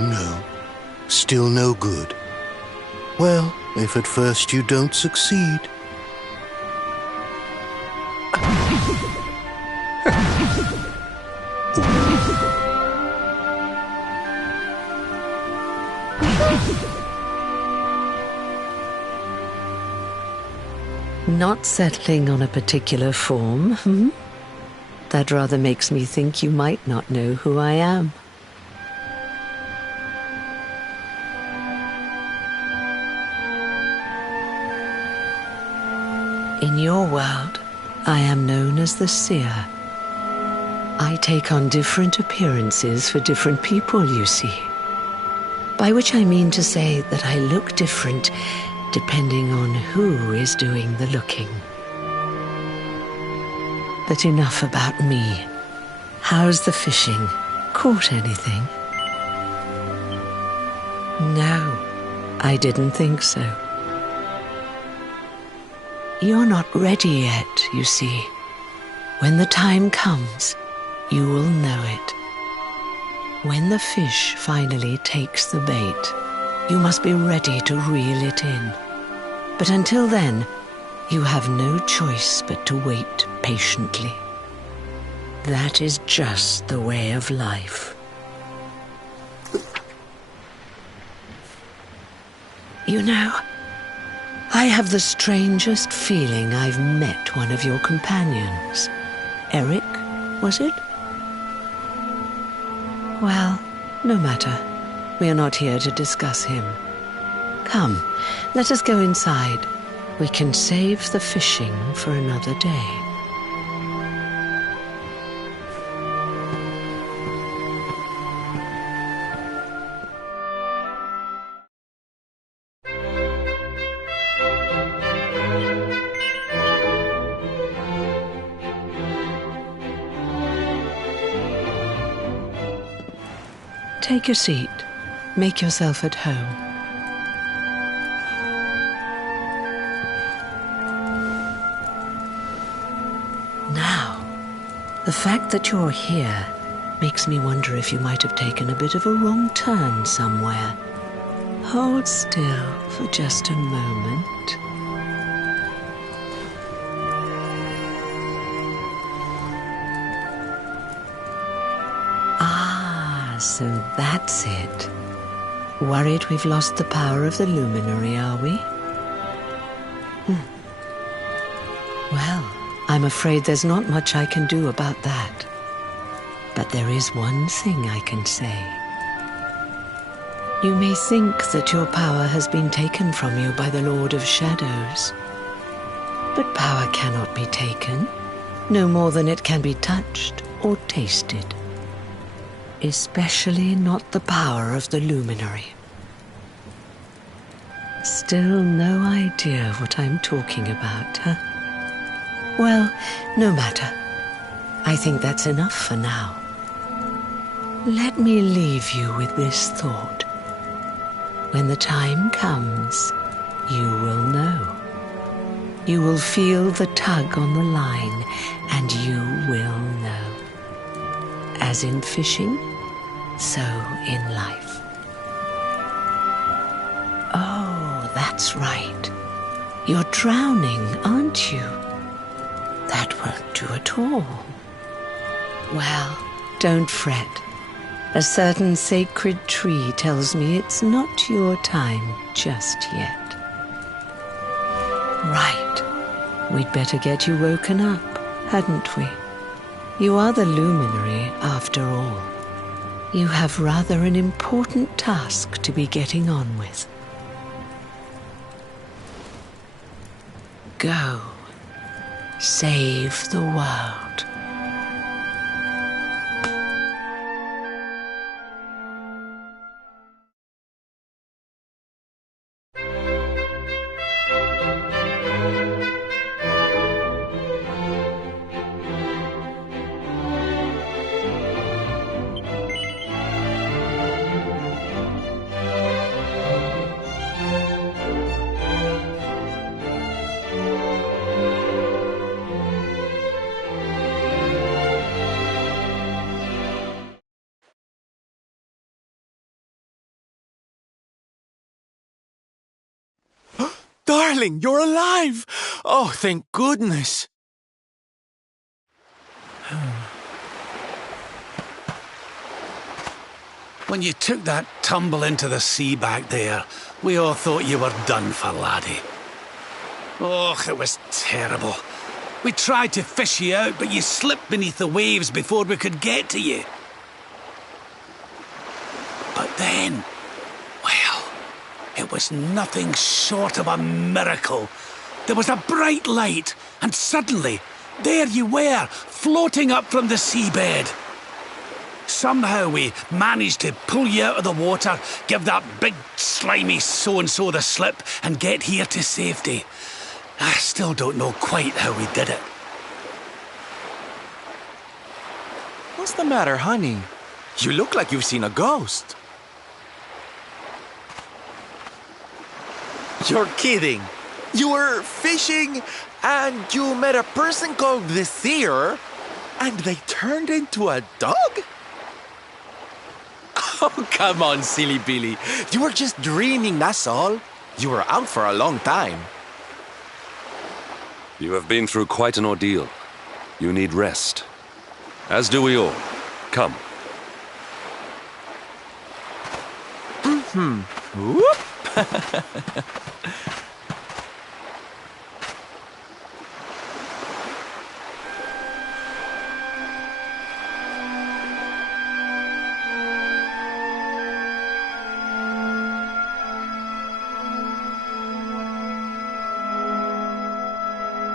No, still no good. Well, if at first you don't succeed. Not settling on a particular form, hmm? That rather makes me think you might not know who I am. In your world, I am known as the Seer. I take on different appearances for different people, you see. By which I mean to say that I look different depending on who is doing the looking. But enough about me. How's the fishing? Caught anything? No, I didn't think so. You're not ready yet, you see. When the time comes, you will know it. When the fish finally takes the bait, you must be ready to reel it in. But until then, you have no choice but to wait patiently. That is just the way of life. You know, I have the strangest feeling I've met one of your companions. Eric, was it? Well, no matter. We are not here to discuss him. Come, let us go inside. We can save the fishing for another day. Take a seat. Make yourself at home. Now, the fact that you're here makes me wonder if you might have taken a bit of a wrong turn somewhere. Hold still for just a moment. So that's it. Worried we've lost the power of the luminary, are we? Well, I'm afraid there's not much I can do about that. But there is one thing I can say. You may think that your power has been taken from you by the Lord of Shadows. But power cannot be taken, no more than it can be touched or tasted. Especially not the power of the luminary. Still no idea what I'm talking about, huh? Well, no matter. I think that's enough for now. Let me leave you with this thought. When the time comes, you will know. You will feel the tug on the line, and you will know. As in fishing, so in life. Oh, that's right. You're drowning, aren't you? That won't do at all. Well, don't fret. A certain sacred tree tells me it's not your time just yet. Right. We'd better get you woken up, hadn't we? You are the luminary, after all. You have rather an important task to be getting on with. Go. Save the world. darling, you're alive! Oh, thank goodness. When you took that tumble into the sea back there, we all thought you were done for, laddie. Oh, it was terrible. We tried to fish you out, but you slipped beneath the waves before we could get to you. But then, well, it was nothing short of a miracle. There was a bright light, and suddenly, there you were, floating up from the seabed. Somehow we managed to pull you out of the water, give that big slimy so-and-so the slip, and get here to safety. I still don't know quite how we did it. What's the matter, honey? You look like you've seen a ghost. You're kidding. You were fishing and you met a person called the Seer and they turned into a dog? Oh, come on, silly Billy. You were just dreaming, that's all. You were out for a long time. You have been through quite an ordeal. You need rest. As do we all. Come. Whoop!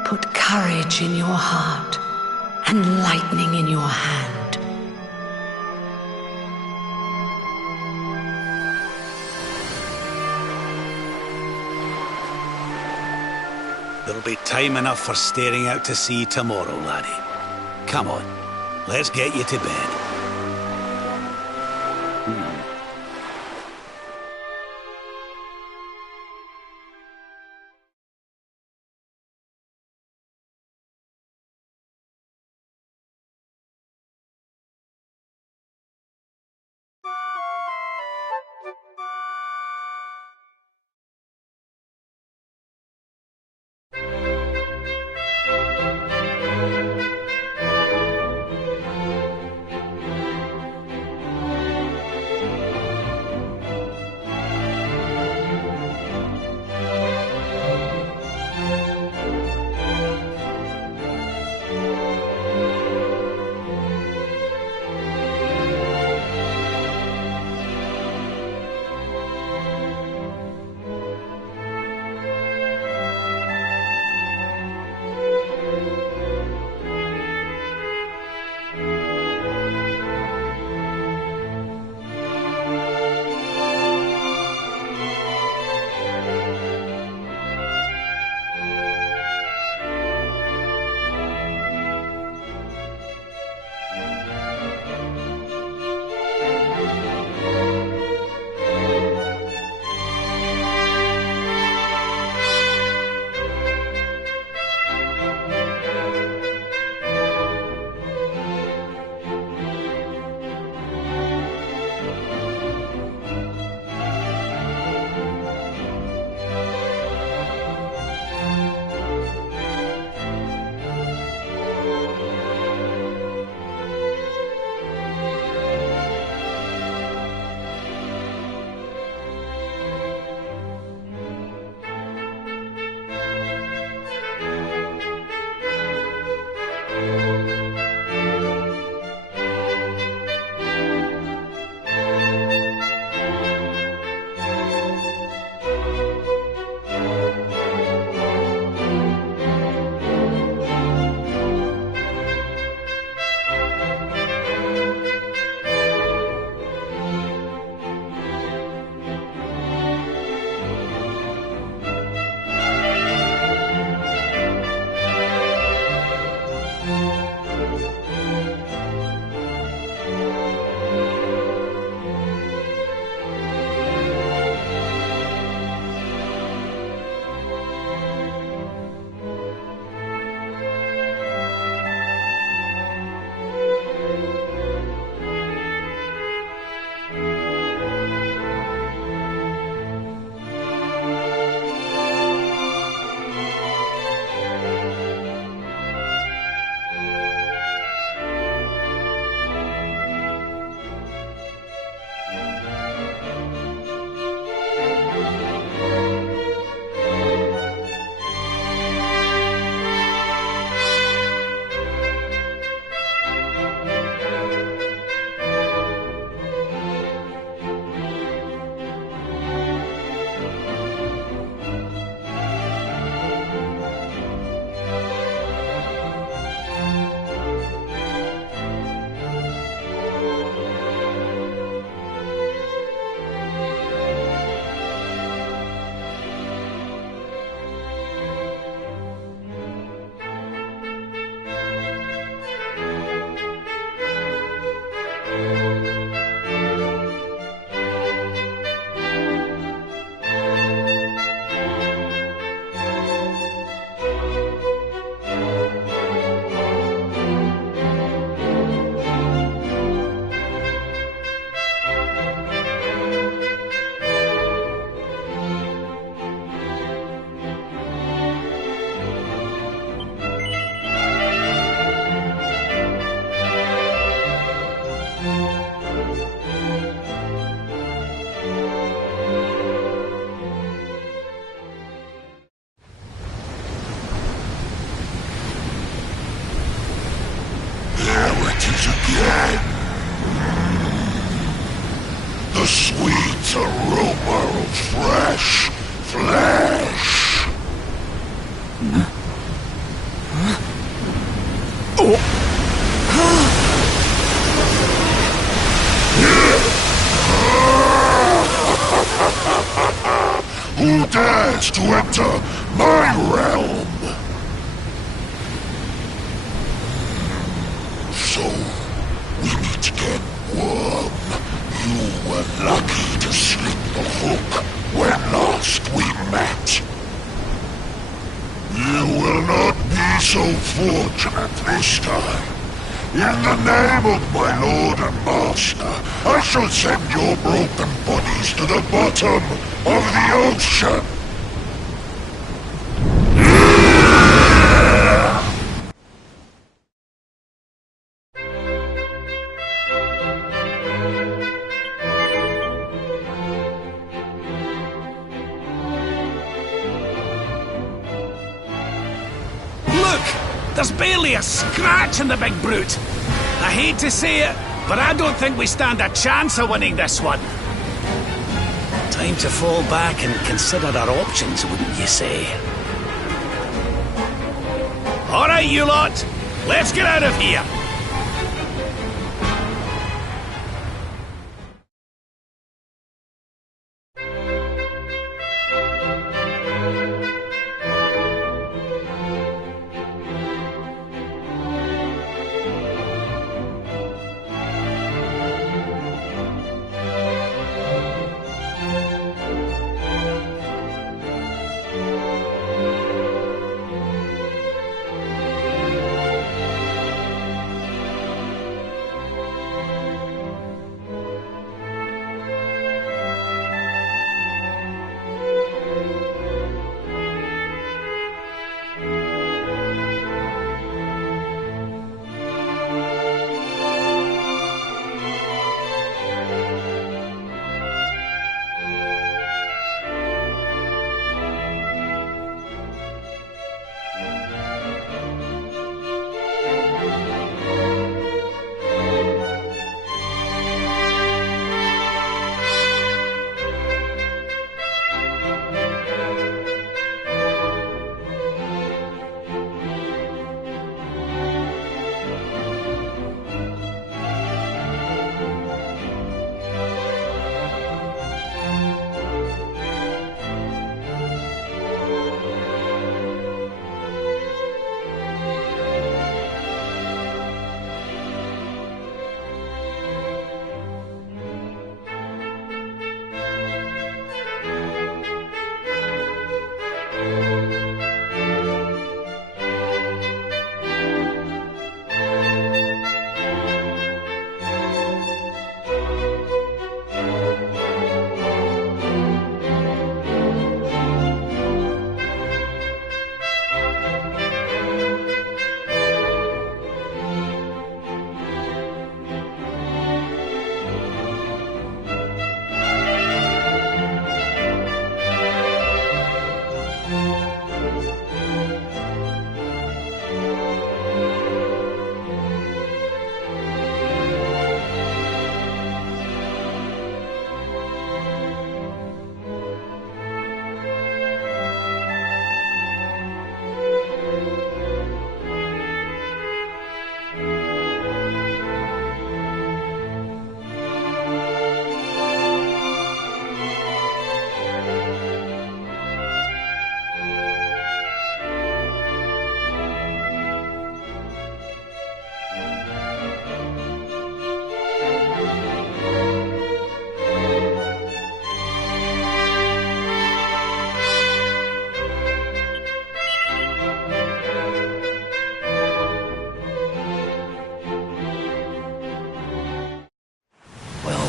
Put courage in your heart and lightning in your hand. There'll be time enough for staring out to sea tomorrow, laddie. Come on, let's get you to bed. sweet aroma of fresh flesh. Who dares to enter my realm? So, we meet again, worm. You were lucky to slip the hook when last we met. You will not be so fortunate this time. In the name of my lord and master, I shall send your broken bodies to the bottom of the ocean. There's barely a scratch in the big brute. I hate to say it, but I don't think we stand a chance of winning this one. Time to fall back and consider our options, wouldn't you say? All right, you lot. Let's get out of here.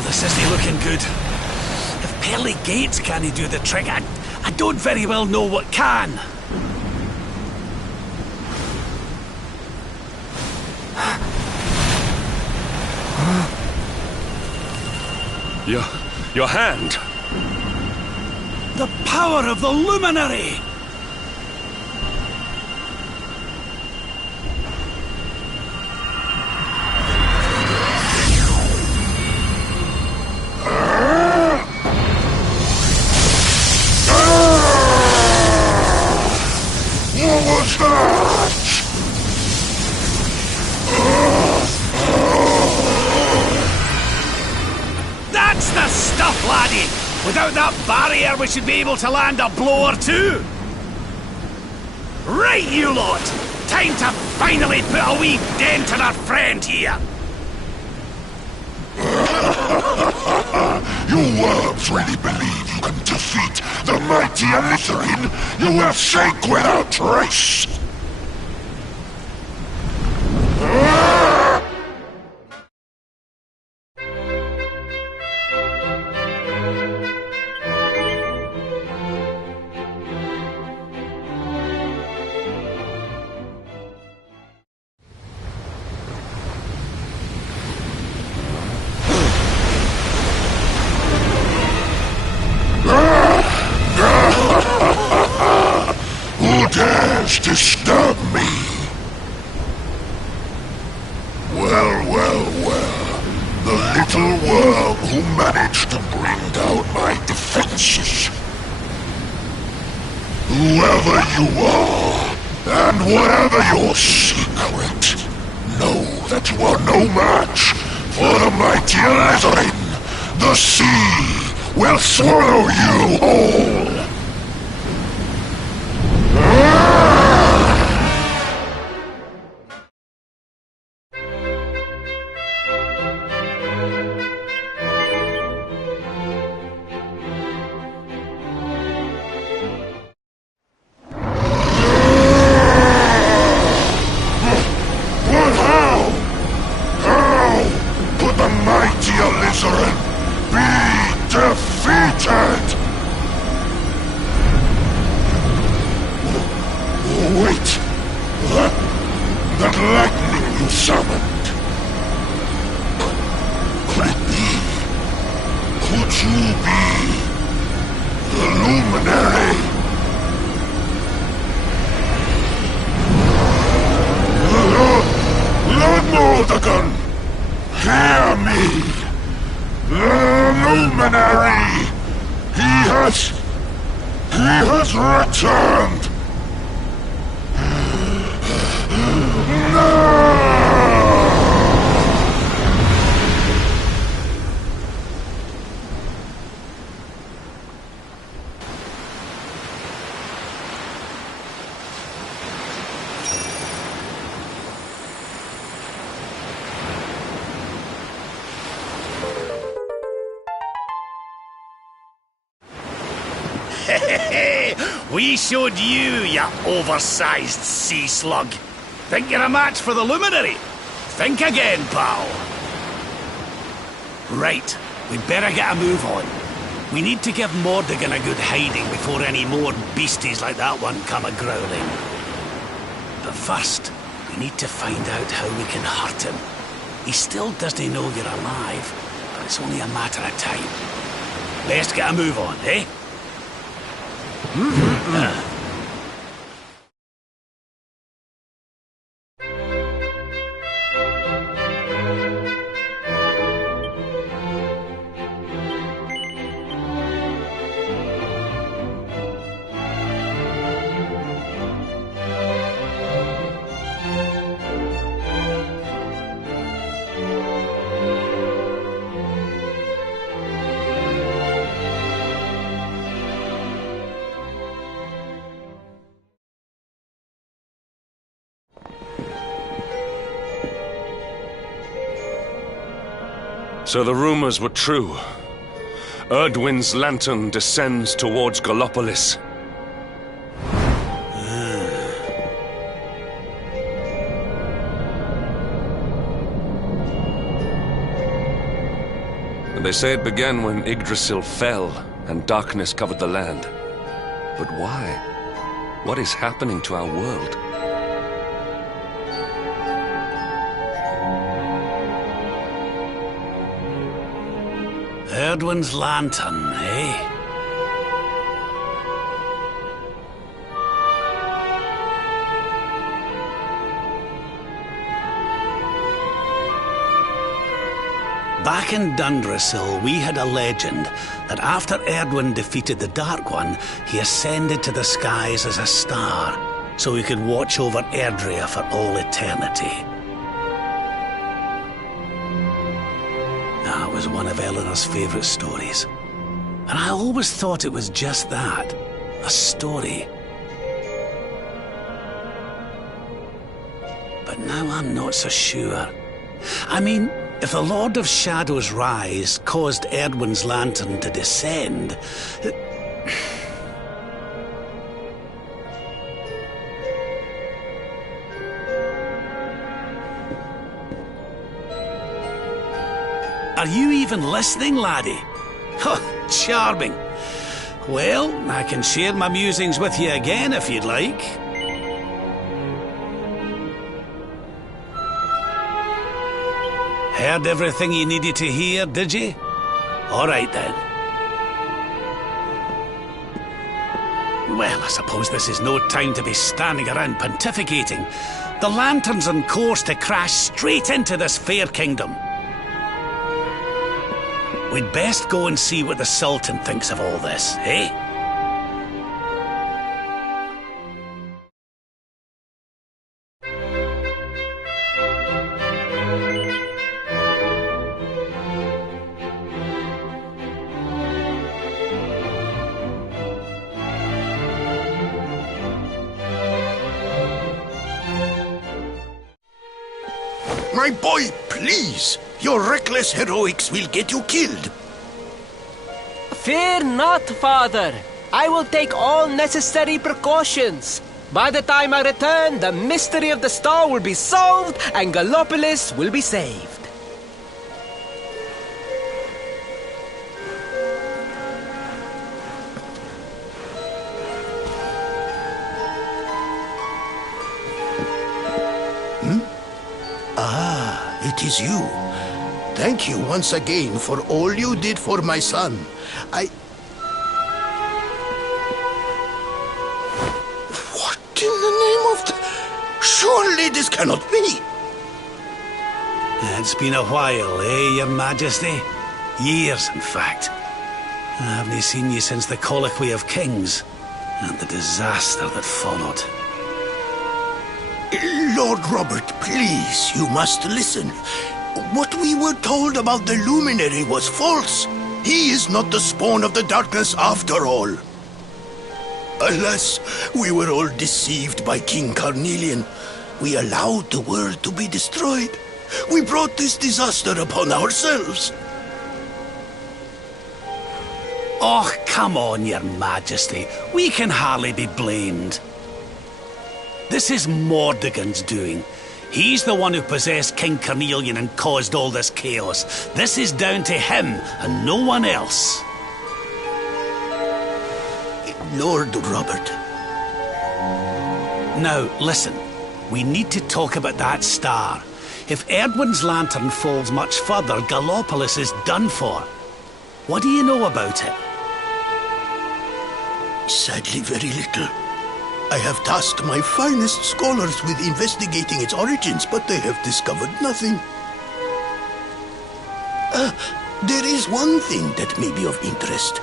This isn't looking good. If Pearly Gates can't do the trick, I don't very well know what can. Your hand! The power of the Luminary! Without that barrier, we should be able to land a blow or two. Right, you lot! Time to finally put a wee dent in our friend here. You worms really believe you can defeat the mighty Elitherine? You will sink without trace! Who dares disturb me? Well, the little worm who managed to bring down my defenses. Whoever you are, and whatever your secret, know that you are no match for the mighty Elitherine. The sea will swallow you whole. Wait! That lightning you summoned. Could it be? Could you be the Luminary? Lord Mordegon, hear me! The Luminary! He has returned! We showed you, you oversized sea slug. Think you're a match for the Luminary? Think again, pal. Right, we'd better get a move on. We need to give Mordegon a good hiding before any more beasties like that one come a-growling. But first, we need to find out how we can hurt him. He still doesn't know you're alive, but it's only a matter of time. Best get a move on, eh? So the rumors were true. Erdwin's lantern descends towards Gallopolis. They say it began when Yggdrasil fell and darkness covered the land. But why? What is happening to our world? Erdwin's lantern, eh? Back in Dundrasil, we had a legend that after Erdwin defeated the Dark One, he ascended to the skies as a star, so he could watch over Erdrea for all eternity. That was one of Eleanor's favorite stories. And I always thought it was just that, a story. But now I'm not so sure. I mean, if the Lord of Shadow's rise caused Erdwin's lantern to descend... Are you even listening, laddie? Oh, charming. Well, I can share my musings with you again if you'd like. Heard everything you needed to hear, did you? All right, then. Well, I suppose this is no time to be standing around pontificating. The lantern's on course to crash straight into this fair kingdom. We'd best go and see what the Sultan thinks of all this, eh? My boy, please! Your reckless heroics will get you killed. Fear not, Father. I will take all necessary precautions. By the time I return, the mystery of the star will be solved and Gallopolis will be saved. It is you. Thank you once again for all you did for my son. What in the name of the... Surely this cannot be. It's been a while, eh, Your Majesty? Years, in fact. I haven't seen you since the Colloquy of Kings and the disaster that followed. Lord Robert, please, you must listen. What we were told about the Luminary was false. He is not the spawn of the darkness after all. Alas, we were all deceived by King Carnelian. We allowed the world to be destroyed. We brought this disaster upon ourselves. Oh, come on, Your Majesty. We can hardly be blamed. This is Mordegon's doing. He's the one who possessed King Carnelian and caused all this chaos. This is down to him and no one else. Lord Robert. Now, listen. We need to talk about that star. If Erdwin's lantern falls much further, Gallopolis is done for. What do you know about it? Sadly, very little. I have tasked my finest scholars with investigating its origins, but they have discovered nothing. There is one thing that may be of interest.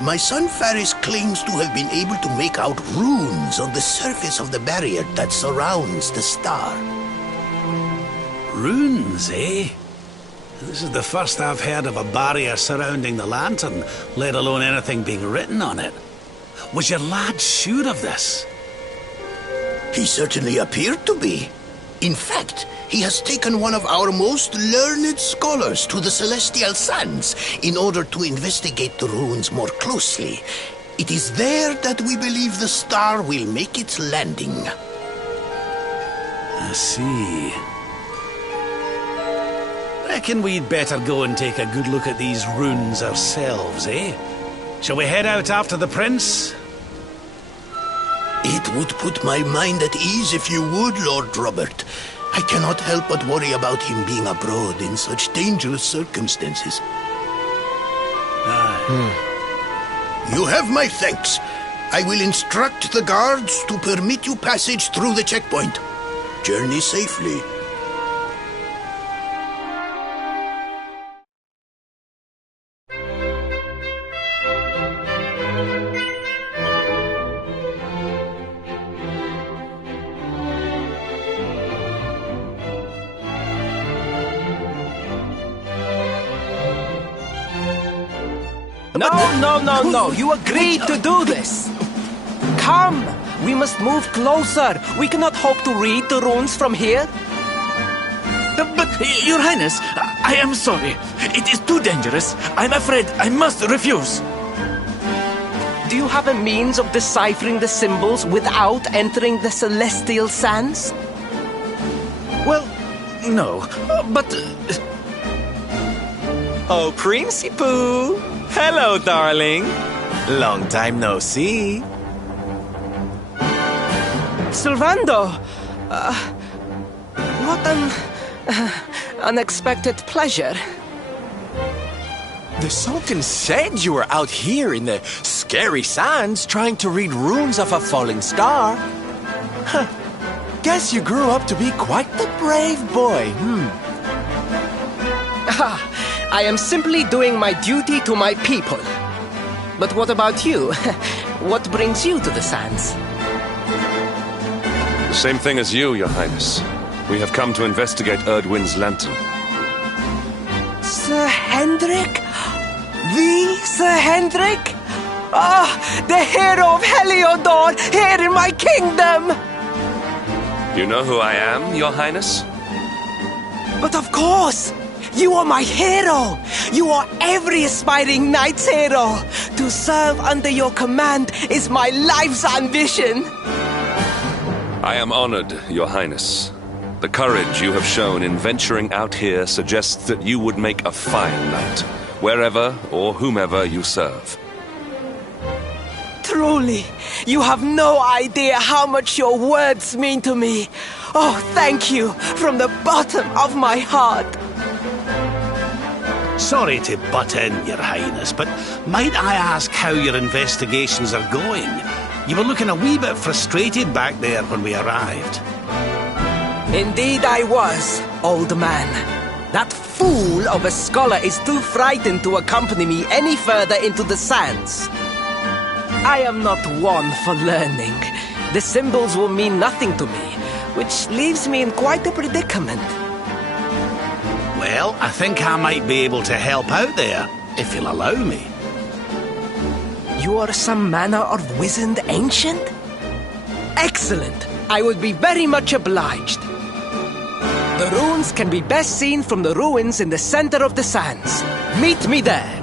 My son Faris claims to have been able to make out runes on the surface of the barrier that surrounds the star. Runes, eh? This is the first I've heard of a barrier surrounding the lantern, let alone anything being written on it. Was your lad sure of this? He certainly appeared to be. In fact, he has taken one of our most learned scholars to the Celestial Sands in order to investigate the runes more closely. It is there that we believe the star will make its landing. I see. Reckon we'd better go and take a good look at these runes ourselves, eh? Shall we head out after the prince? It would put my mind at ease if you would, Lord Robert. I cannot help but worry about him being abroad in such dangerous circumstances. You have my thanks. I will instruct the guards to permit you passage through the checkpoint. Journey safely. No. You agreed to do this. Come. We must move closer. We cannot hope to read the runes from here. But, Your Highness, I am sorry. It is too dangerous. I'm afraid I must refuse. Do you have a means of deciphering the symbols without entering the celestial sands? Well, no, but... Oh, Principoo! Hello, darling. Long time no see. Sylvando! What an... unexpected pleasure. The Sultan said you were out here in the scary sands trying to read runes of a falling star. Huh. Guess you grew up to be quite the brave boy, I am simply doing my duty to my people. But what about you? What brings you to the sands? The same thing as you, Your Highness. We have come to investigate Erdwin's lantern. Sir Hendrik? The Sir Hendrik? The hero of Heliodor, here in my kingdom! You know who I am, Your Highness? But of course! You are my hero! You are every aspiring knight's hero! To serve under your command is my life's ambition! I am honored, Your Highness. The courage you have shown in venturing out here suggests that you would make a fine knight, wherever or whomever you serve. Truly, you have no idea how much your words mean to me. Oh, thank you from the bottom of my heart. Sorry to butt in, Your Highness, but might I ask how your investigations are going? You were looking a wee bit frustrated back there when we arrived. Indeed I was, old man. That fool of a scholar is too frightened to accompany me any further into the sands. I am not one for learning. The symbols will mean nothing to me, which leaves me in quite a predicament. Well, I think I might be able to help out there, if you'll allow me. You are some manner of wizened ancient? Excellent! I would be very much obliged. The runes can be best seen from the ruins in the center of the sands. Meet me there.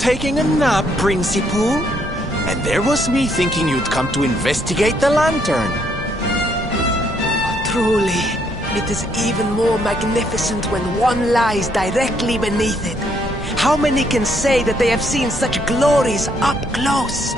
taking a nap, Principal. And there was me thinking you'd come to investigate the lantern. Truly, it is even more magnificent when one lies directly beneath it. How many can say that they have seen such glories up close?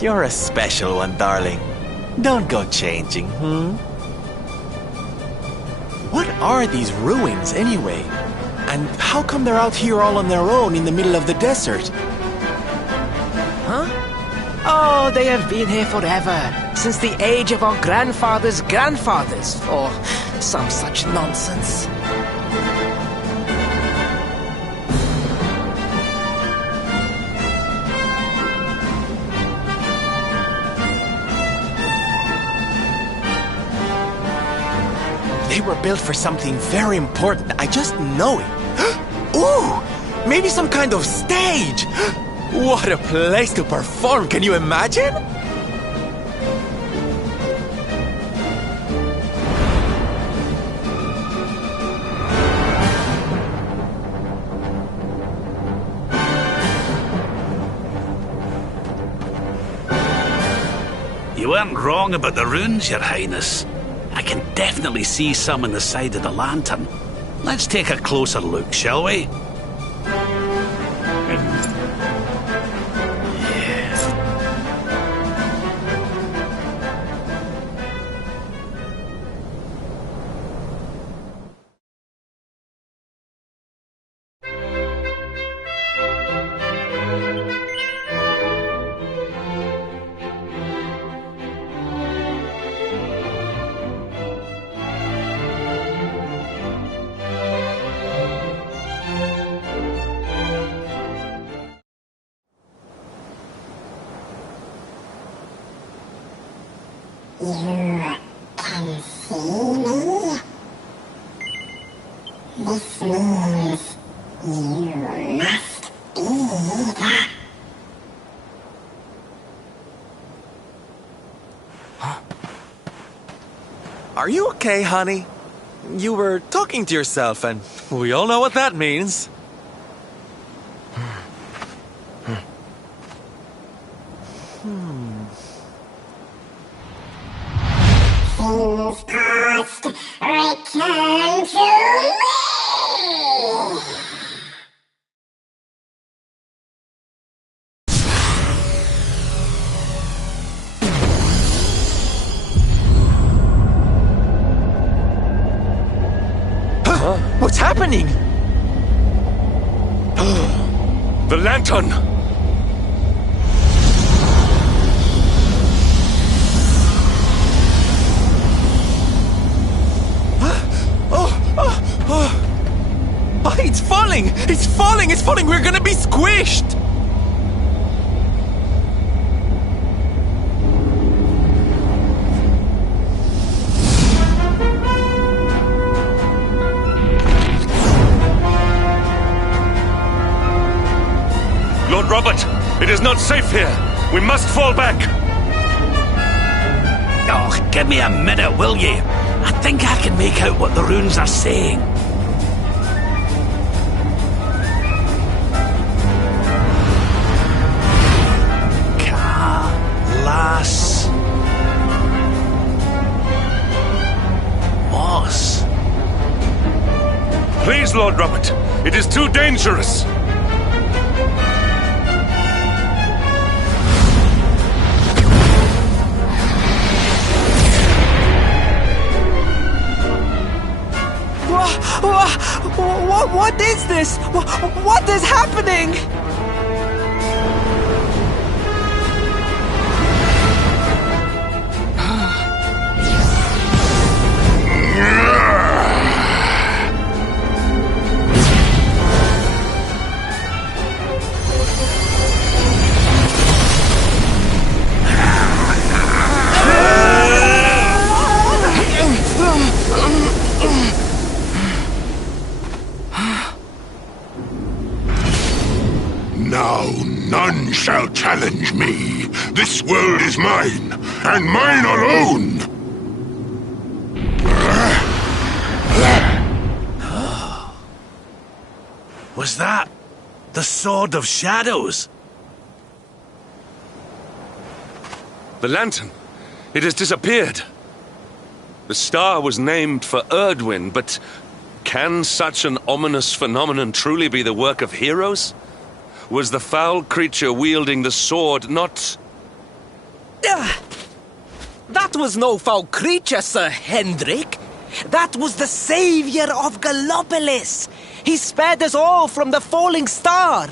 You're a special one, darling. Don't go changing, What are these ruins, anyway? And how come they're out here all on their own in the middle of the desert? Huh? Oh, they have been here forever, since the age of our grandfathers' grandfathers, or some such nonsense. They were built for something very important. I just know it. Ooh! Maybe some kind of stage! What a place to perform! Can you imagine? You weren't wrong about the runes, Your Highness. I can definitely see some on the side of the lantern. Let's take a closer look, shall we? You can see me? This means you must be the... Are you okay, honey? You were talking to yourself, and we all know what that means. Things past, return to me! What's happening? The lantern! Oh, it's falling! It's falling! It's falling! We're gonna be squished! Lord Robert, it is not safe here. We must fall back. Oh, give me a minute, will you? I think I can make out what the runes are saying. Las Moss. Please, Lord Robert, it is too dangerous. What is this? What is happening? Now none shall challenge me. This world is mine, and mine alone. Was that the Sword of Shadows? The lantern. It has disappeared. The star was named for Erdwin, but can such an ominous phenomenon truly be the work of heroes? Was the foul creature wielding the sword not... That was no foul creature, Sir Hendrik. That was the savior of Gallopolis. He spared us all from the falling star.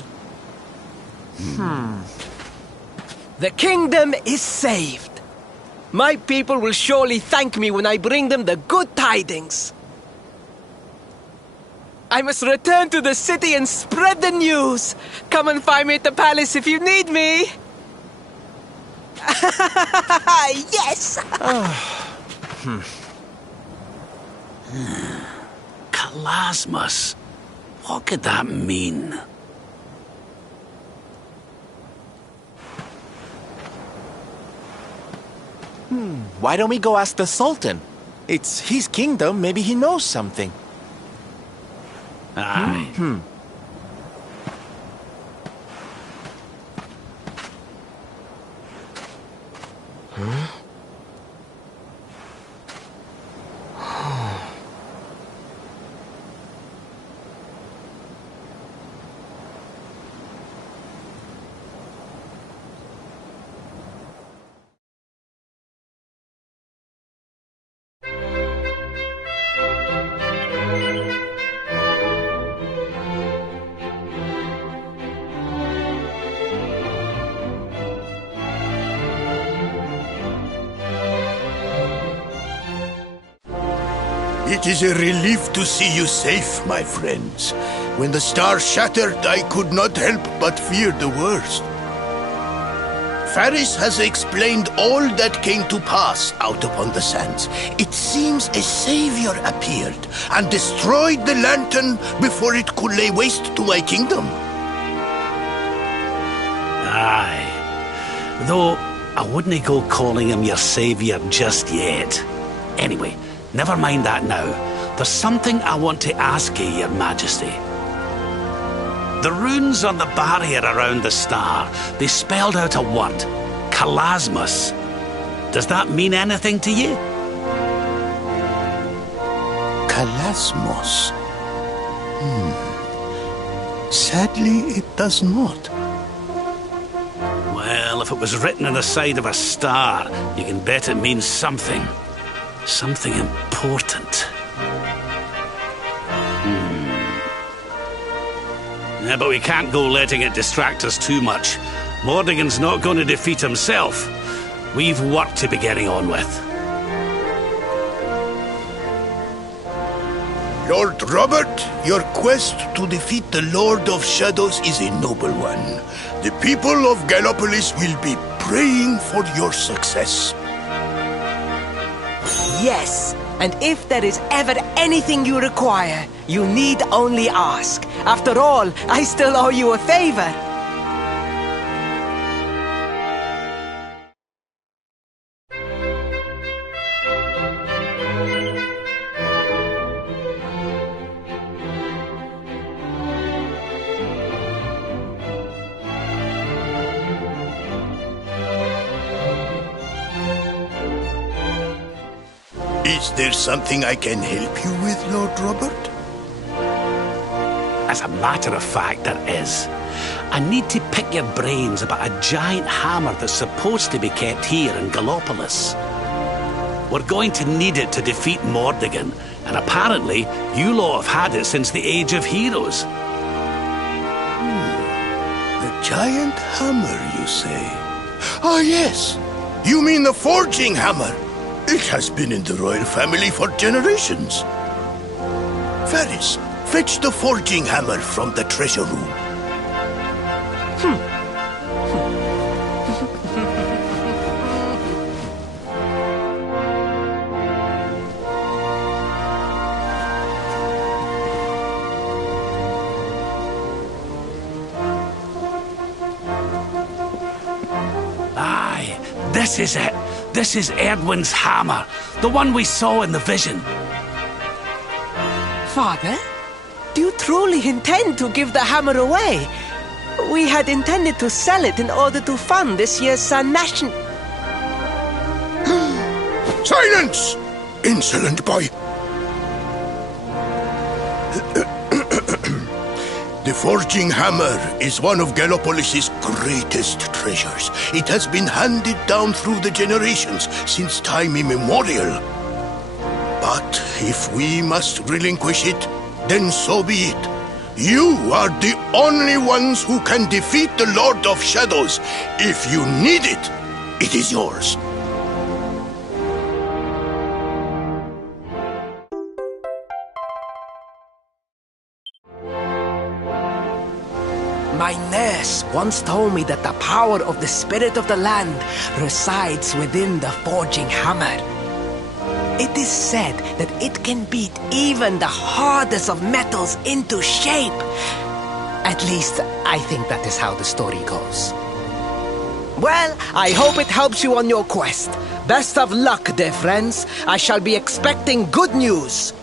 The kingdom is saved. My people will surely thank me when I bring them the good tidings. I must return to the city and spread the news. Come and find me at the palace if you need me. Yes! Kalasmus. What could that mean? Why don't we go ask the Sultan? It's his kingdom, maybe he knows something. Aye. It is a relief to see you safe, my friends. When the star shattered, I could not help but fear the worst. Faris has explained all that came to pass out upon the sands. It seems a savior appeared and destroyed the lantern before it could lay waste to my kingdom. Aye. Though, I wouldn't go calling him your savior just yet. Anyway, never mind that now. There's something I want to ask you, your majesty. The runes on the barrier around the star, they spelled out a word. Kalasmus. Does that mean anything to you? Kalasmus. Sadly, it does not. Well, if it was written on the side of a star, you can bet it means something. Something important. Yeah, but we can't go letting it distract us too much. Mordegon's not going to defeat himself. We've work to be getting on with. Lord Robert, your quest to defeat the Lord of Shadows is a noble one. The people of Gallopolis will be praying for your success. Yes, and if there is ever anything you require, you need only ask. After all, I still owe you a favor. Is there something I can help you with, Lord Robert? As a matter of fact, there is. I need to pick your brains about a giant hammer that's supposed to be kept here in Gallopolis. We're going to need it to defeat Mordegon, and apparently you lot have had it since the Age of Heroes. The giant hammer, you say? Ah, yes. You mean the forging hammer? It has been in the royal family for generations. Faris, fetch the forging hammer from the treasure room. This is it. This is Edwin's hammer. The one we saw in the vision. Father, do you truly intend to give the hammer away? We had intended to sell it in order to fund this year's National... Silence! Insolent boy! The forging hammer is one of Gallopolis' greatest treasures. It has been handed down through the generations since time immemorial. But if we must relinquish it, then so be it. You are the only ones who can defeat the Lord of Shadows. If you need it, it is yours. My nurse once told me that the power of the spirit of the land resides within the forging hammer. It is said that it can beat even the hardest of metals into shape. At least, I think that is how the story goes. Well, I hope it helps you on your quest. Best of luck, dear friends. I shall be expecting good news.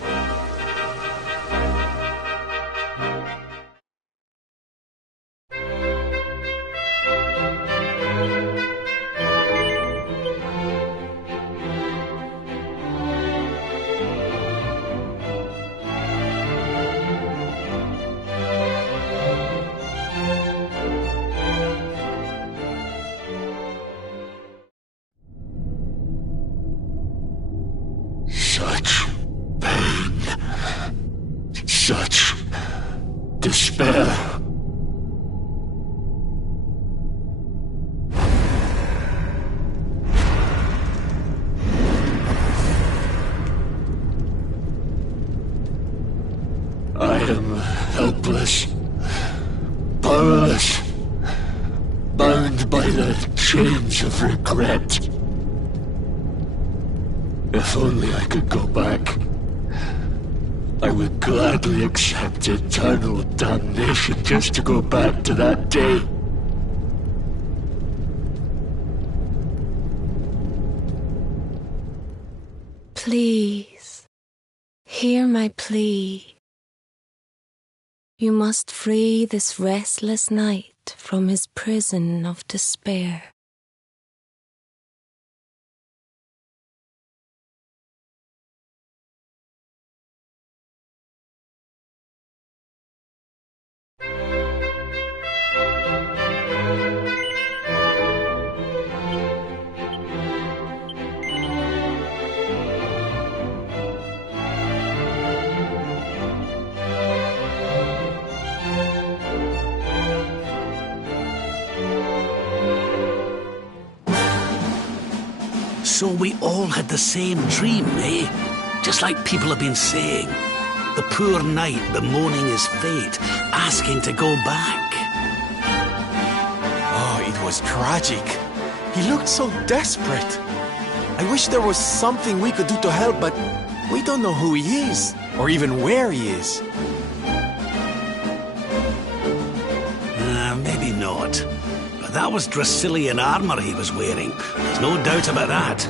Such pain. Such despair. I am helpless, powerless, bound by the chains of regret. If only I could go back, I would gladly accept eternal damnation just to go back to that day. Please, hear my plea. You must free this restless knight from his prison of despair. So we all had the same dream, eh? Just like people have been saying. The poor knight bemoaning his fate, asking to go back. Oh, it was tragic. He looked so desperate. I wish there was something we could do to help, but we don't know who he is, or even where he is. Maybe not. But that was Dracilian armor he was wearing. There's no doubt about that.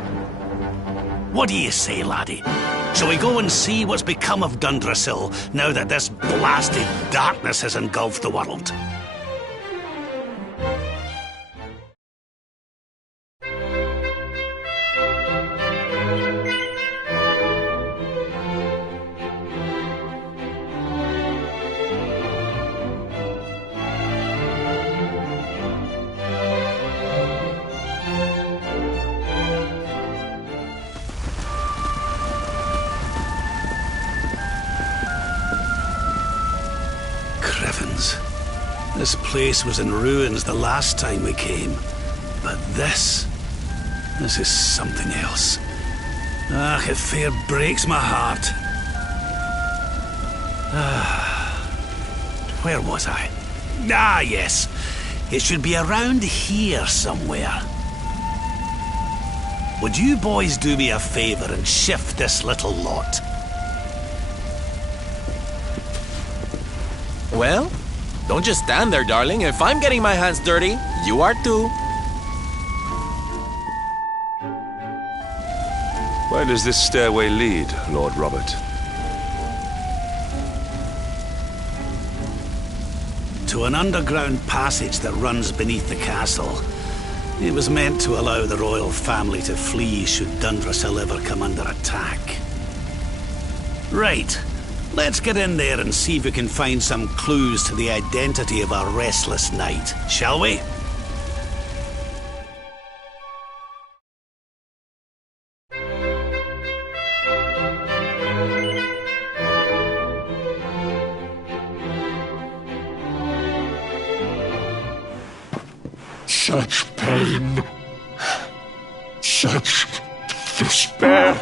What do you say, laddie? Shall we go and see what's become of Dundrasil now that this blasted darkness has engulfed the world? This place was in ruins the last time we came. But this is something else. Ah, it fair breaks my heart. Where was I? Ah, yes. It should be around here somewhere. Would you boys do me a favor and shift this little lot? Well, don't just stand there, darling. If I'm getting my hands dirty, you are too. Where does this stairway lead, Lord Robert? To an underground passage that runs beneath the castle. It was meant to allow the royal family to flee should Dundrasil ever come under attack. Right. Let's get in there and see if we can find some clues to the identity of our restless knight, shall we? Such pain. Such despair.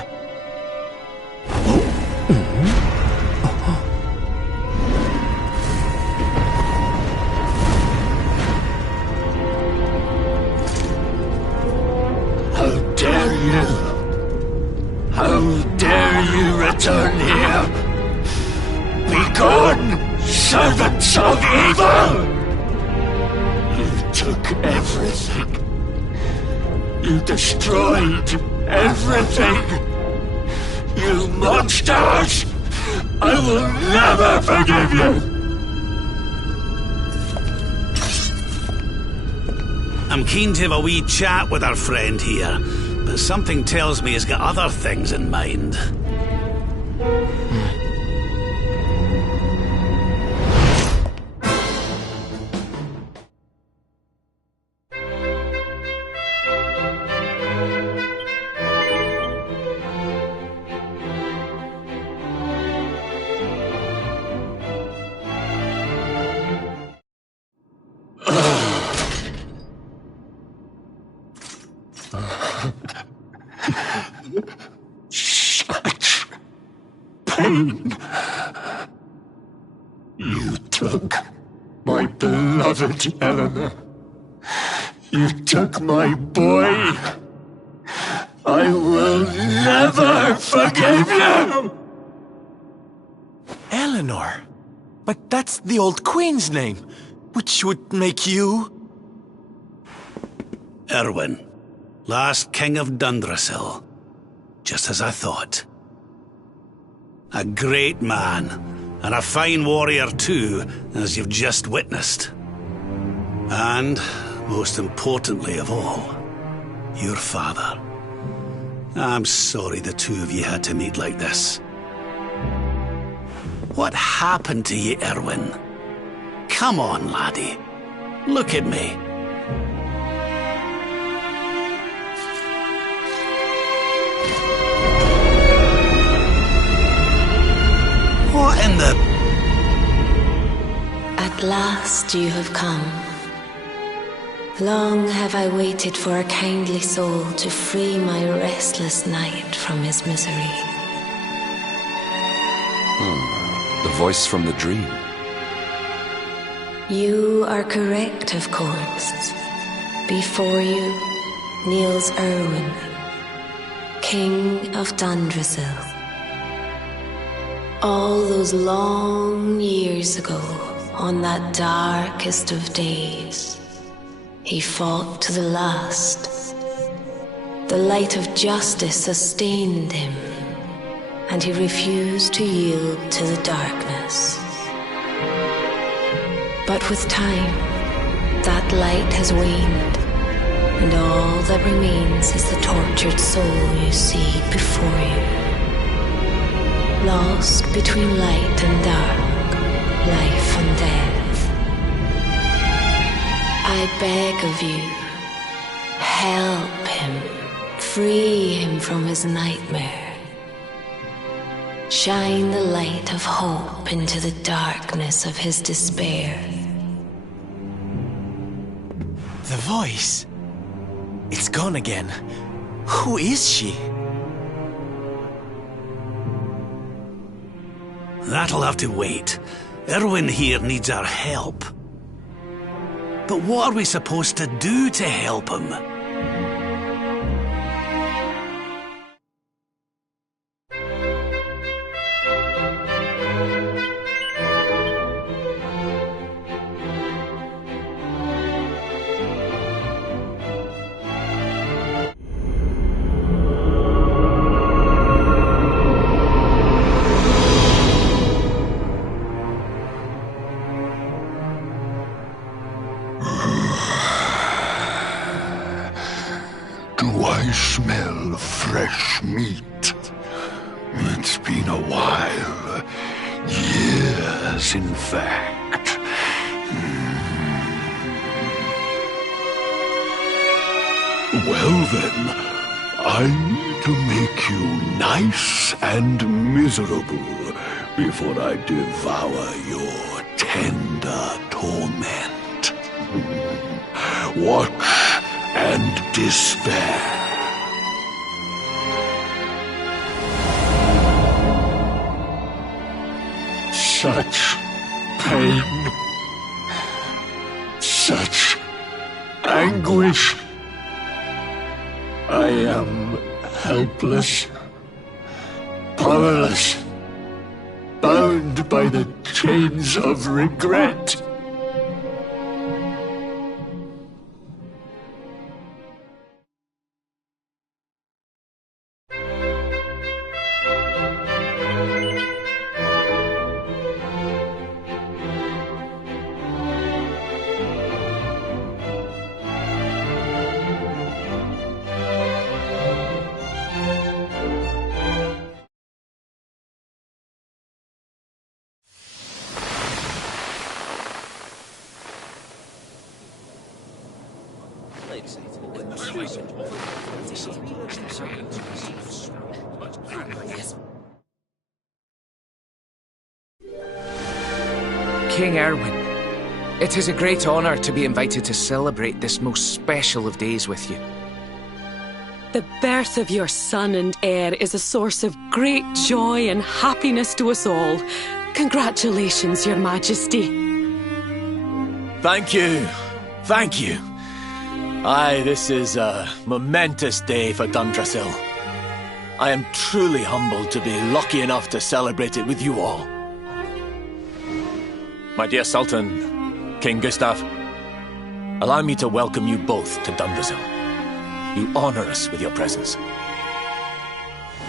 How dare you? How dare you return here? Begone, servants of evil! You took everything. You destroyed everything. You monsters! I will never forgive you! I'm keen to have a wee chat with our friend here, but something tells me he's got other things in mind. Such pain. You took my beloved Eleanor. You took my boy. I will never forgive you! Eleanor? But that's the old queen's name, which would make you... Erwin, last king of Dundrasil. Just as I thought. A great man, and a fine warrior too, as you've just witnessed. And, most importantly of all, your father. I'm sorry the two of you had to meet like this. What happened to you, Erwin? Come on, laddie. Look at me. What in the... At last you have come. Long have I waited for a kindly soul to free my restless knight from his misery. The voice from the dream. You are correct, of course. Before you kneels Erwin, King of Dundrasil. All those long years ago, on that darkest of days, he fought to the last. The light of justice sustained him, and he refused to yield to the darkness. But with time, that light has waned, and all that remains is the tortured soul you see before you. Lost between light and dark, life and death. I beg of you, help him, free him from his nightmare. Shine the light of hope into the darkness of his despair. The voice. It's gone again. Who is she? That'll have to wait. Erwin here needs our help. But what are we supposed to do to help him? meet. It's been a while. Years, in fact. Well then, I need to make you nice and miserable before I devour your tender torment. Watch and despair. Such pain, such anguish. I am helpless, powerless, bound by the chains of regret. King Erwin, it is a great honor to be invited to celebrate this most special of days with you. The birth of your son and heir is a source of great joy and happiness to us all. Congratulations, Your Majesty. Thank you. Thank you. Aye, this is a momentous day for Dundrasil. I am truly humbled to be lucky enough to celebrate it with you all. My dear Sultan, King Gustav, allow me to welcome you both to Dundrasil. You honor us with your presence.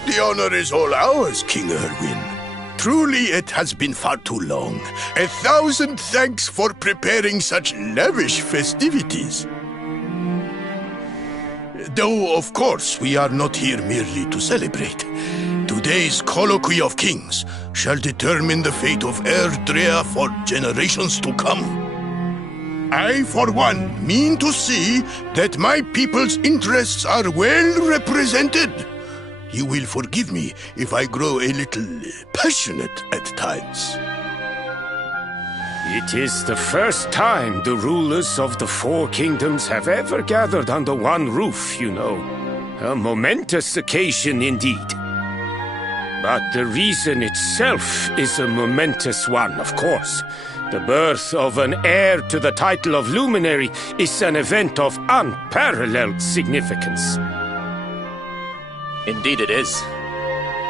The honor is all ours, King Erwin. Truly, it has been far too long. 1,000 thanks for preparing such lavish festivities. Though, of course, we are not here merely to celebrate. Today's Colloquy of Kings shall determine the fate of Erdrea for generations to come. I, for one, mean to see that my people's interests are well represented. You will forgive me if I grow a little passionate at times. It is the first time the rulers of the Four Kingdoms have ever gathered under one roof, you know. A momentous occasion indeed. But the reason itself is a momentous one, of course. The birth of an heir to the title of Luminary is an event of unparalleled significance. Indeed it is.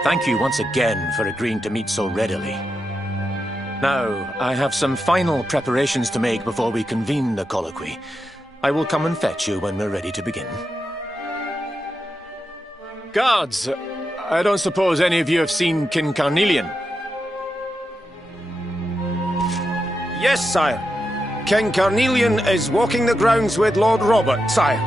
Thank you once again for agreeing to meet so readily. Now, I have some final preparations to make before we convene the colloquy. I will come and fetch you when we're ready to begin. Guards, I don't suppose any of you have seen King Carnelian? Yes, sire. King Carnelian is walking the grounds with Lord Robert, sire.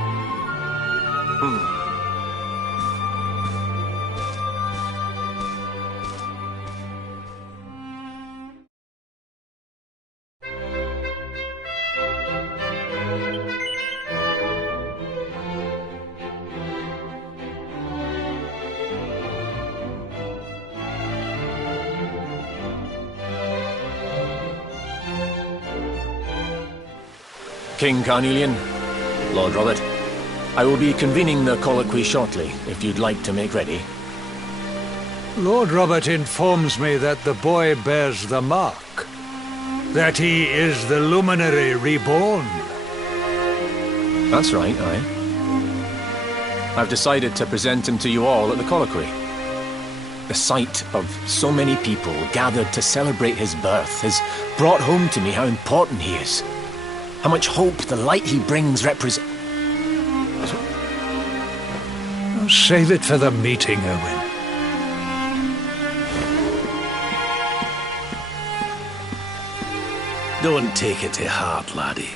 King Carnelian, Lord Robert, I will be convening the colloquy shortly, if you'd like to make ready. Lord Robert informs me that the boy bears the mark. That he is the Luminary reborn. That's right, aye. I've decided to present him to you all at the colloquy. The sight of so many people gathered to celebrate his birth has brought home to me how important he is. How much hope the light he brings represents. Save it for the meeting, Erwin. Don't take it to heart, laddie.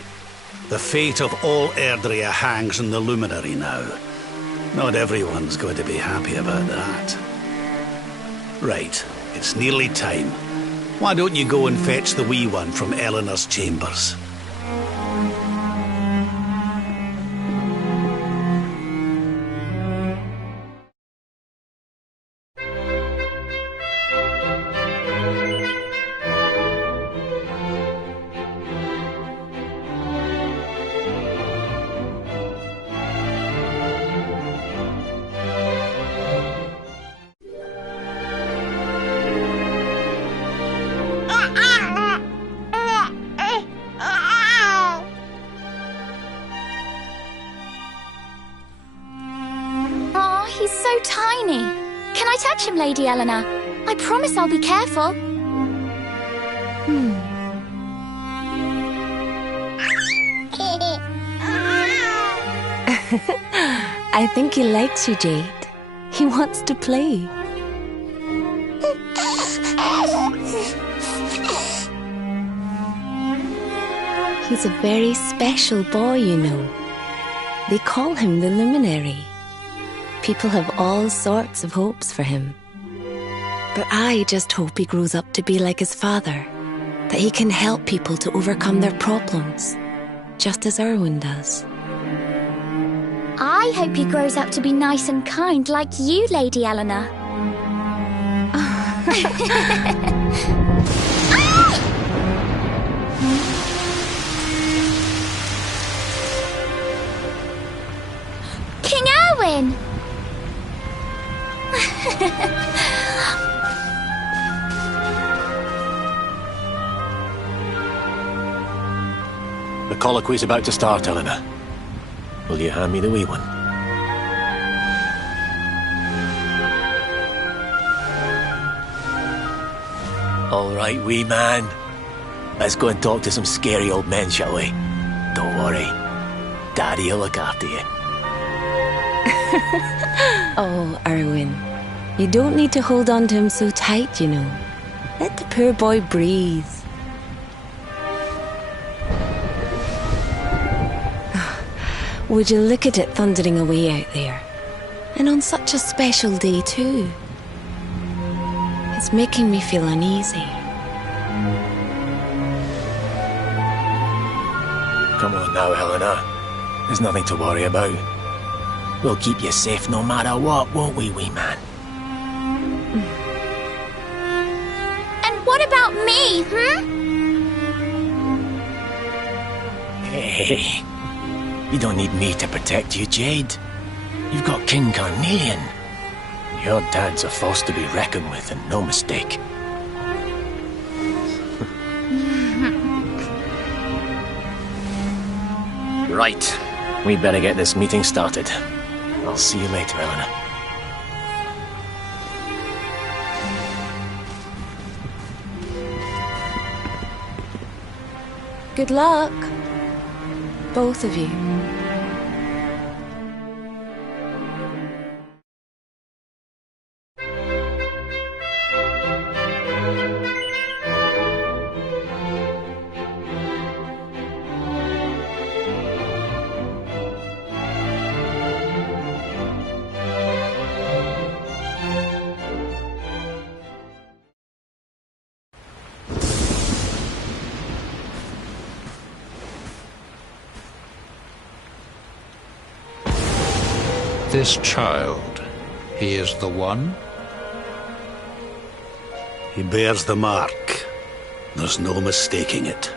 The fate of all Erdrea hangs in the Luminary now. Not everyone's going to be happy about that. Right, it's nearly time. Why don't you go and fetch the wee one from Eleanor's chambers? He's so tiny. Can I touch him, Lady Eleanor? I promise I'll be careful. I think he likes you, Jade. He wants to play. He's a very special boy, you know. They call him the Luminary. People have all sorts of hopes for him. But I just hope he grows up to be like his father, that he can help people to overcome their problems, just as Erwin does. I hope he grows up to be nice and kind like you, Lady Eleanor. King Erwin! The colloquy's about to start, Eleanor. Will you hand me the wee one? All right, wee man. Let's go and talk to some scary old men, shall we? Don't worry. Daddy'll look after you. Oh, Erwin. You don't need to hold on to him so tight, you know. Let the poor boy breathe. Would you look at it thundering away out there? And on such a special day, too. It's making me feel uneasy. Come on now, Eleanor. There's nothing to worry about. We'll keep you safe no matter what, won't we, wee man? And what about me, Hey, you don't need me to protect you, Jade. You've got King Carnelian. Your dad's a force to be reckoned with, and no mistake. Right. We better get this meeting started. I'll see you later, Eleanor. Good luck. Both of you. This child, he is the one? He bears the mark. There's no mistaking it.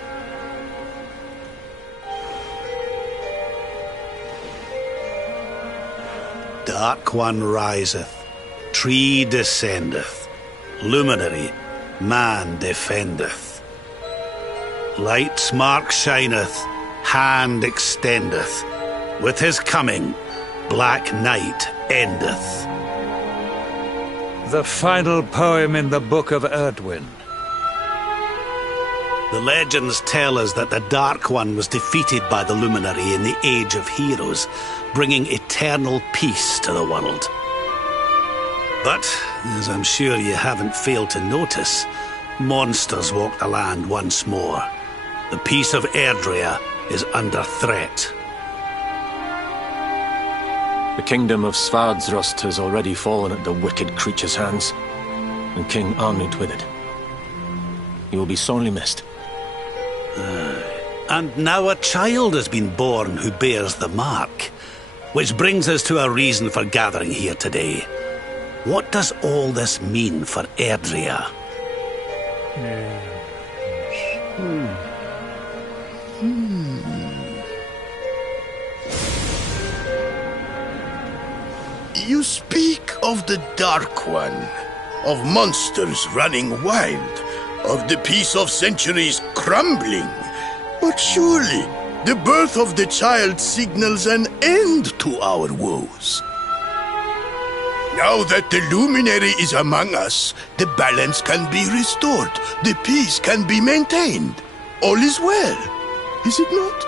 Dark One riseth, tree descendeth, luminary, man defendeth. Light's mark shineth, hand extendeth. With his coming, black night endeth. The final poem in the Book of Erdwin. The legends tell us that the Dark One was defeated by the Luminary in the Age of Heroes, bringing eternal peace to the world. But, as I'm sure you haven't failed to notice, monsters walk the land once more. The peace of Erdrea is under threat. The kingdom of Svardsrust has already fallen at the wicked creature's hands, and King Arnut with it. He will be sorely missed. And now a child has been born who bears the mark. Which brings us to our reason for gathering here today. What does all this mean for Erdrea? You speak of the Dark One, of monsters running wild, of the peace of centuries crumbling. But surely, the birth of the child signals an end to our woes. Now that the luminary is among us, the balance can be restored, the peace can be maintained. All is well, is it not?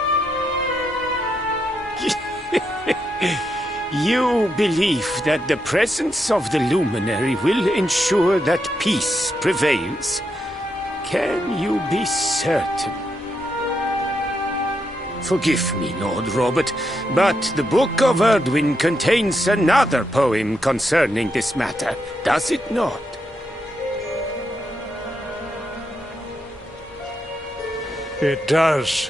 You believe that the presence of the luminary will ensure that peace prevails. Can you be certain? Forgive me, Lord Robert, but the Book of Erdwin contains another poem concerning this matter, does it not? It does.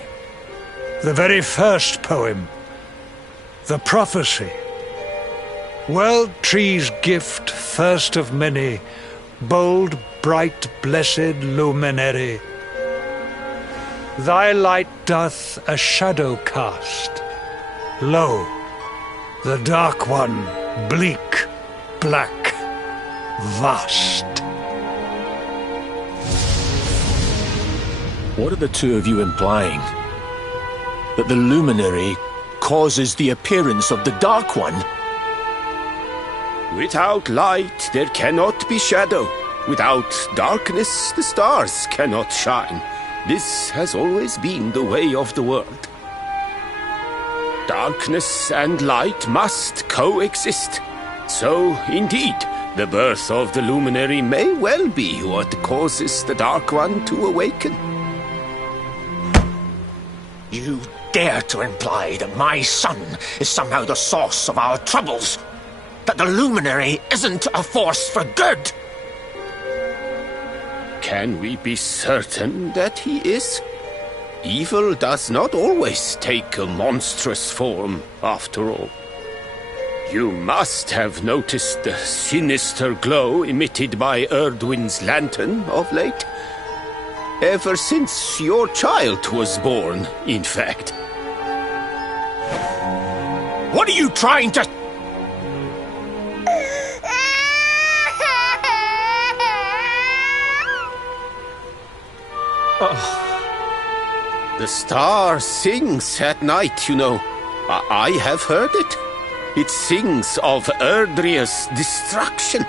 The very first poem. The prophecy. World Tree's gift, first of many, bold, bright, blessed luminary. Thy light doth a shadow cast. Lo, the Dark One, bleak, black, vast. What are the two of you implying? That the luminary causes the appearance of the Dark One? Without light, there cannot be shadow. Without darkness, the stars cannot shine. This has always been the way of the world. Darkness and light must coexist. So, indeed, the birth of the luminary may well be what causes the Dark One to awaken. You dare to imply that my son is somehow the source of our troubles? That the luminary isn't a force for good? Can we be certain that he is? Evil does not always take a monstrous form, after all. You must have noticed the sinister glow emitted by Erdwin's lantern of late. Ever since your child was born, in fact. What are you trying to... Oh. The star sings at night, you know. I have heard it. It sings of Erdrea's destruction.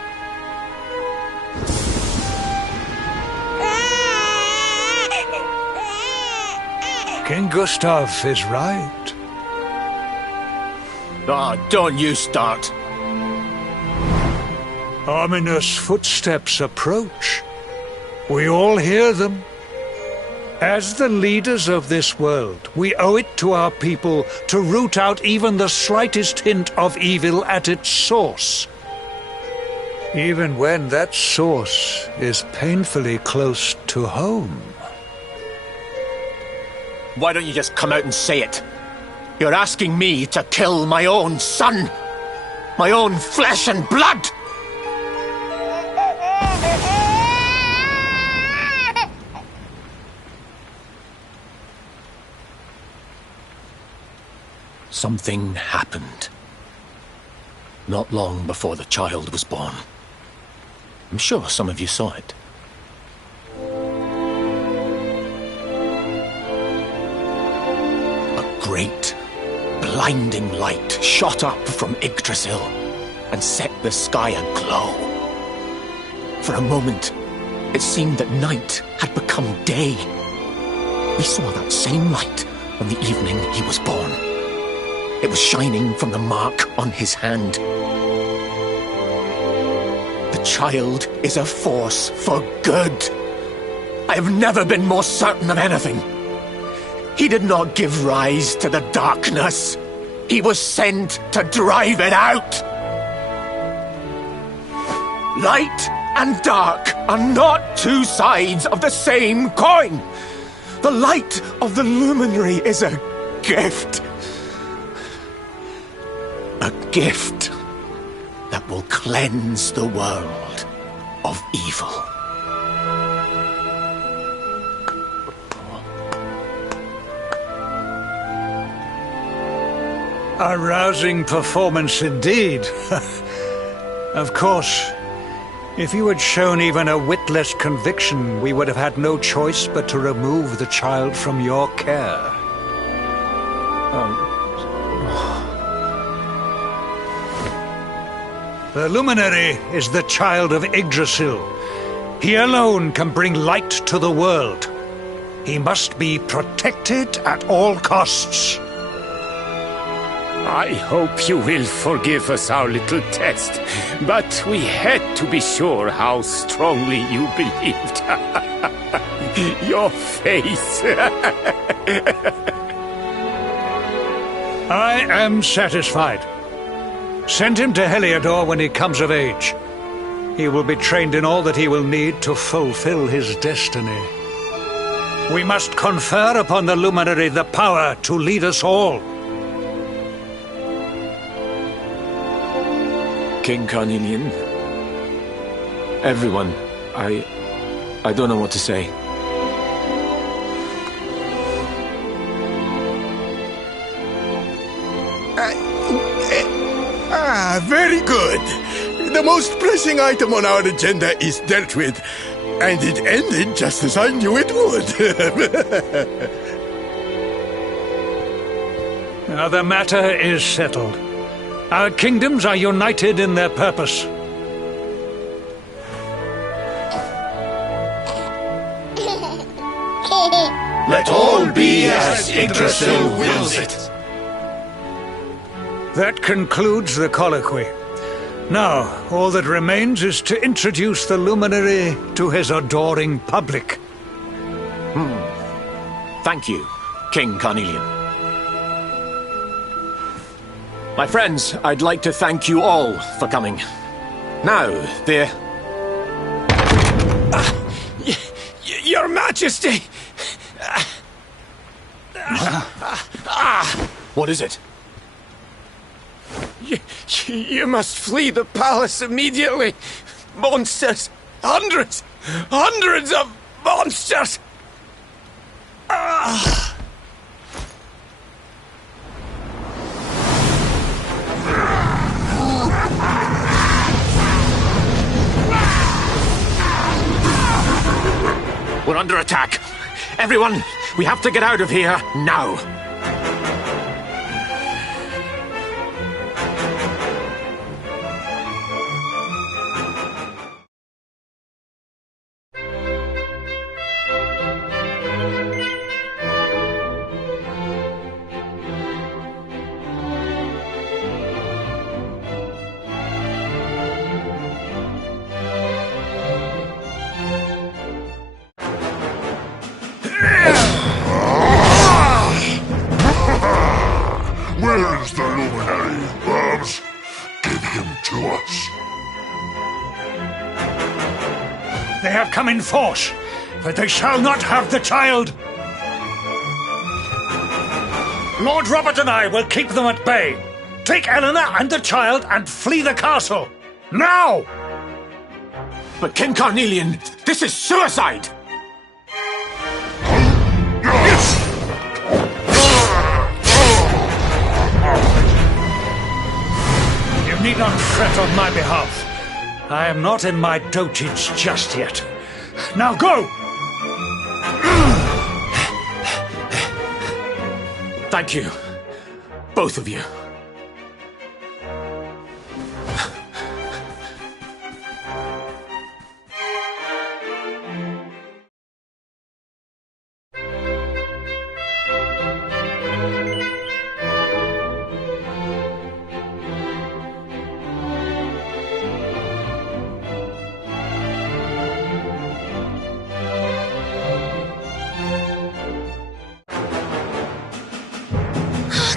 King Gustav is right. Oh, don't you start. Ominous footsteps approach. We all hear them. As the leaders of this world, we owe it to our people to root out even the slightest hint of evil at its source. Even when that source is painfully close to home. Why don't you just come out and say it? You're asking me to kill my own son. My own flesh and blood. Something happened. Not long before the child was born. I'm sure some of you saw it. A great, blinding light shot up from Yggdrasil and set the sky aglow. For a moment, it seemed that night had become day. We saw that same light on the evening he was born. It was shining from the mark on his hand. The child is a force for good. I have never been more certain of anything. He did not give rise to the darkness. He was sent to drive it out. Light and dark are not two sides of the same coin. The light of the luminary is a gift. A gift that will cleanse the world of evil. A rousing performance indeed. Of course, if you had shown even a whit less conviction, we would have had no choice but to remove the child from your care. The Luminary is the child of Yggdrasil. He alone can bring light to the world. He must be protected at all costs. I hope you will forgive us our little test, but we had to be sure how strongly you believed. Your face. I am satisfied. Send him to Heliodor when he comes of age. He will be trained in all that he will need to fulfill his destiny. We must confer upon the Luminary the power to lead us all. King Carnelian, everyone, I don't know what to say. Very good. The most pressing item on our agenda is dealt with, and it ended just as I knew it would. Now the matter is settled. Our kingdoms are united in their purpose. Let all be as Yggdrasil wills it. That concludes the colloquy. Now, all that remains is to introduce the Luminary to his adoring public. Thank you, King Carnelian. My friends, I'd like to thank you all for coming. Now, Your Majesty! What is it? You must flee the palace immediately. Monsters! Hundreds of monsters! We're under attack. Everyone, we have to get out of here now. Where is the Luminary, Worms? Give him to us. They have come in force, but they shall not have the child. Lord Robert and I will keep them at bay. Take Eleanor and the child and flee the castle. Now! But King Carnelian, this is suicide! You need not fret on my behalf. I am not in my dotage just yet. Now go! Thank you, both of you.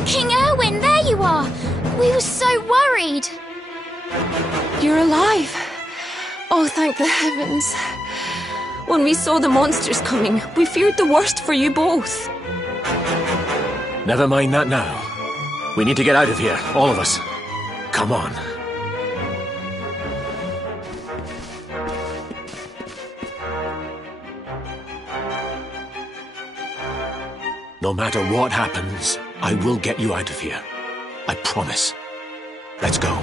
King Erwin, there you You're alive. Oh, thank the heavens. When we saw the monsters coming, we feared the worst for you both. Never mind that now. We need to get out of here, all of us. Come on. No matter what happens, I will get you out of here. I promise. Let's go.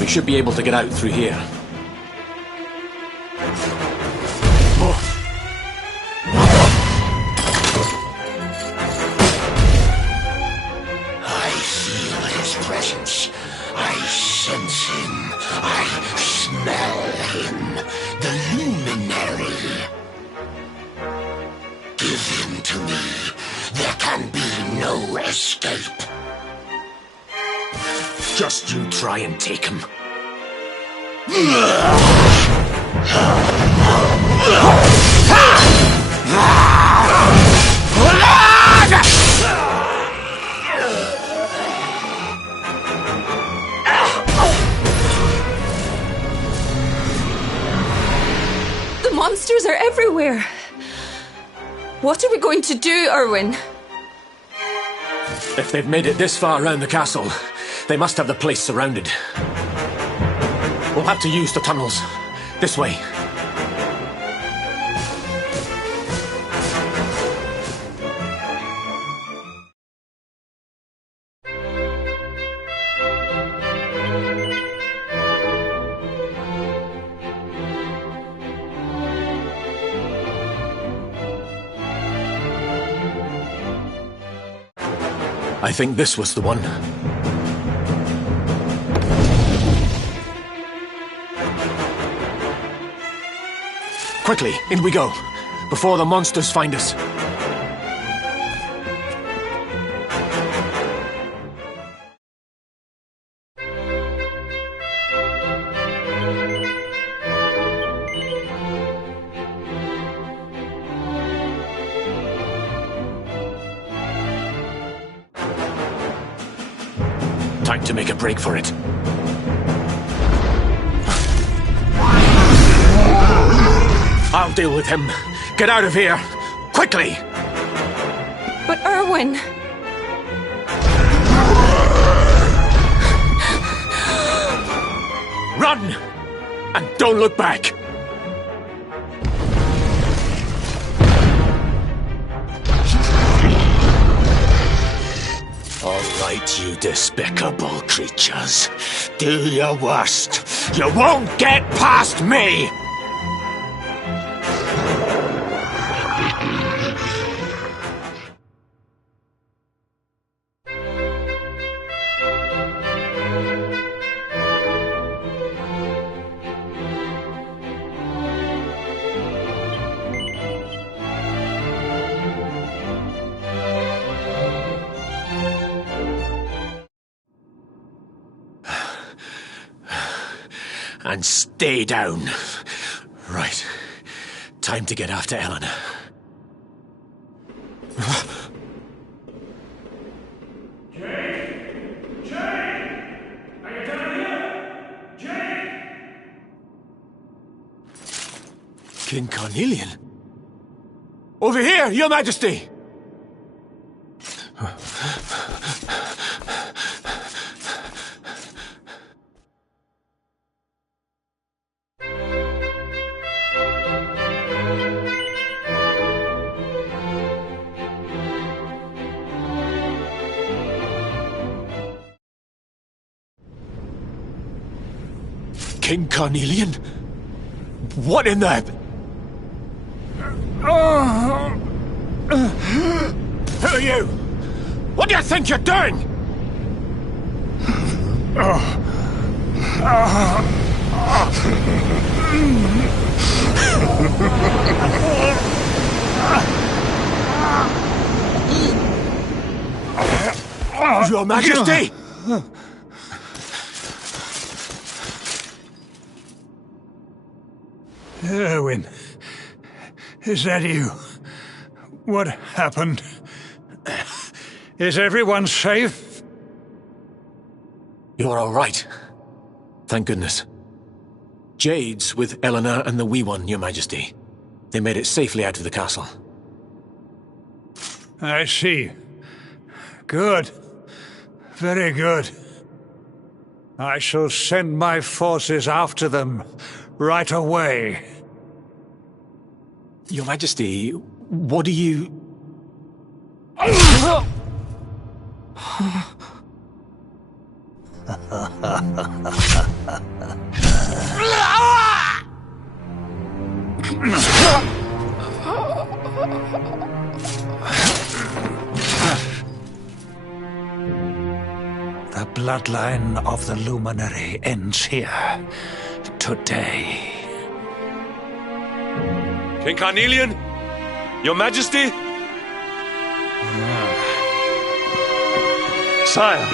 We should be able to get out through here. I feel his presence. I sense him. I smell him. The luminary. Give him to me. There can be no escape. Just you try and take him. The monsters are everywhere. What are we going to do, Erwin? If they've made it this far around the castle, they must have the place surrounded. We'll have to use the tunnels. This way. I think this was the one. Quickly, in we go, before the monsters find us. Time to make a break for it. I'll deal with him. Get out of here! Quickly! But Erwin... Run! And don't look back! All right, you despicable creatures. Do your worst. You won't get past me! And stay down. Right. Time to get after Eleanor. King Carnelian? Over here, Your Majesty! King Carnelian? What in the... Who are you? What do you think you're doing? Your Majesty! Erwin, is that you? What happened? Is everyone safe? You're all right. Thank goodness. Jade's with Eleanor and the Wee One, Your Majesty. They made it safely out of the castle. I see. Good. Very good. I shall send my forces after them right away. Your Majesty, what do you... The bloodline of the Luminary ends here, today. King Carnelian? Your Majesty? Sire!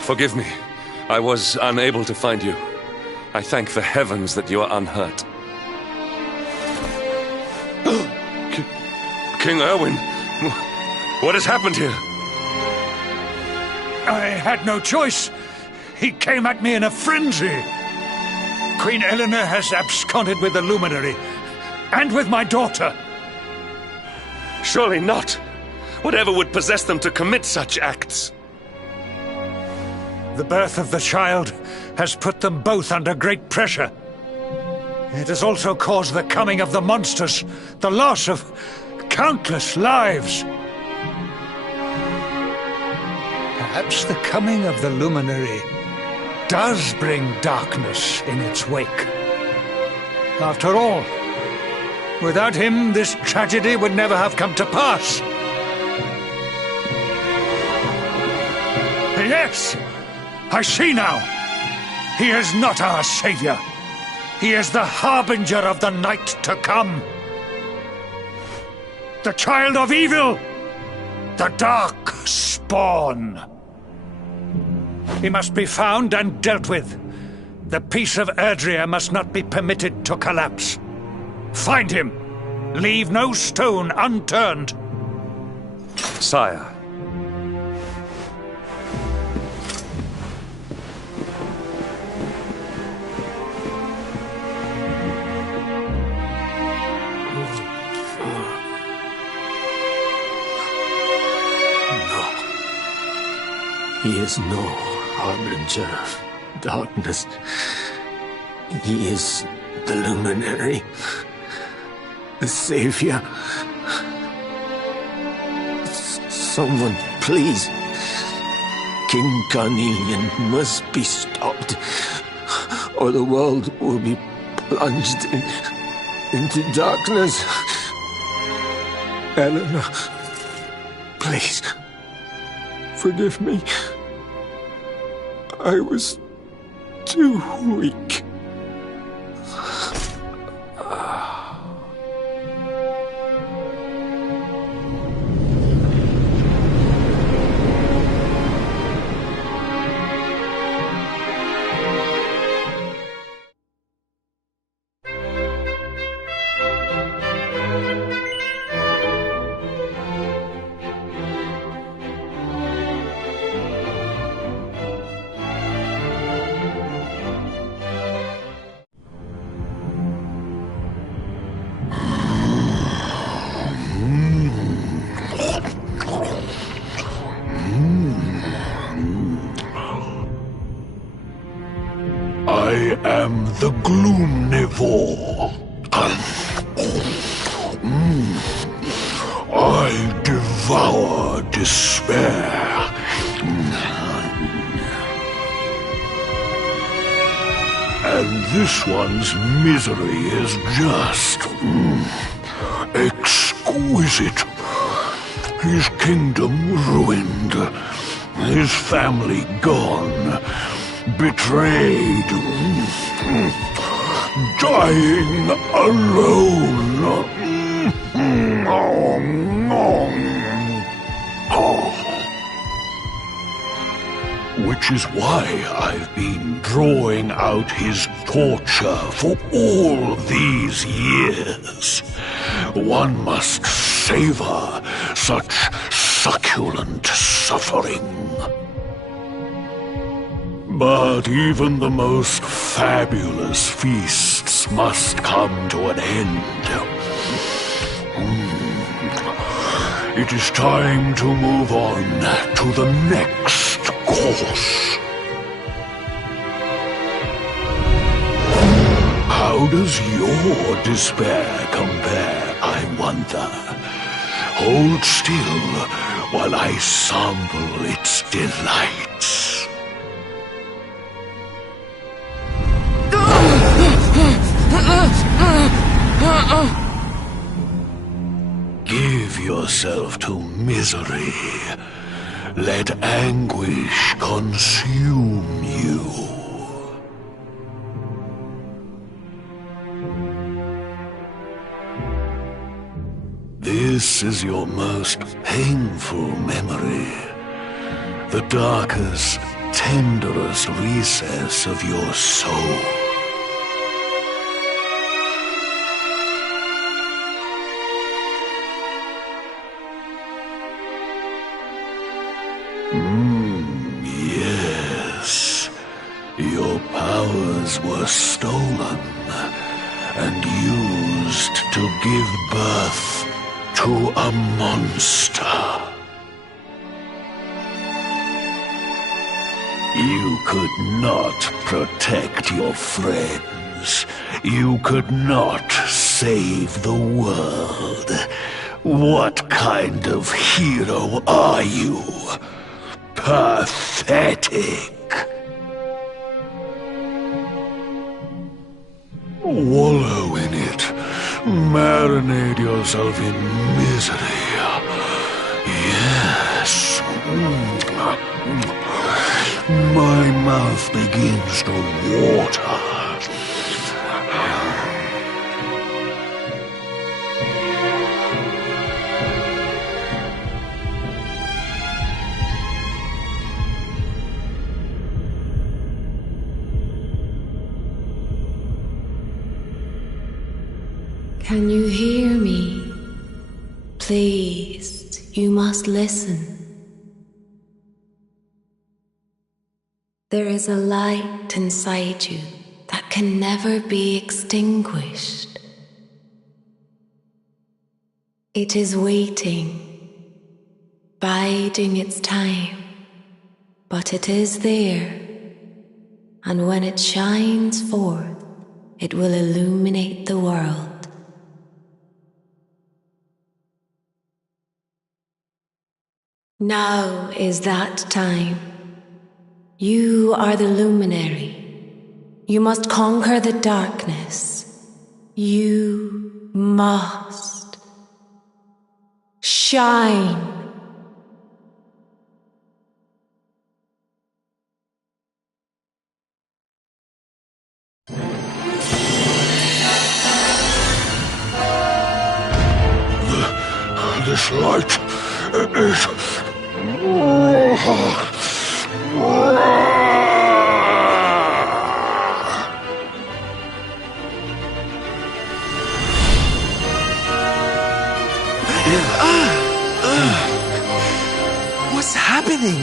Forgive me. I was unable to find you. I thank the heavens that you are unhurt. King Erwin, what has happened here? I had no choice. He came at me in a frenzy. Queen Eleanor has absconded with the Luminary, and with my daughter. Surely not. Whatever would possess them to commit such acts? The birth of the child has put them both under great pressure. It has also caused the coming of the monsters, the loss of countless lives. Perhaps the coming of the Luminary does bring darkness in its wake. After all, without him, this tragedy would never have come to pass. Yes! I see now. He is not our savior. He is the harbinger of the night to come. The child of evil. The dark spawn. He must be found and dealt with. The peace of Erdrea must not be permitted to collapse. Find him. Leave no stone unturned. Sire. He is no harbinger of darkness. He is the Luminary, the Savior. Someone, please. King Carnelian must be stopped, or the world will be plunged into darkness. Eleanor, please, forgive me. I was too weak. I am the Gloomnivore. I devour despair. And this one's misery is just exquisite. His kingdom ruined, his family gone, betrayed. dying alone. Which is why I've been drawing out his torture for all these years. One must savor such succulent suffering. But even the most fabulous feasts must come to an end. It is time to move on to the next course. How does your despair compare, I wonder? Hold still while I sample its delights. Give yourself to misery. Let anguish consume you. This is your most painful memory. The darkest, tenderest recess of your soul. Yes. Your powers were stolen and used to give birth to a monster. You could not protect your friends. You could not save the world. What kind of hero are you? Pathetic. Wallow in it. Marinate yourself in misery. Yes. My mouth begins to water. Can you hear me? Please, you must listen. There is a light inside you that can never be extinguished. It is waiting, biding its time, but it is there, and when it shines forth, it will illuminate the world. Now is that time. You are the luminary. You must conquer the darkness. You must shine. This light is... What's happening?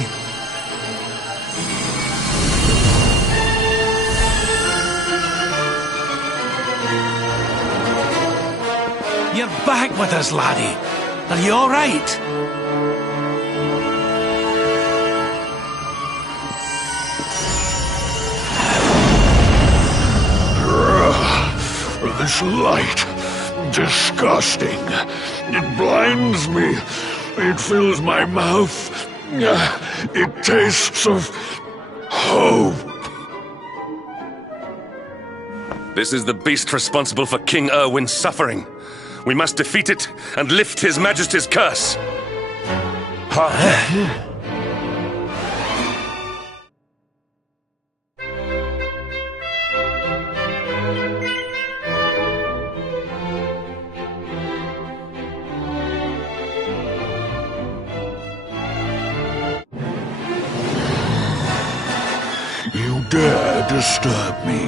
You're back with us, laddie. Are you all right? This light, disgusting. It blinds me. It fills my mouth. It tastes of hope. This is the beast responsible for King Erwin's suffering. We must defeat it and lift His Majesty's curse. dare disturb me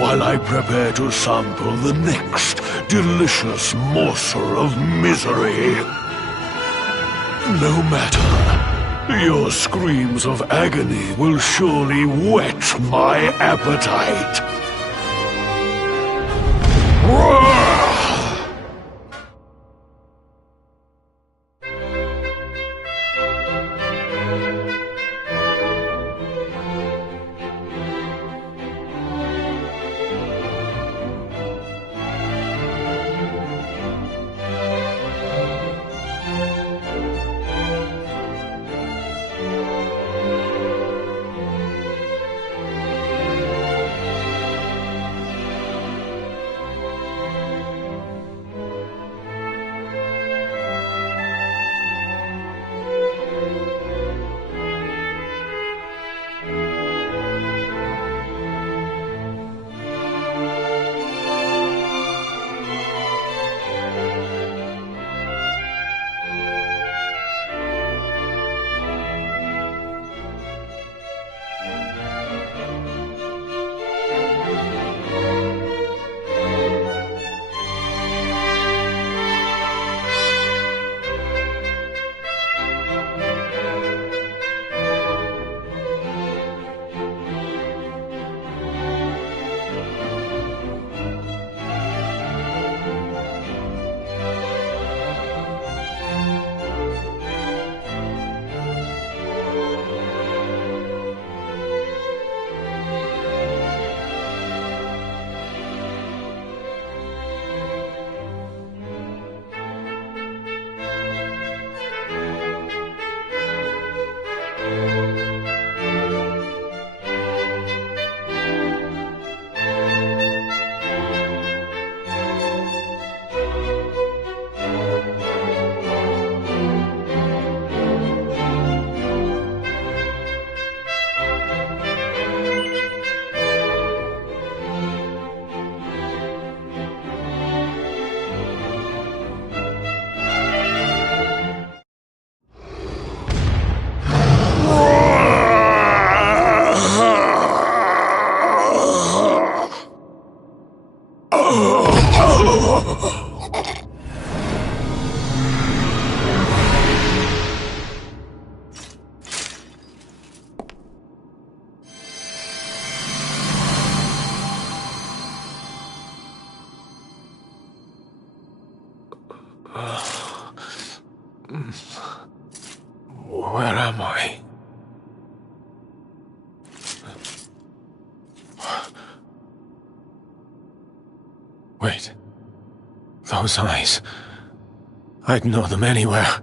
while I prepare to sample the next delicious morsel of misery. No matter, your screams of agony will surely whet my appetite. Where am I? Wait. Those eyes. I'd know them anywhere.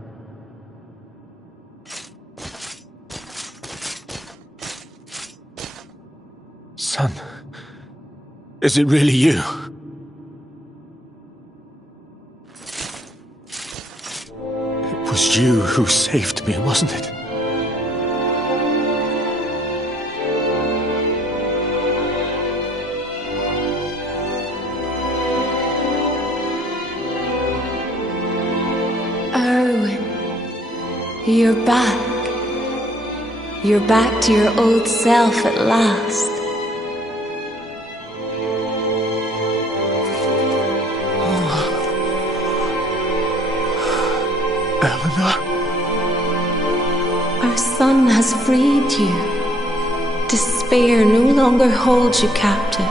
Son. Is it really you? It was you who saved me, wasn't it? Erwin, you're back. You're back to your old self at last. Our son has freed you. Despair no longer holds you captive.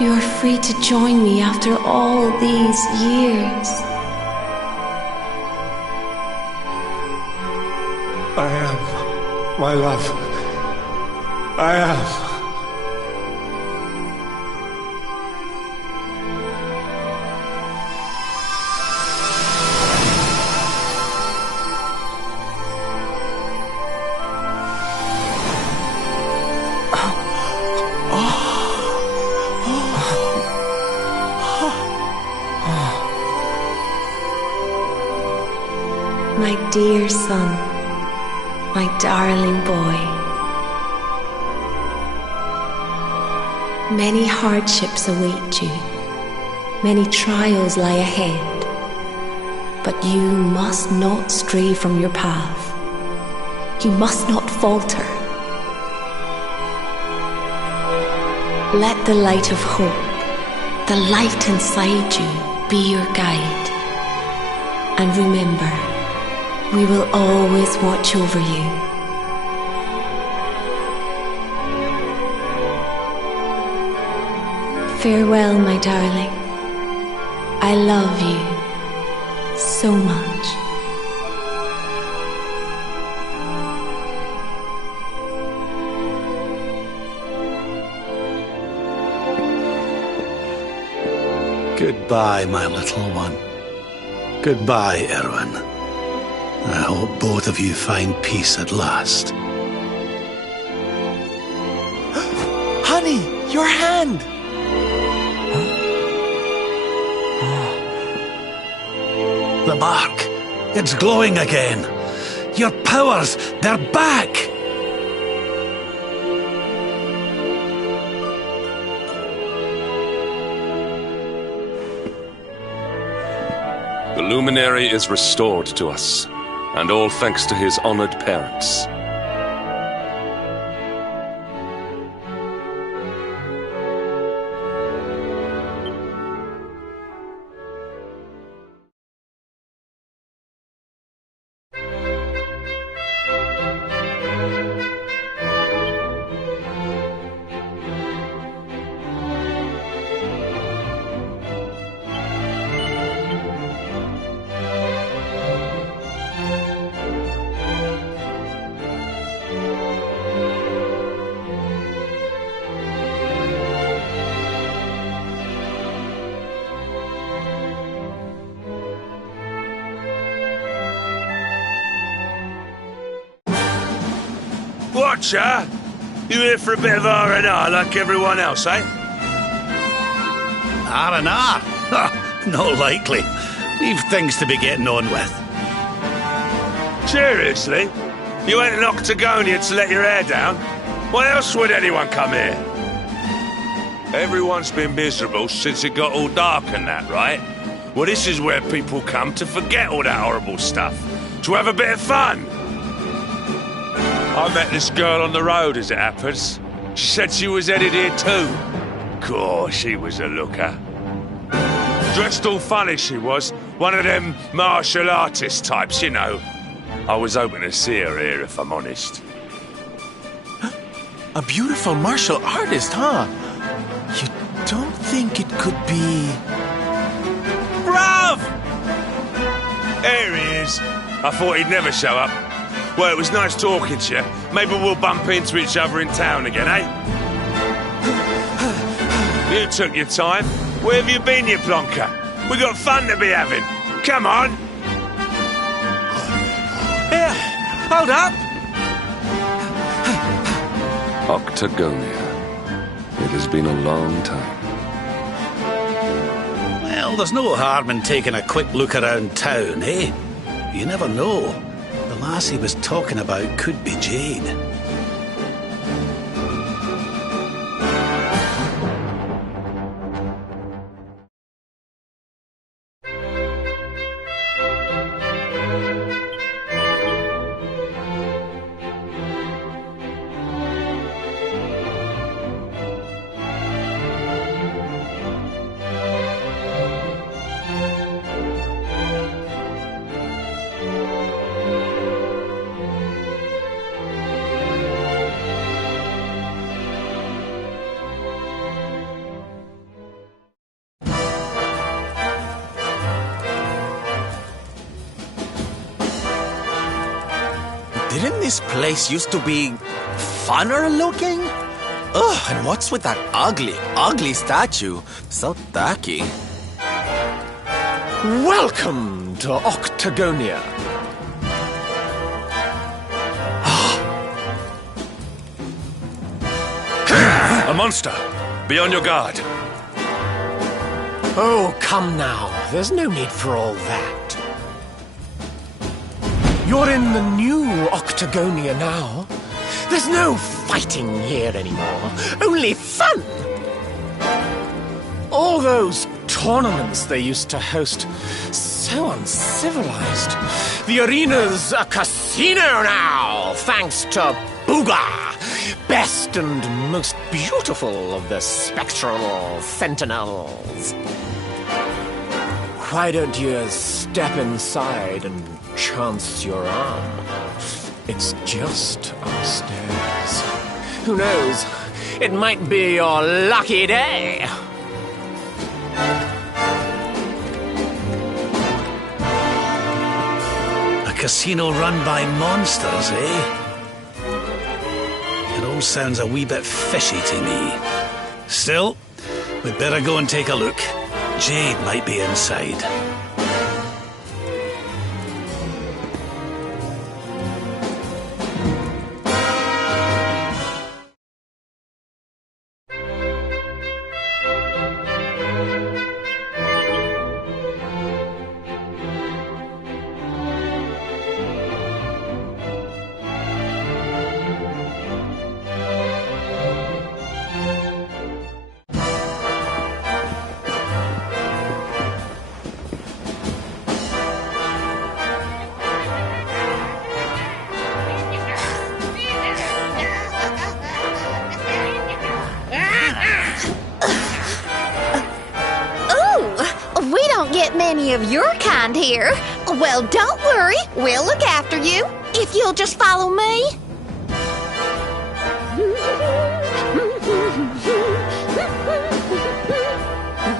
You are free to join me after all these years. I am, my love. I am. My dear son, my darling boy. Many hardships await you. Many trials lie ahead. But you must not stray from your path. You must not falter. Let the light of hope, the light inside you, be your guide. And remember, we will always watch over you. Farewell, my darling. I love you so much. Goodbye, my little one. Goodbye, Erwin. I hope both of you find peace at last. Honey, your hand! The mark. It's glowing again. Your powers, they're back! The Luminary is restored to us, and all thanks to his honored parents. Watcher, you here for a bit of R&R like everyone else, eh? R&R? Not likely. We've things to be getting on with. Seriously? You ain't an Octagonian to let your hair down? Why else would anyone come here? Everyone's been miserable since it got all dark and that, right? Well, this is where people come to forget all that horrible stuff. To have a bit of fun. I met this girl on the road, as it happens. She said she was headed here too. Gosh, she was a looker. Dressed all funny, she was. One of them martial artist types, you know. I was hoping to see her here, if I'm honest. A beautiful martial artist, huh? You don't think it could be... Bruv! There he is. I thought he'd never show up. Well, it was nice talking to you. Maybe we'll bump into each other in town again, eh? You took your time. Where have you been, you plonker? We got fun to be having. Come on. Here, hold up. Octagonia. It has been a long time. Well, there's no harm in taking a quick look around town, eh? You never know. The lass he was talking about could be Jade. Didn't this place used to be funner looking? Ugh, and what's with that ugly, ugly statue? So tacky. Welcome to Octagonia. A monster! Be on your guard. Oh, come now. There's no need for all that. You're in the new Octagonia now. There's no fighting here anymore. Only fun! All those tournaments they used to host, so uncivilized. The arena's a casino now, thanks to Booga. best and most beautiful of the spectral sentinels. Why don't you step inside and chance your arm? It's just upstairs. Who knows? It might be your lucky day. A casino run by monsters, eh? It all sounds a wee bit fishy to me. Still, we'd better go and take a look. Jade might be inside. Many of your kind here. Well, don't worry. We'll look after you if you'll just follow me.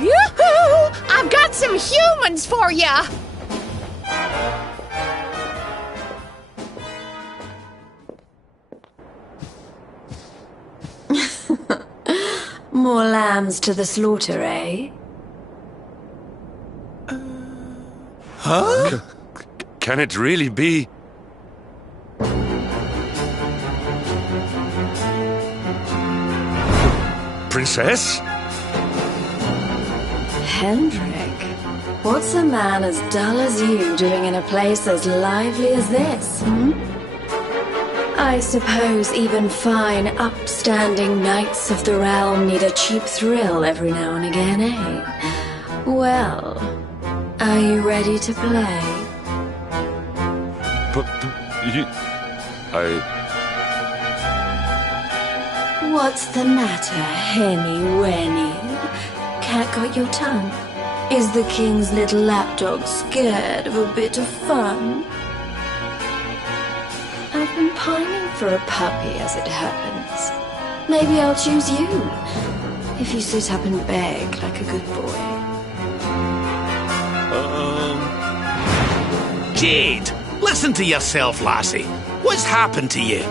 Yoo-hoo! I've got some humans for ya. More lambs to the slaughter, eh? Huh? Can it really be? Princess? Hendrik, what's a man as dull as you doing in a place as lively as this, hmm? I suppose even fine, upstanding knights of the realm need a cheap thrill every now and again, eh? Well... are you ready to play? But you... What's the matter, Henny Wenny? Cat got your tongue? Is the king's little lapdog scared of a bit of fun? I've been pining for a puppy, as it happens. Maybe I'll choose you, if you sit up and beg like a good boy. Jade, listen to yourself, lassie. What's happened to you?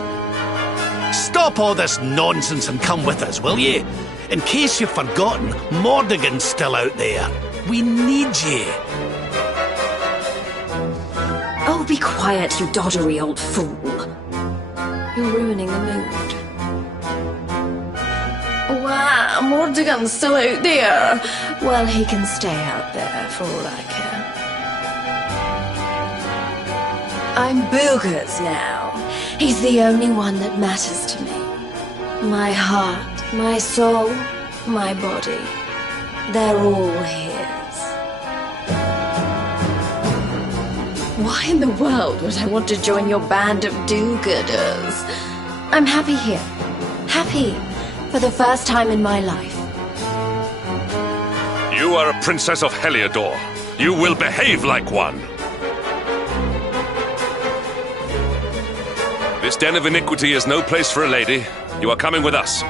Stop all this nonsense and come with us, will you? In case you've forgotten, Mordegon's still out there. We need you. Oh, be quiet, you doddery old fool. You're ruining the mood. Wow, Mordegon's still out there. Well, he can stay out there for all I care. I'm Boogers now. He's the only one that matters to me. My heart, my soul, my body. They're all his. Why in the world would I want to join your band of do-gooders? I'm happy here. Happy for the first time in my life. You are a princess of Heliodor. You will behave like one. This den of iniquity is no place for a lady. You are coming with us.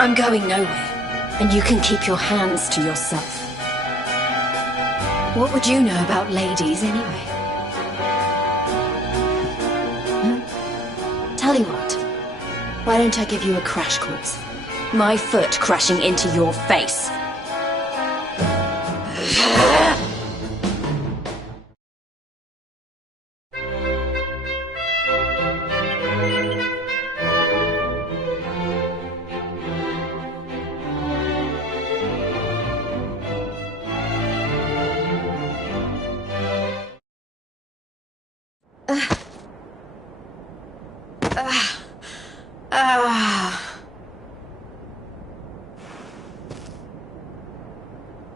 I'm going nowhere, and you can keep your hands to yourself. What would you know about ladies, anyway? Tell you what, why don't I give you a crash course? My foot crashing into your face.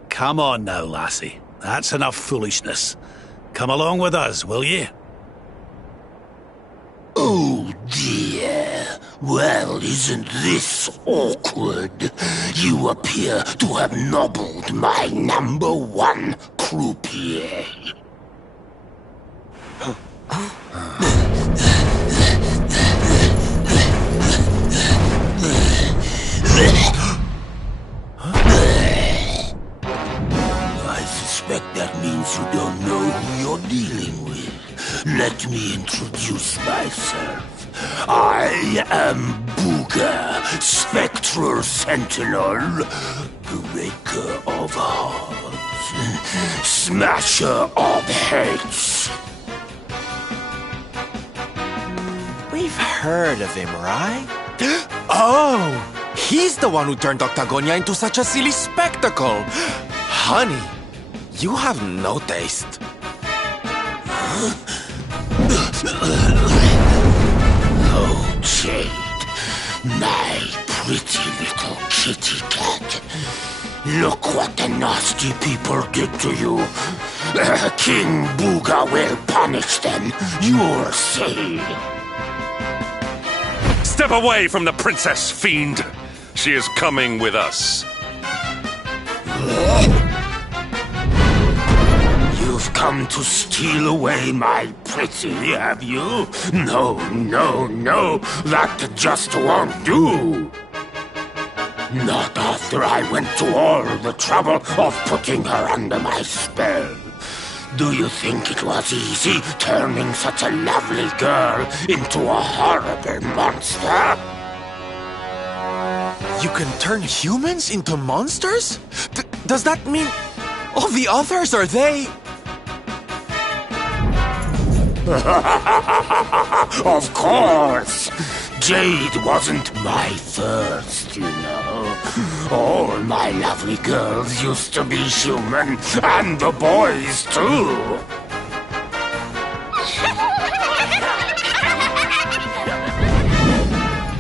Come on now, lassie. That's enough foolishness. Come along with us, will ye? Oh dear. Well, isn't this awkward? You appear to have nobbled my #1 croupier. I suspect that means you don't know who you're dealing with. Let me introduce myself. I am Booga, Spectral Sentinel, Breaker of Hearts, Smasher of Heads. We've heard of him, right? Oh! He's the one who turned Octagonia into such a silly spectacle! Honey, you have no taste. Oh, Jade, my pretty little kitty cat. Look what the nasty people did to you. King Booga will punish them. You'll see. Step away from the princess, fiend! She is coming with us. You've come to steal away my pretty, have you? No, no, no, that just won't do. Not after I went to all the trouble of putting her under my spell. Do you think it was easy turning such a lovely girl into a horrible monster? You can turn humans into monsters? Does that mean all the others, are they? Of course! Jade wasn't my first, you know. All my lovely girls used to be human, and the boys too.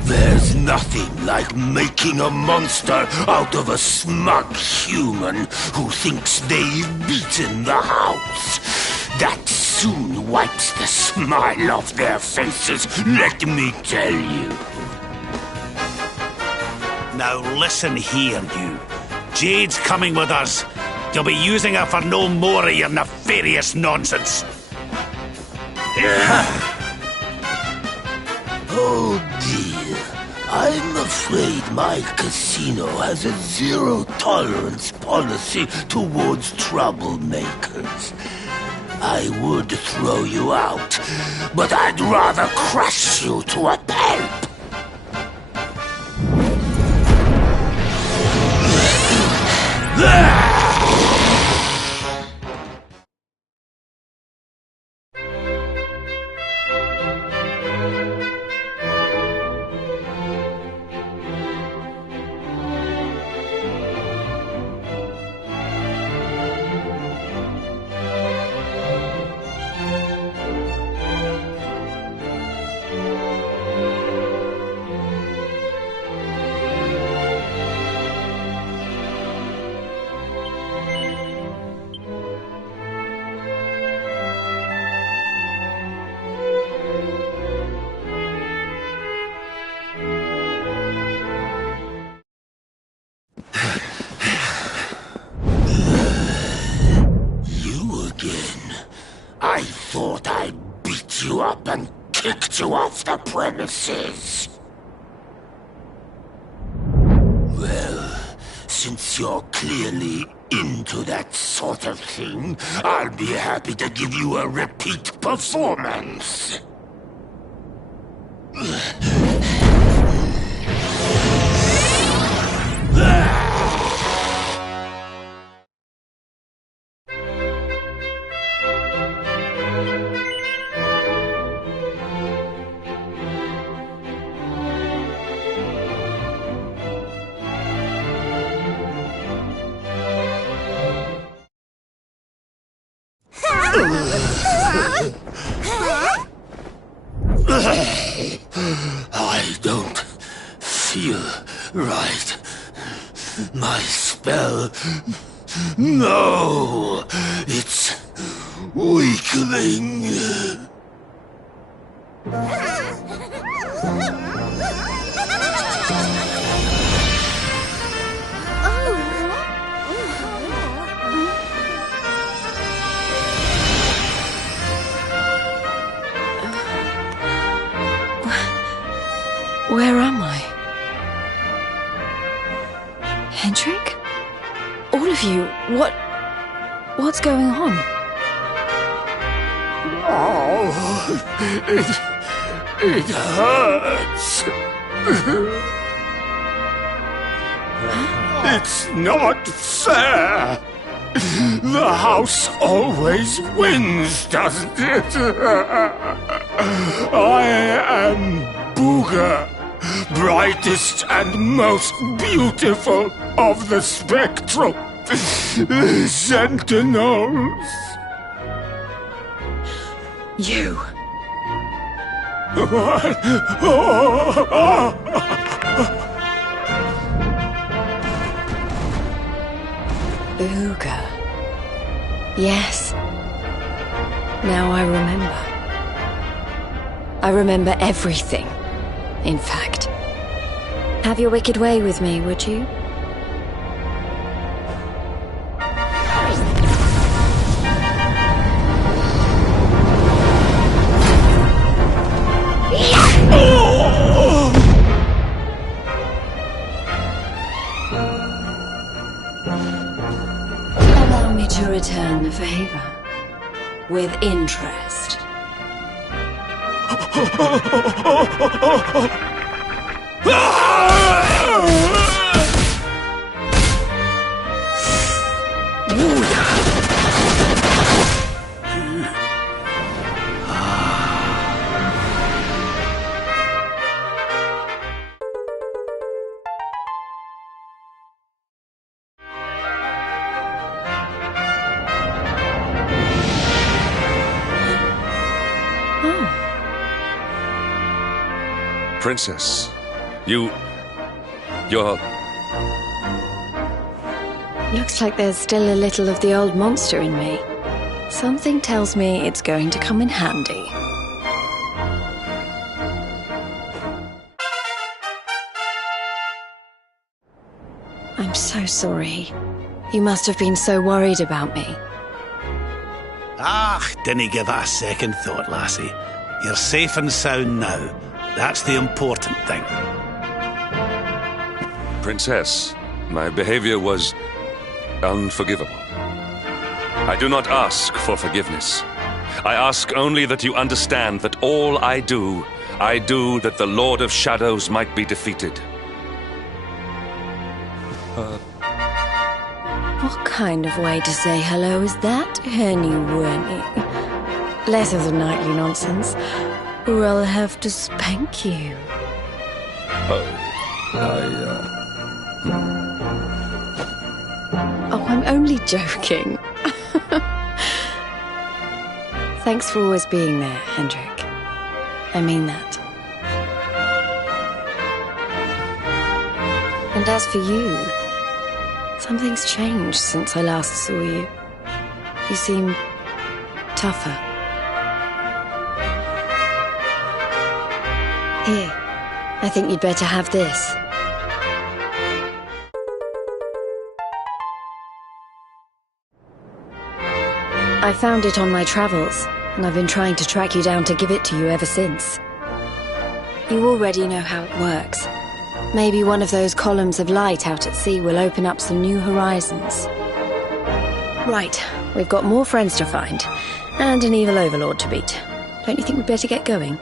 There's nothing like making a monster out of a smug human who thinks they've beaten the house. That soon wipes the smile off their faces, let me tell you. Now listen here, you. Jade's coming with us. You'll be using her for no more of your nefarious nonsense. Oh dear. I'm afraid my casino has a zero-tolerance policy towards troublemakers. I would throw you out, but I'd rather crush you to a pulp. I thought I'd beat you up and kicked you off the premises. Well, since you're clearly into that sort of thing, I'll be happy to give you a repeat performance. I don't feel right. My spell No! It's weakling. Where am I? Hendrik? All of you, what's going on? Oh, it hurts. It's not fair. The house always wins, doesn't it? I am Booga, brightest and most beautiful of the spectral sentinels. You. What? Booga. Yes. Now I remember. I remember everything, in fact. Have your wicked way with me, would you? Allow me to return the favor with interest. Princess, you're... Looks like there's still a little of the old monster in me. Something tells me it's going to come in handy. I'm so sorry. You must have been so worried about me. Ah, dinna give that a second thought, lassie. You're safe and sound now. That's the important thing. Princess, my behavior was unforgivable. I do not ask for forgiveness. I ask only that you understand that all I do that the Lord of Shadows might be defeated. What kind of way to say hello is that, Henny Werny? Less of the nightly nonsense, or I'll have to spank you. Oh, I'm only joking. Thanks for always being there, Hendrik. I mean that. And as for you, something's changed since I last saw you. You seem tougher. Here, I think you'd better have this. I found it on my travels, and I've been trying to track you down to give it to you ever since. You already know how it works. Maybe one of those columns of light out at sea will open up some new horizons. Right, we've got more friends to find, and an evil overlord to beat. Don't you think we'd better get going?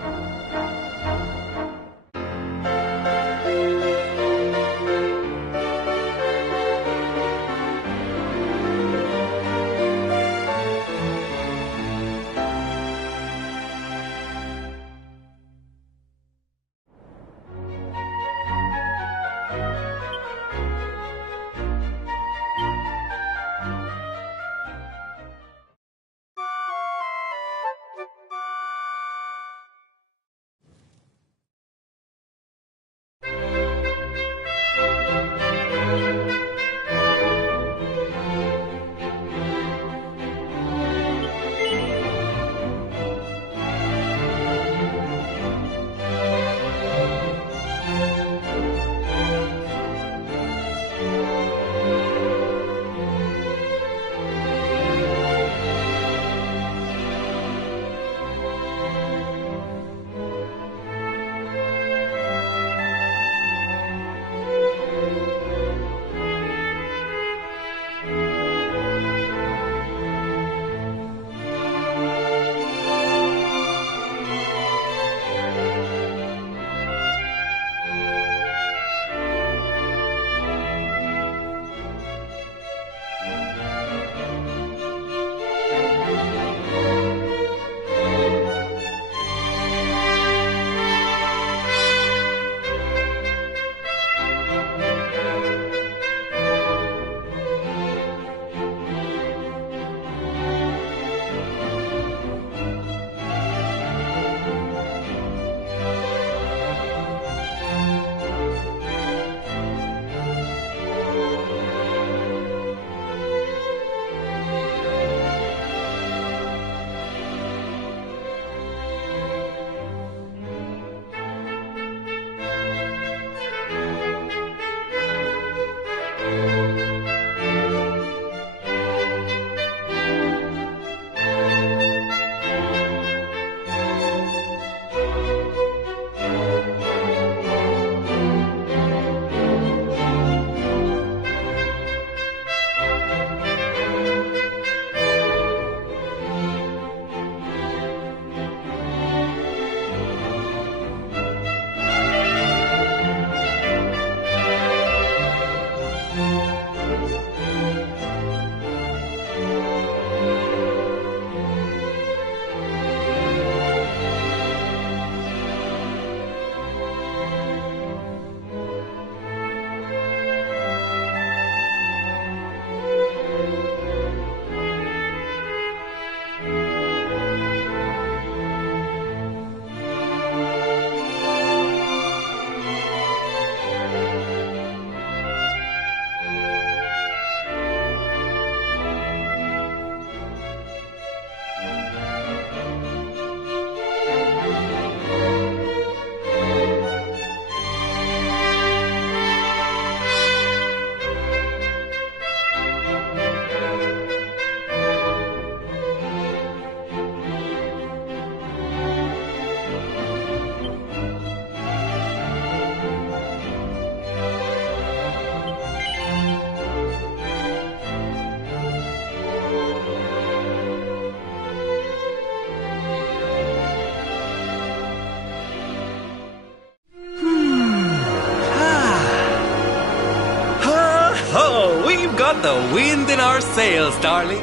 got the wind in our sails, darling.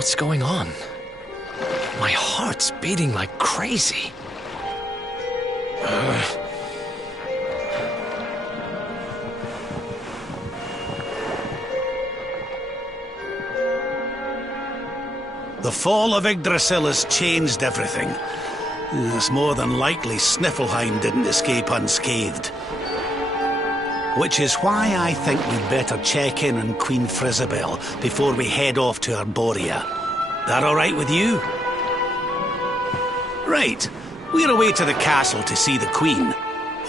What's going on? My heart's beating like crazy. The fall of Yggdrasil has changed everything. It's more than likely Sniffleheim didn't escape unscathed. Which is why I think we'd better check in on Queen Frizabel before we head off to Arboria. That all right with you? Right. We're away to the castle to see the Queen.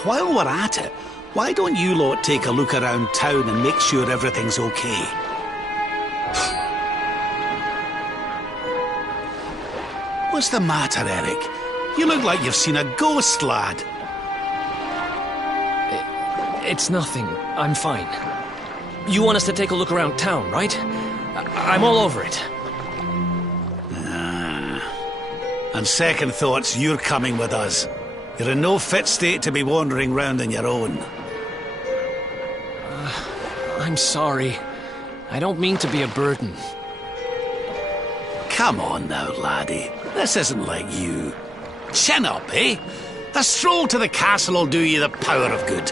While we're at it, why don't you lot take a look around town and make sure everything's okay? What's the matter, Eric? You look like you've seen a ghost, lad. It's nothing. I'm fine. You want us to take a look around town, right? I'm all over it. On second thoughts, you're coming with us. You're in no fit state to be wandering round on your own. I'm sorry. I don't mean to be a burden. Come on now, laddie. This isn't like you. Chin up, eh? A stroll to the castle will do you the power of good.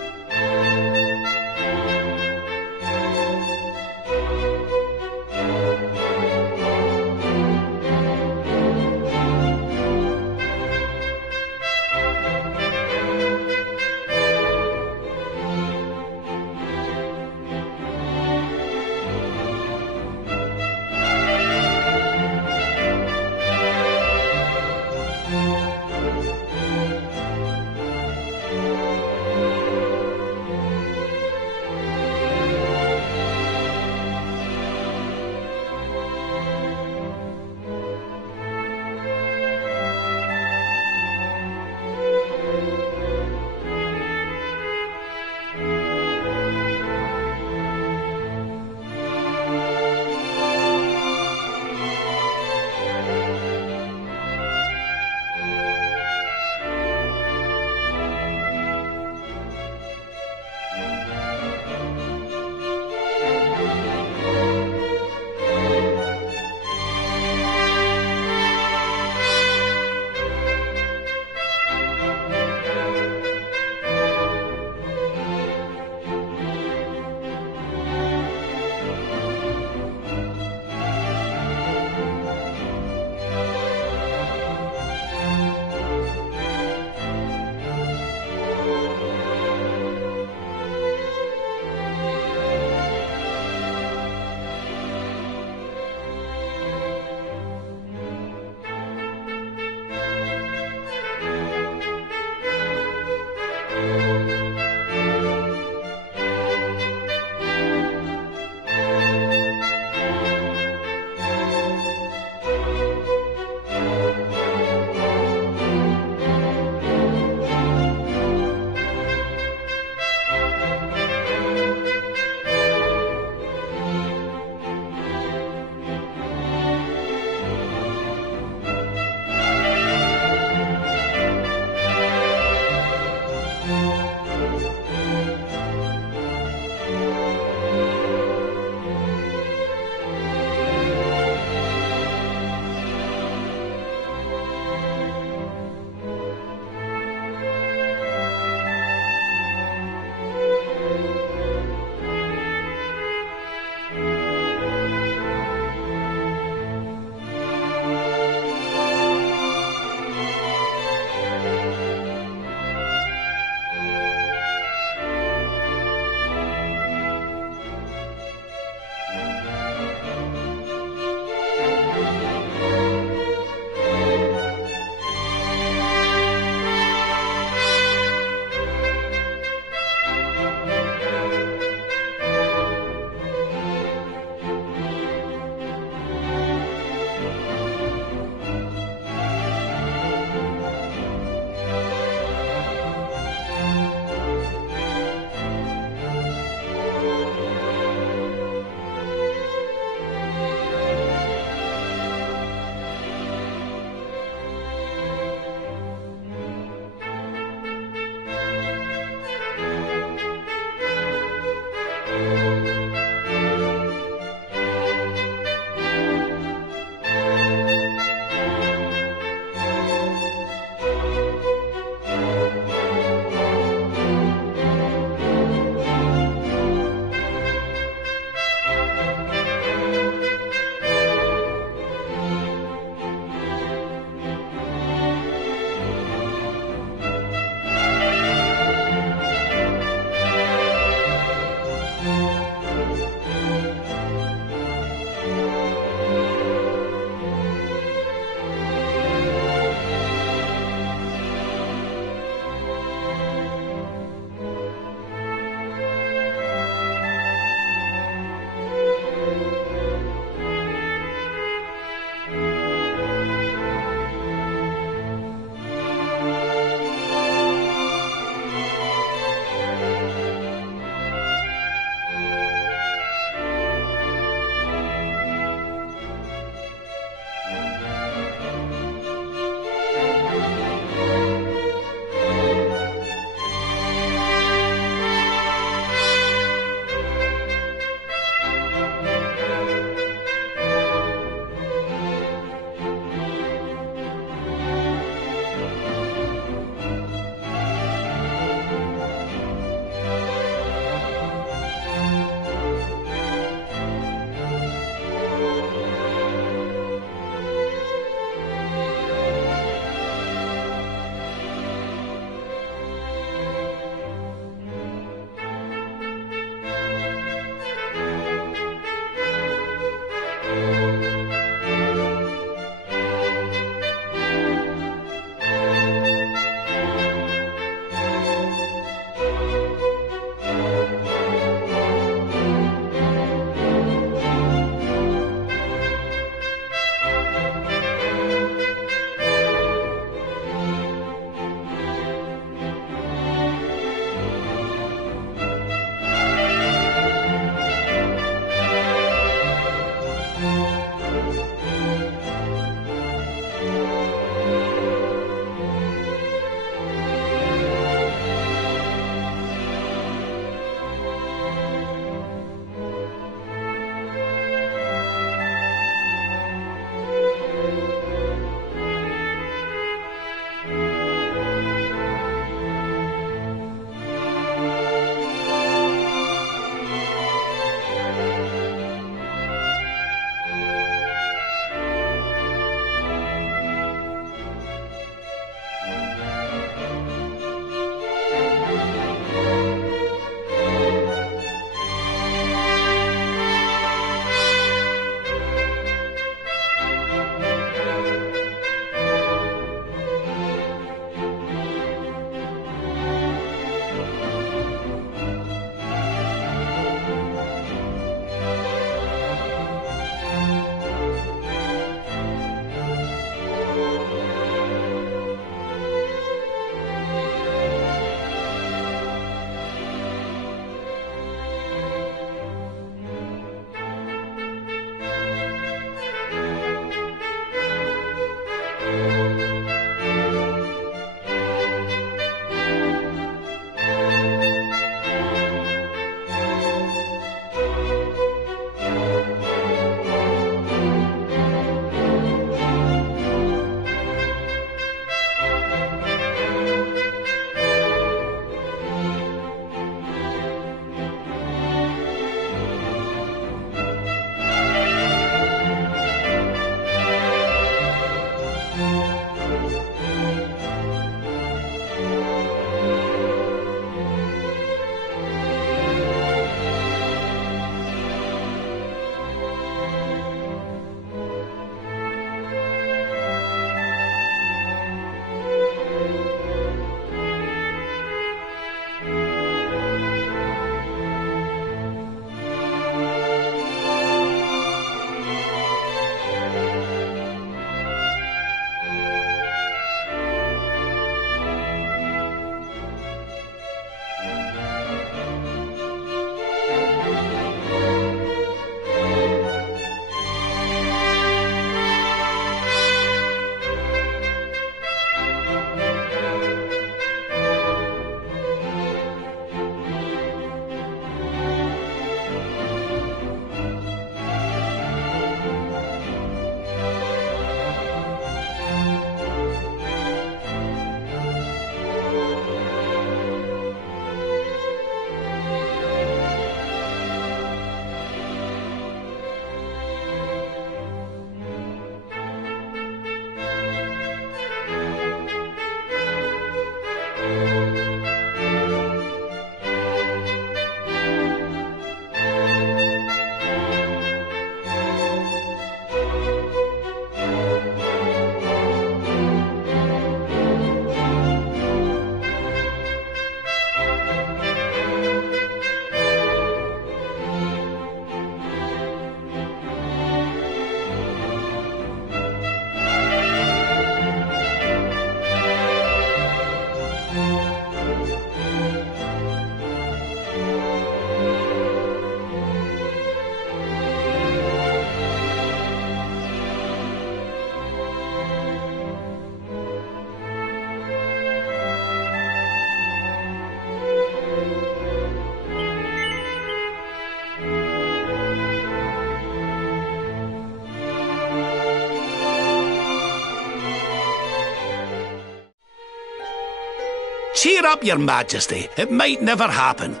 Cheer up, Your Majesty. It might never happen.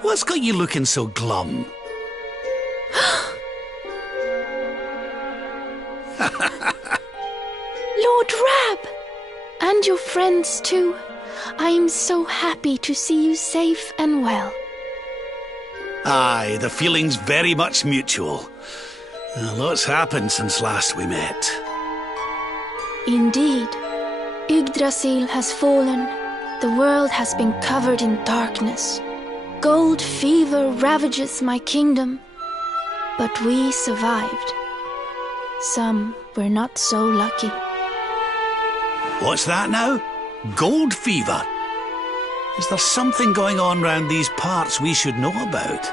What's got you looking so glum? Lord Rab! And your friends too. I am so happy to see you safe and well. Aye, the feeling's very much mutual. A lot's happened since last we met. Indeed. Yggdrasil has fallen. The world has been covered in darkness. Gold fever ravages my kingdom. But we survived. Some were not so lucky. What's that now? Gold fever? Is there something going on round these parts we should know about?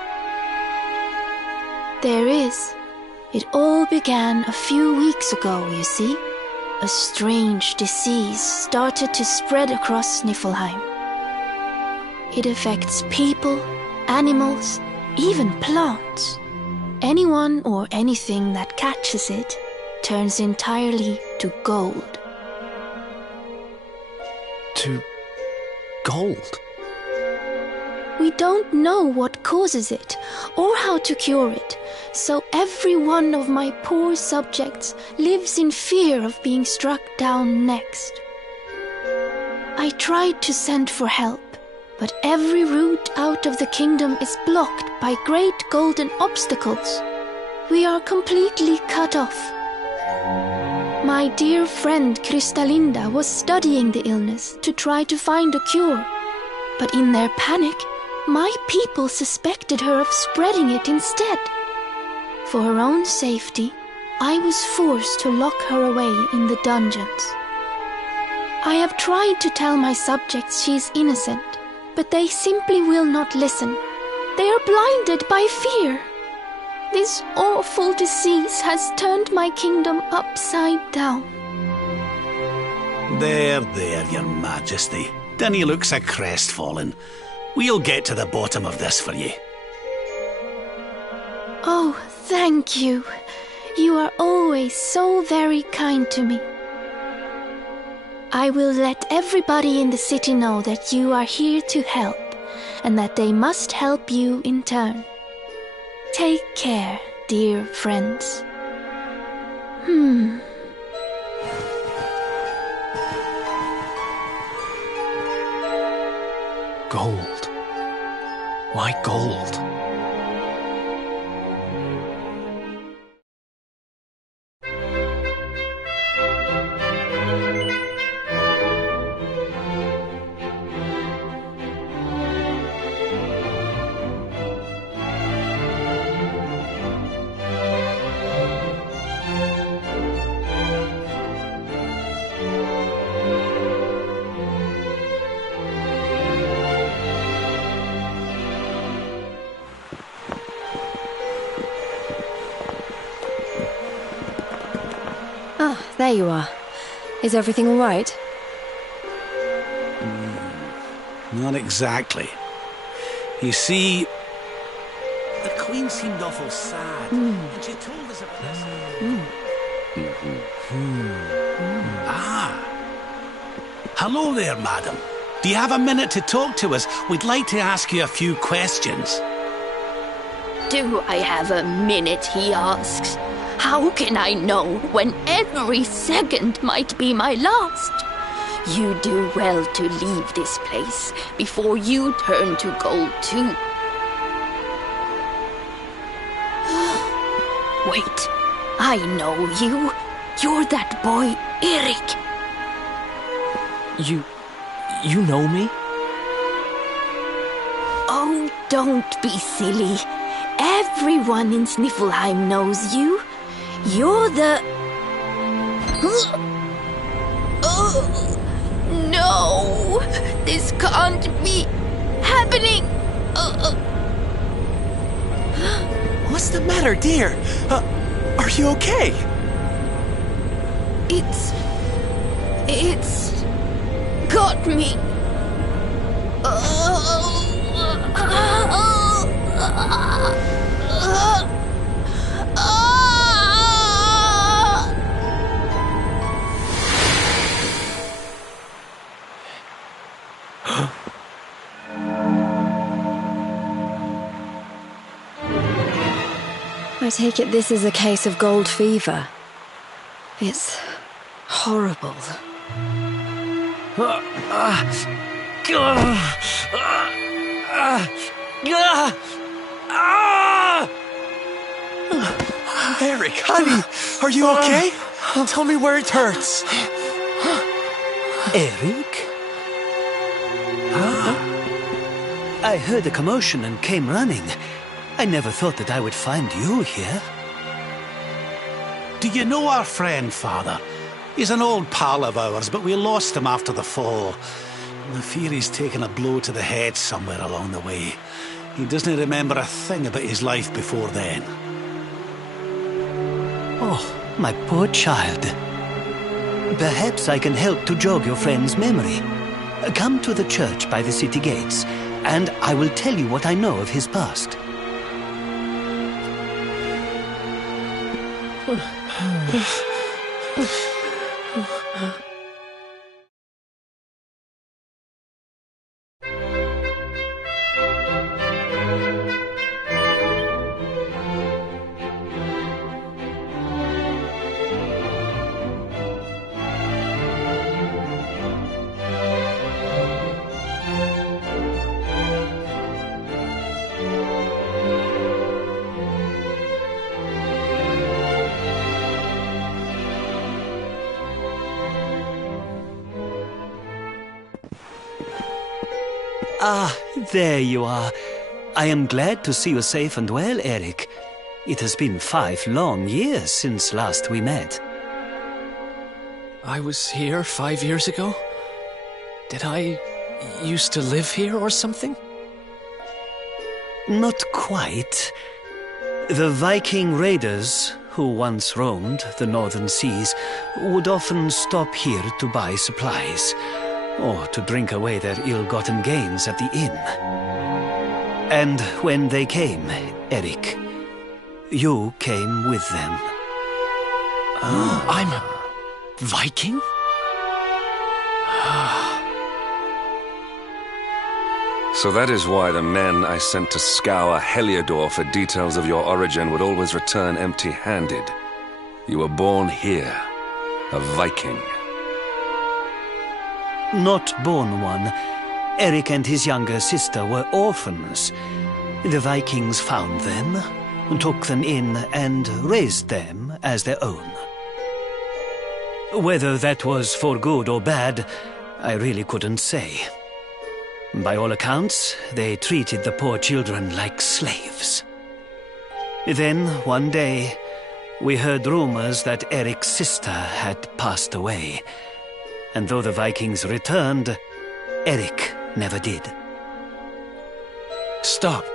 There is. It all began a few weeks ago, you see. A strange disease started to spread across Niflheim. It affects people, animals, even plants. Anyone or anything that catches it turns entirely to gold. To gold? We don't know what causes it or how to cure it, so every one of my poor subjects lives in fear of being struck down next. I tried to send for help, but every route out of the kingdom is blocked by great golden obstacles. We are completely cut off. My dear friend Kristalinda was studying the illness to try to find a cure, but in their panic, my people suspected her of spreading it instead. For her own safety, I was forced to lock her away in the dungeons. I have tried to tell my subjects she is innocent, but they simply will not listen. They are blinded by fear. This awful disease has turned my kingdom upside down. There, Your Majesty. Dinny looks a crestfallen. We'll get to the bottom of this for you. Oh, thank you. You are always so very kind to me. I will let everybody in the city know that you are here to help, and that they must help you in turn. Take care, dear friends. Gold. Why gold? There you are. Is everything all right? Not exactly. You see, the Queen seemed awful sad, and she told us about this. Hello there, madam. Do you have a minute to talk to us? We'd like to ask you a few questions. Do I have a minute, he asks. How can I know when every second might be my last? You do well to leave this place before you turn to gold too. Wait, I know you. You're that boy, Erik. You know me? Oh, don't be silly. Everyone in Sniflheim knows you. You're the... No! No! This can't be happening! What's the matter, dear? Are you okay? It's got me. I take it this is a case of gold fever. It's horrible. Eric, honey, are you okay? Tell me where it hurts. Eric? I heard a commotion and came running. I never thought that I would find you here. Do you know our friend, Father? He's an old pal of ours, but we lost him after the fall. I fear he's taken a blow to the head somewhere along the way. He doesn't remember a thing about his life before then. Oh, my poor child. Perhaps I can help to jog your friend's memory. Come to the church by the city gates, and I will tell you what I know of his past. Ah, there you are. I am glad to see you safe and well, Eric. It has been 5 long years since last we met. I was here 5 years ago? Did I used to live here or something? Not quite. The Viking raiders, who once roamed the northern seas, would often stop here to buy supplies, or to drink away their ill-gotten gains at the inn. And when they came, Eric, you came with them. Oh, I'm a Viking? So that is why the men I sent to scour Heliodor for details of your origin would always return empty-handed. You were born here, a Viking. Not born one. Eric and his younger sister were orphans. The Vikings found them, took them in, and raised them as their own. Whether that was for good or bad, I really couldn't say. By all accounts, they treated the poor children like slaves. Then, one day, we heard rumors that Eric's sister had passed away. And though the Vikings returned, Eric never did. Stop.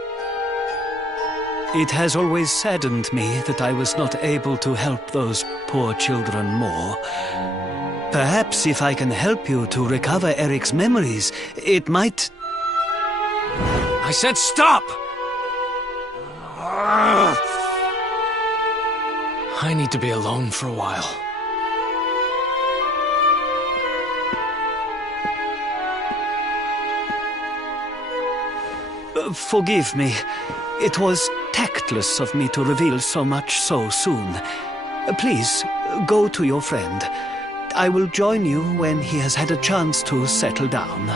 It has always saddened me that I was not able to help those poor children more. Perhaps if I can help you to recover Eric's memories, it might... I said stop! I need to be alone for a while. Forgive me. It was tactless of me to reveal so much so soon. Please, go to your friend. I will join you when he has had a chance to settle down.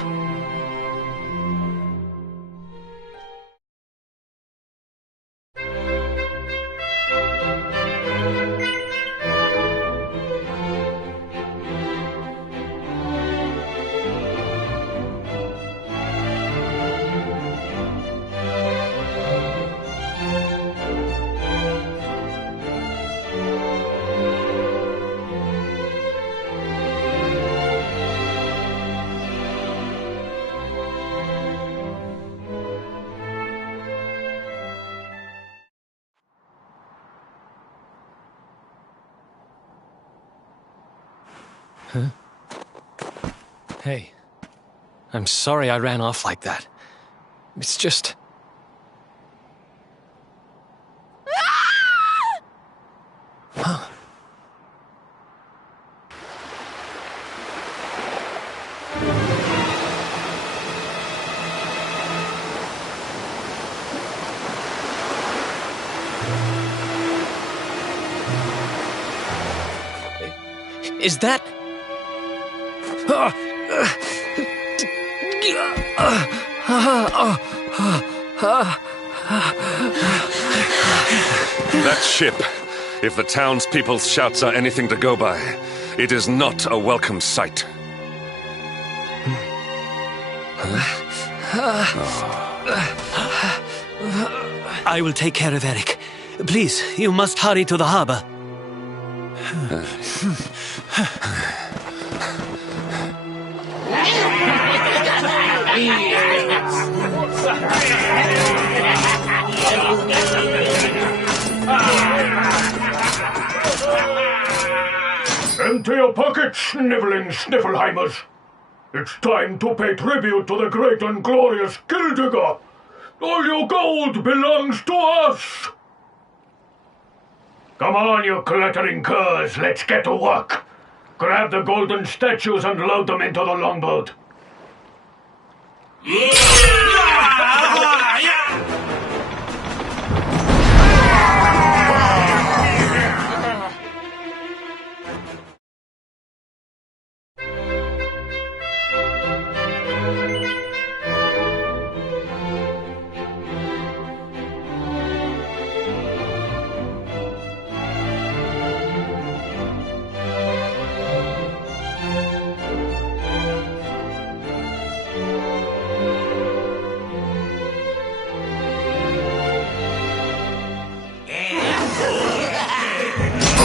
Huh? Hey. I'm sorry I ran off like that. It's just... Huh. Is that... That ship, if the townspeople's shouts are anything to go by, it is not a welcome sight. I will take care of Eric. Please, you must hurry to the harbor. Empty your pockets, sniveling Sniffelheimers. It's time to pay tribute to the great and glorious Gildigger. All your gold belongs to us. Come on, you glittering curs, let's get to work. Grab the golden statues and load them into the longboat.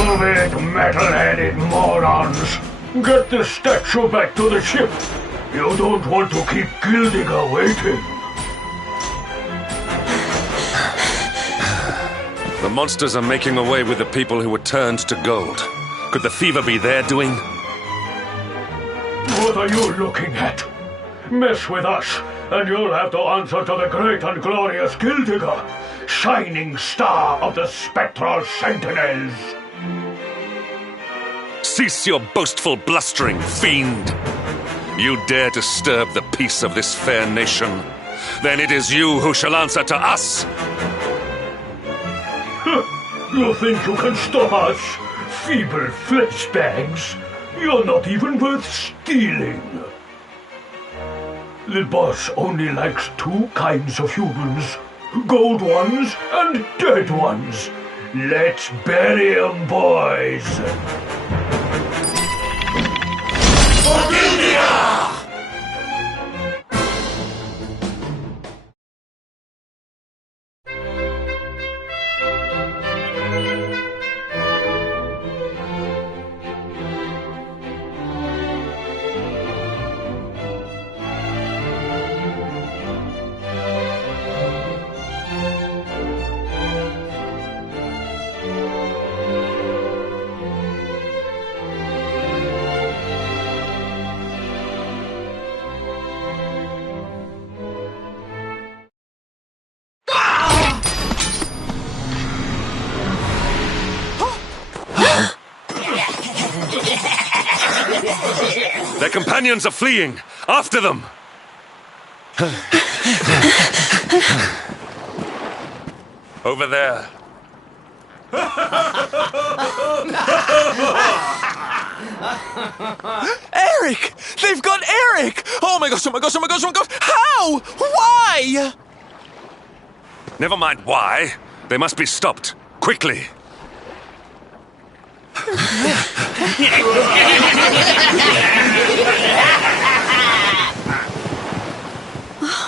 Move it, metal-headed morons! Get the statue back to the ship! You don't want to keep Gildigger waiting! The monsters are making away with the people who were turned to gold. Could the fever be their doing? What are you looking at? Mess with us, and you'll have to answer to the great and glorious Gildigger, shining star of the spectral sentinels! Cease your boastful blustering, fiend! You dare disturb the peace of this fair nation, then it is you who shall answer to us! You think you can stop us? Feeble flesh bags? You're not even worth stealing. The boss only likes two kinds of humans. Gold ones and dead ones. Let's bury 'em, boys. For Gildigger! Their companions are fleeing! After them! Over there. Eric! They've got Eric! Oh my gosh, oh my gosh, oh my gosh, oh my gosh! How? Why? Never mind why. They must be stopped. Quickly.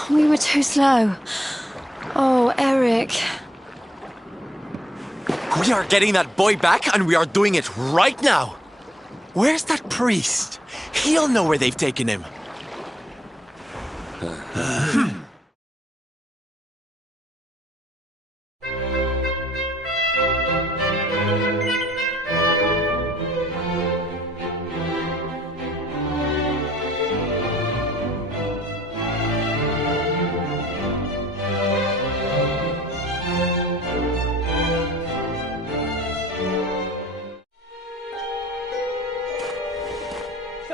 We were too slow. Oh, Eric. We are getting that boy back, and we are doing it right now. Where's that priest? He'll know where they've taken him.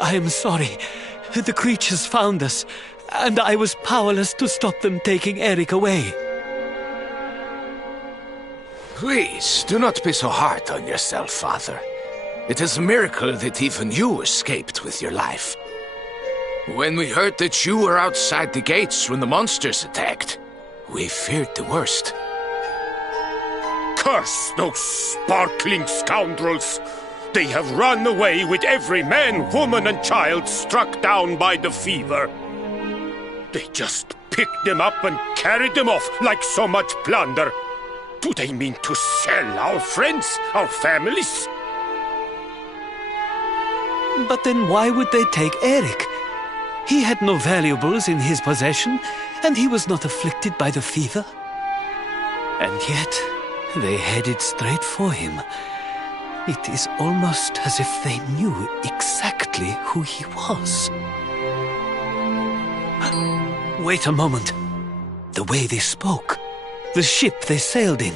I am sorry. The creatures found us, and I was powerless to stop them taking Eric away. Please, do not be so hard on yourself, Father. It is a miracle that even you escaped with your life. When we heard that you were outside the gates when the monsters attacked, we feared the worst. Curse those sparkling scoundrels! They have run away with every man, woman, and child struck down by the fever. They just picked them up and carried them off like so much plunder. Do they mean to sell our friends, our families? But then why would they take Eric? He had no valuables in his possession, and he was not afflicted by the fever. And yet, they headed straight for him. It is almost as if they knew exactly who he was. Wait a moment. The way they spoke, the ship they sailed in,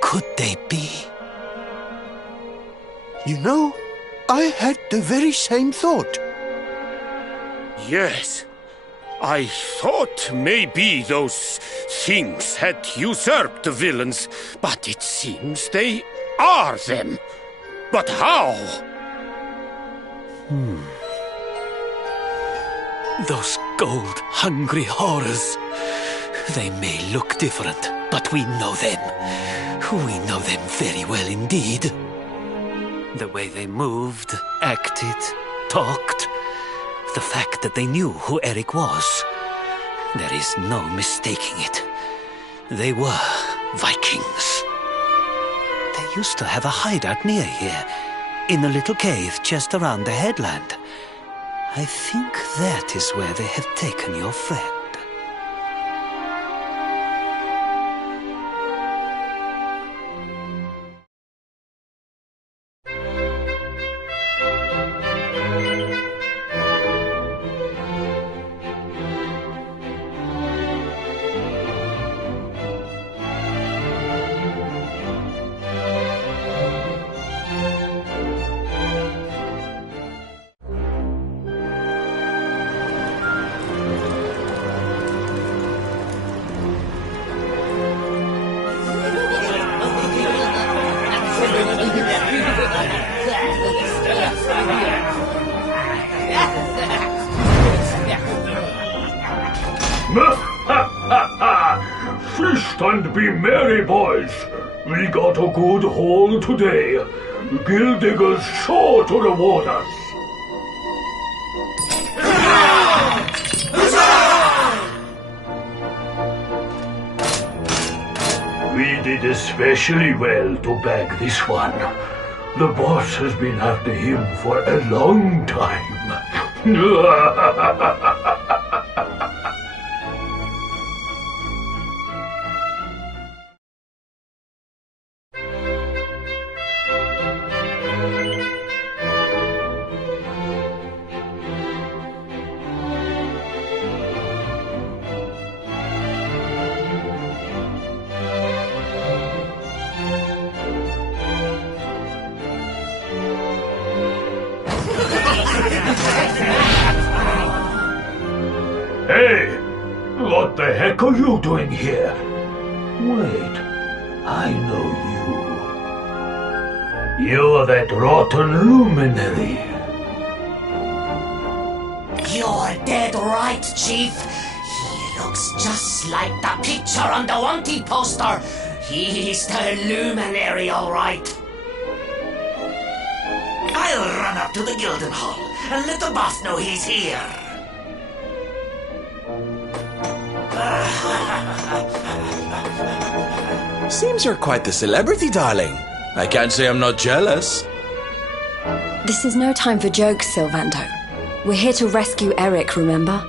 could they be? You know, I had the very same thought. Yes. I thought maybe those things had usurped the villains, but it seems they are them. But how? Those gold-hungry horrors. They may look different, but we know them. We know them very well indeed. The way they moved, acted, talked. The fact that they knew who Eric was. There is no mistaking it. They were Vikings. They used to have a hideout near here, in a little cave just around the headland. I think that is where they have taken your friend. Feast and be merry, boys. We got a good haul today. Gildigger's sure to reward us. We did especially well to bag this one. The boss has been after him for a long time. Hey! What the heck are you doing here? Wait, I know you. You're that rotten luminary. You're dead right, Chief. He looks just like the picture on the wanted poster. He's the luminary, all right. I'll run up to the Gildenhall and let the boss know he's here. Seems you're quite the celebrity, darling. I can't say I'm not jealous. This is no time for jokes, Sylvando. We're here to rescue Eric, remember?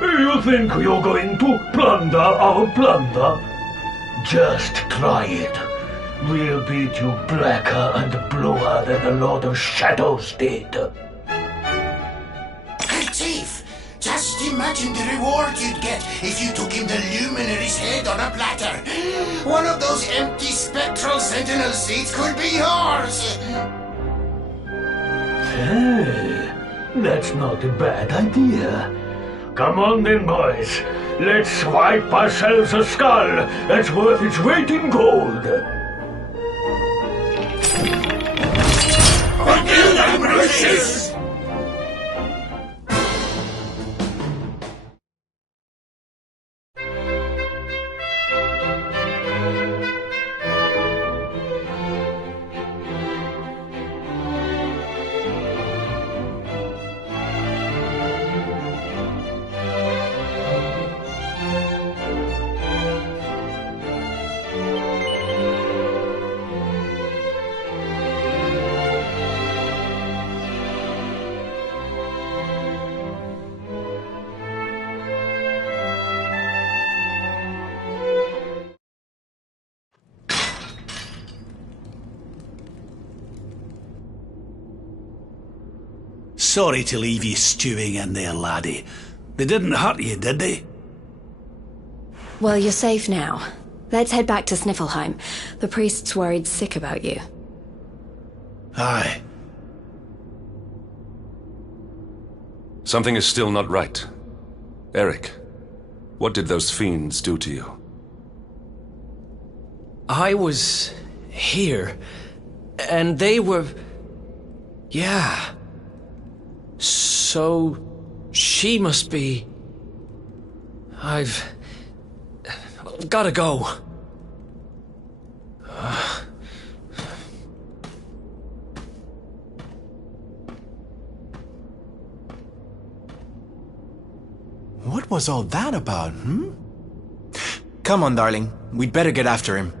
You think you're going to plunder our plunder? Just try it. We'll beat you blacker and bluer than the Lord of Shadows did. Hey, Chief! Just imagine the reward you'd get if you took him the luminary's head on a platter. One of those empty spectral sentinel seats could be yours. Hey, that's not a bad idea. Come on then, boys. Let's swipe ourselves a skull that's worth its weight in gold. Forgive them, riches! Sorry to leave you stewing in there, laddie. They didn't hurt you, did they? Well, you're safe now. Let's head back to Sniffelheim. The priest's worried sick about you. Aye. Something is still not right. Eric, what did those fiends do to you? I was here, and they were... Yeah. So, she must be... I've... gotta go. What was all that about, hmm? Come on, darling. We'd better get after him.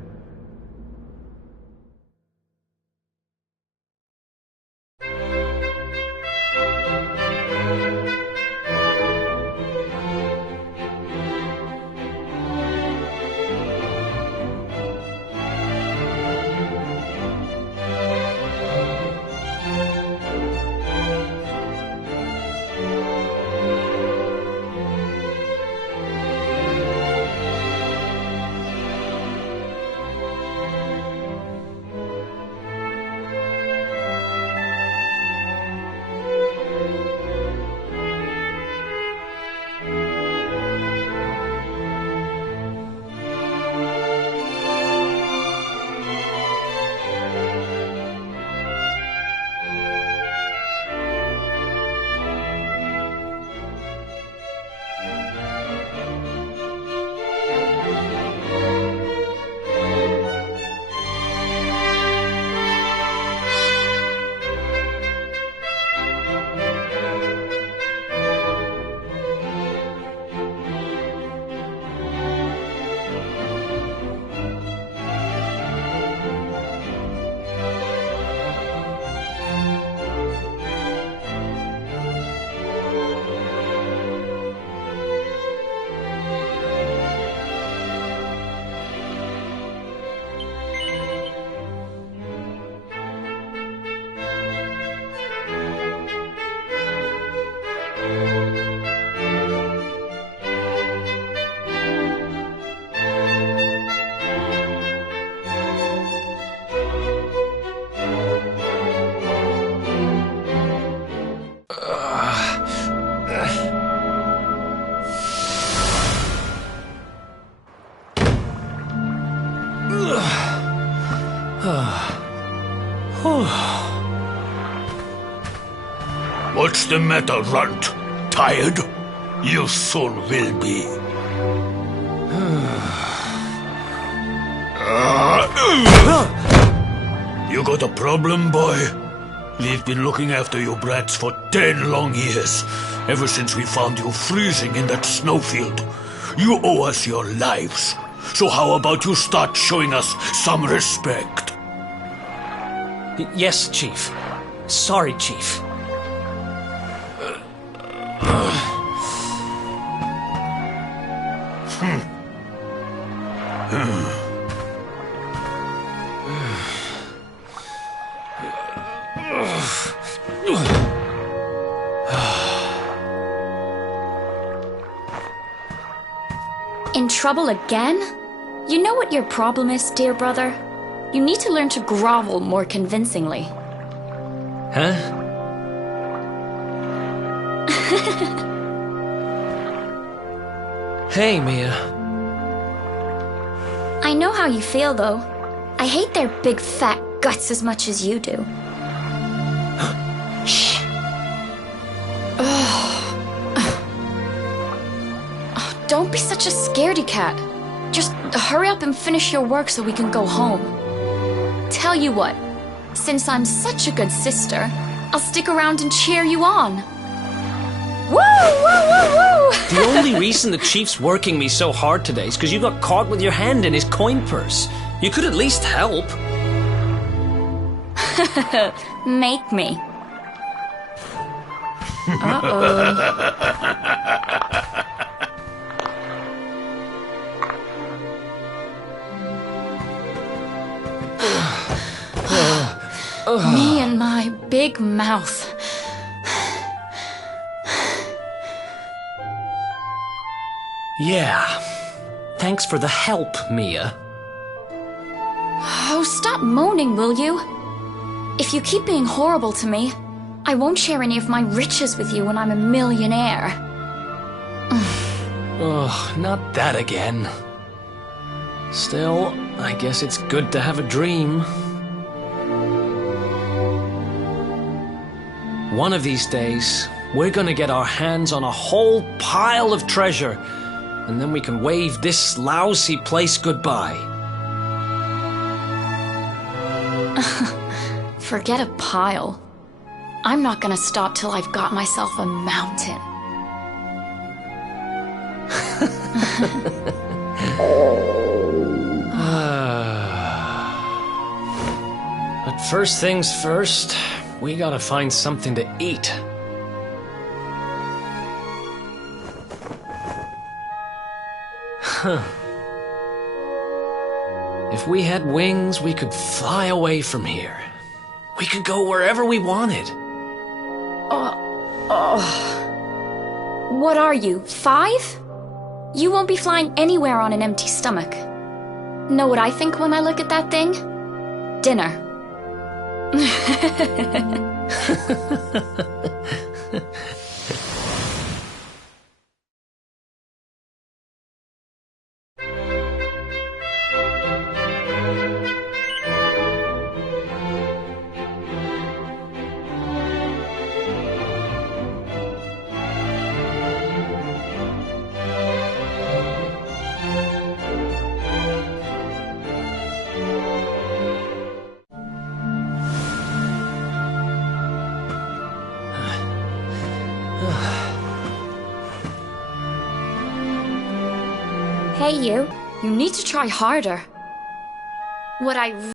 What's the matter, Runt? Tired? You soon will be. You got a problem, boy? We've been looking after you brats for 10 long years, ever since we found you freezing in that snowfield. You owe us your lives, so how about you start showing us some respect? Yes, Chief. Sorry, Chief. In trouble again? You know what your problem is, dear brother? You need to learn to grovel more convincingly. Huh? Hey, Mia. I know how you feel, though. I hate their big fat guts as much as you do. Shh. Don't be such a scaredy cat. Just hurry up and finish your work so we can go home. Tell you what, since I'm such a good sister, I'll stick around and cheer you on. Woo! Woo! Woo! Woo! The only reason the chief's working me so hard today is because you got caught with your hand in his coin purse. You could at least help. Make me. Uh-oh. Me and my big mouth. Yeah. Thanks for the help, Mia. Oh, stop moaning, will you? If you keep being horrible to me, I won't share any of my riches with you when I'm a millionaire. Ugh, not that again. Still, I guess it's good to have a dream. One of these days, we're gonna get our hands on a whole pile of treasure, and then we can wave this lousy place goodbye. Forget a pile. I'm not gonna stop till I've got myself a mountain. But first things first, we gotta find something to eat. Huh. If we had wings, we could fly away from here. We could go wherever we wanted. What are you, 5? You won't be flying anywhere on an empty stomach. Know what I think when I look at that thing? Dinner. Hey, you. You need to try harder. What I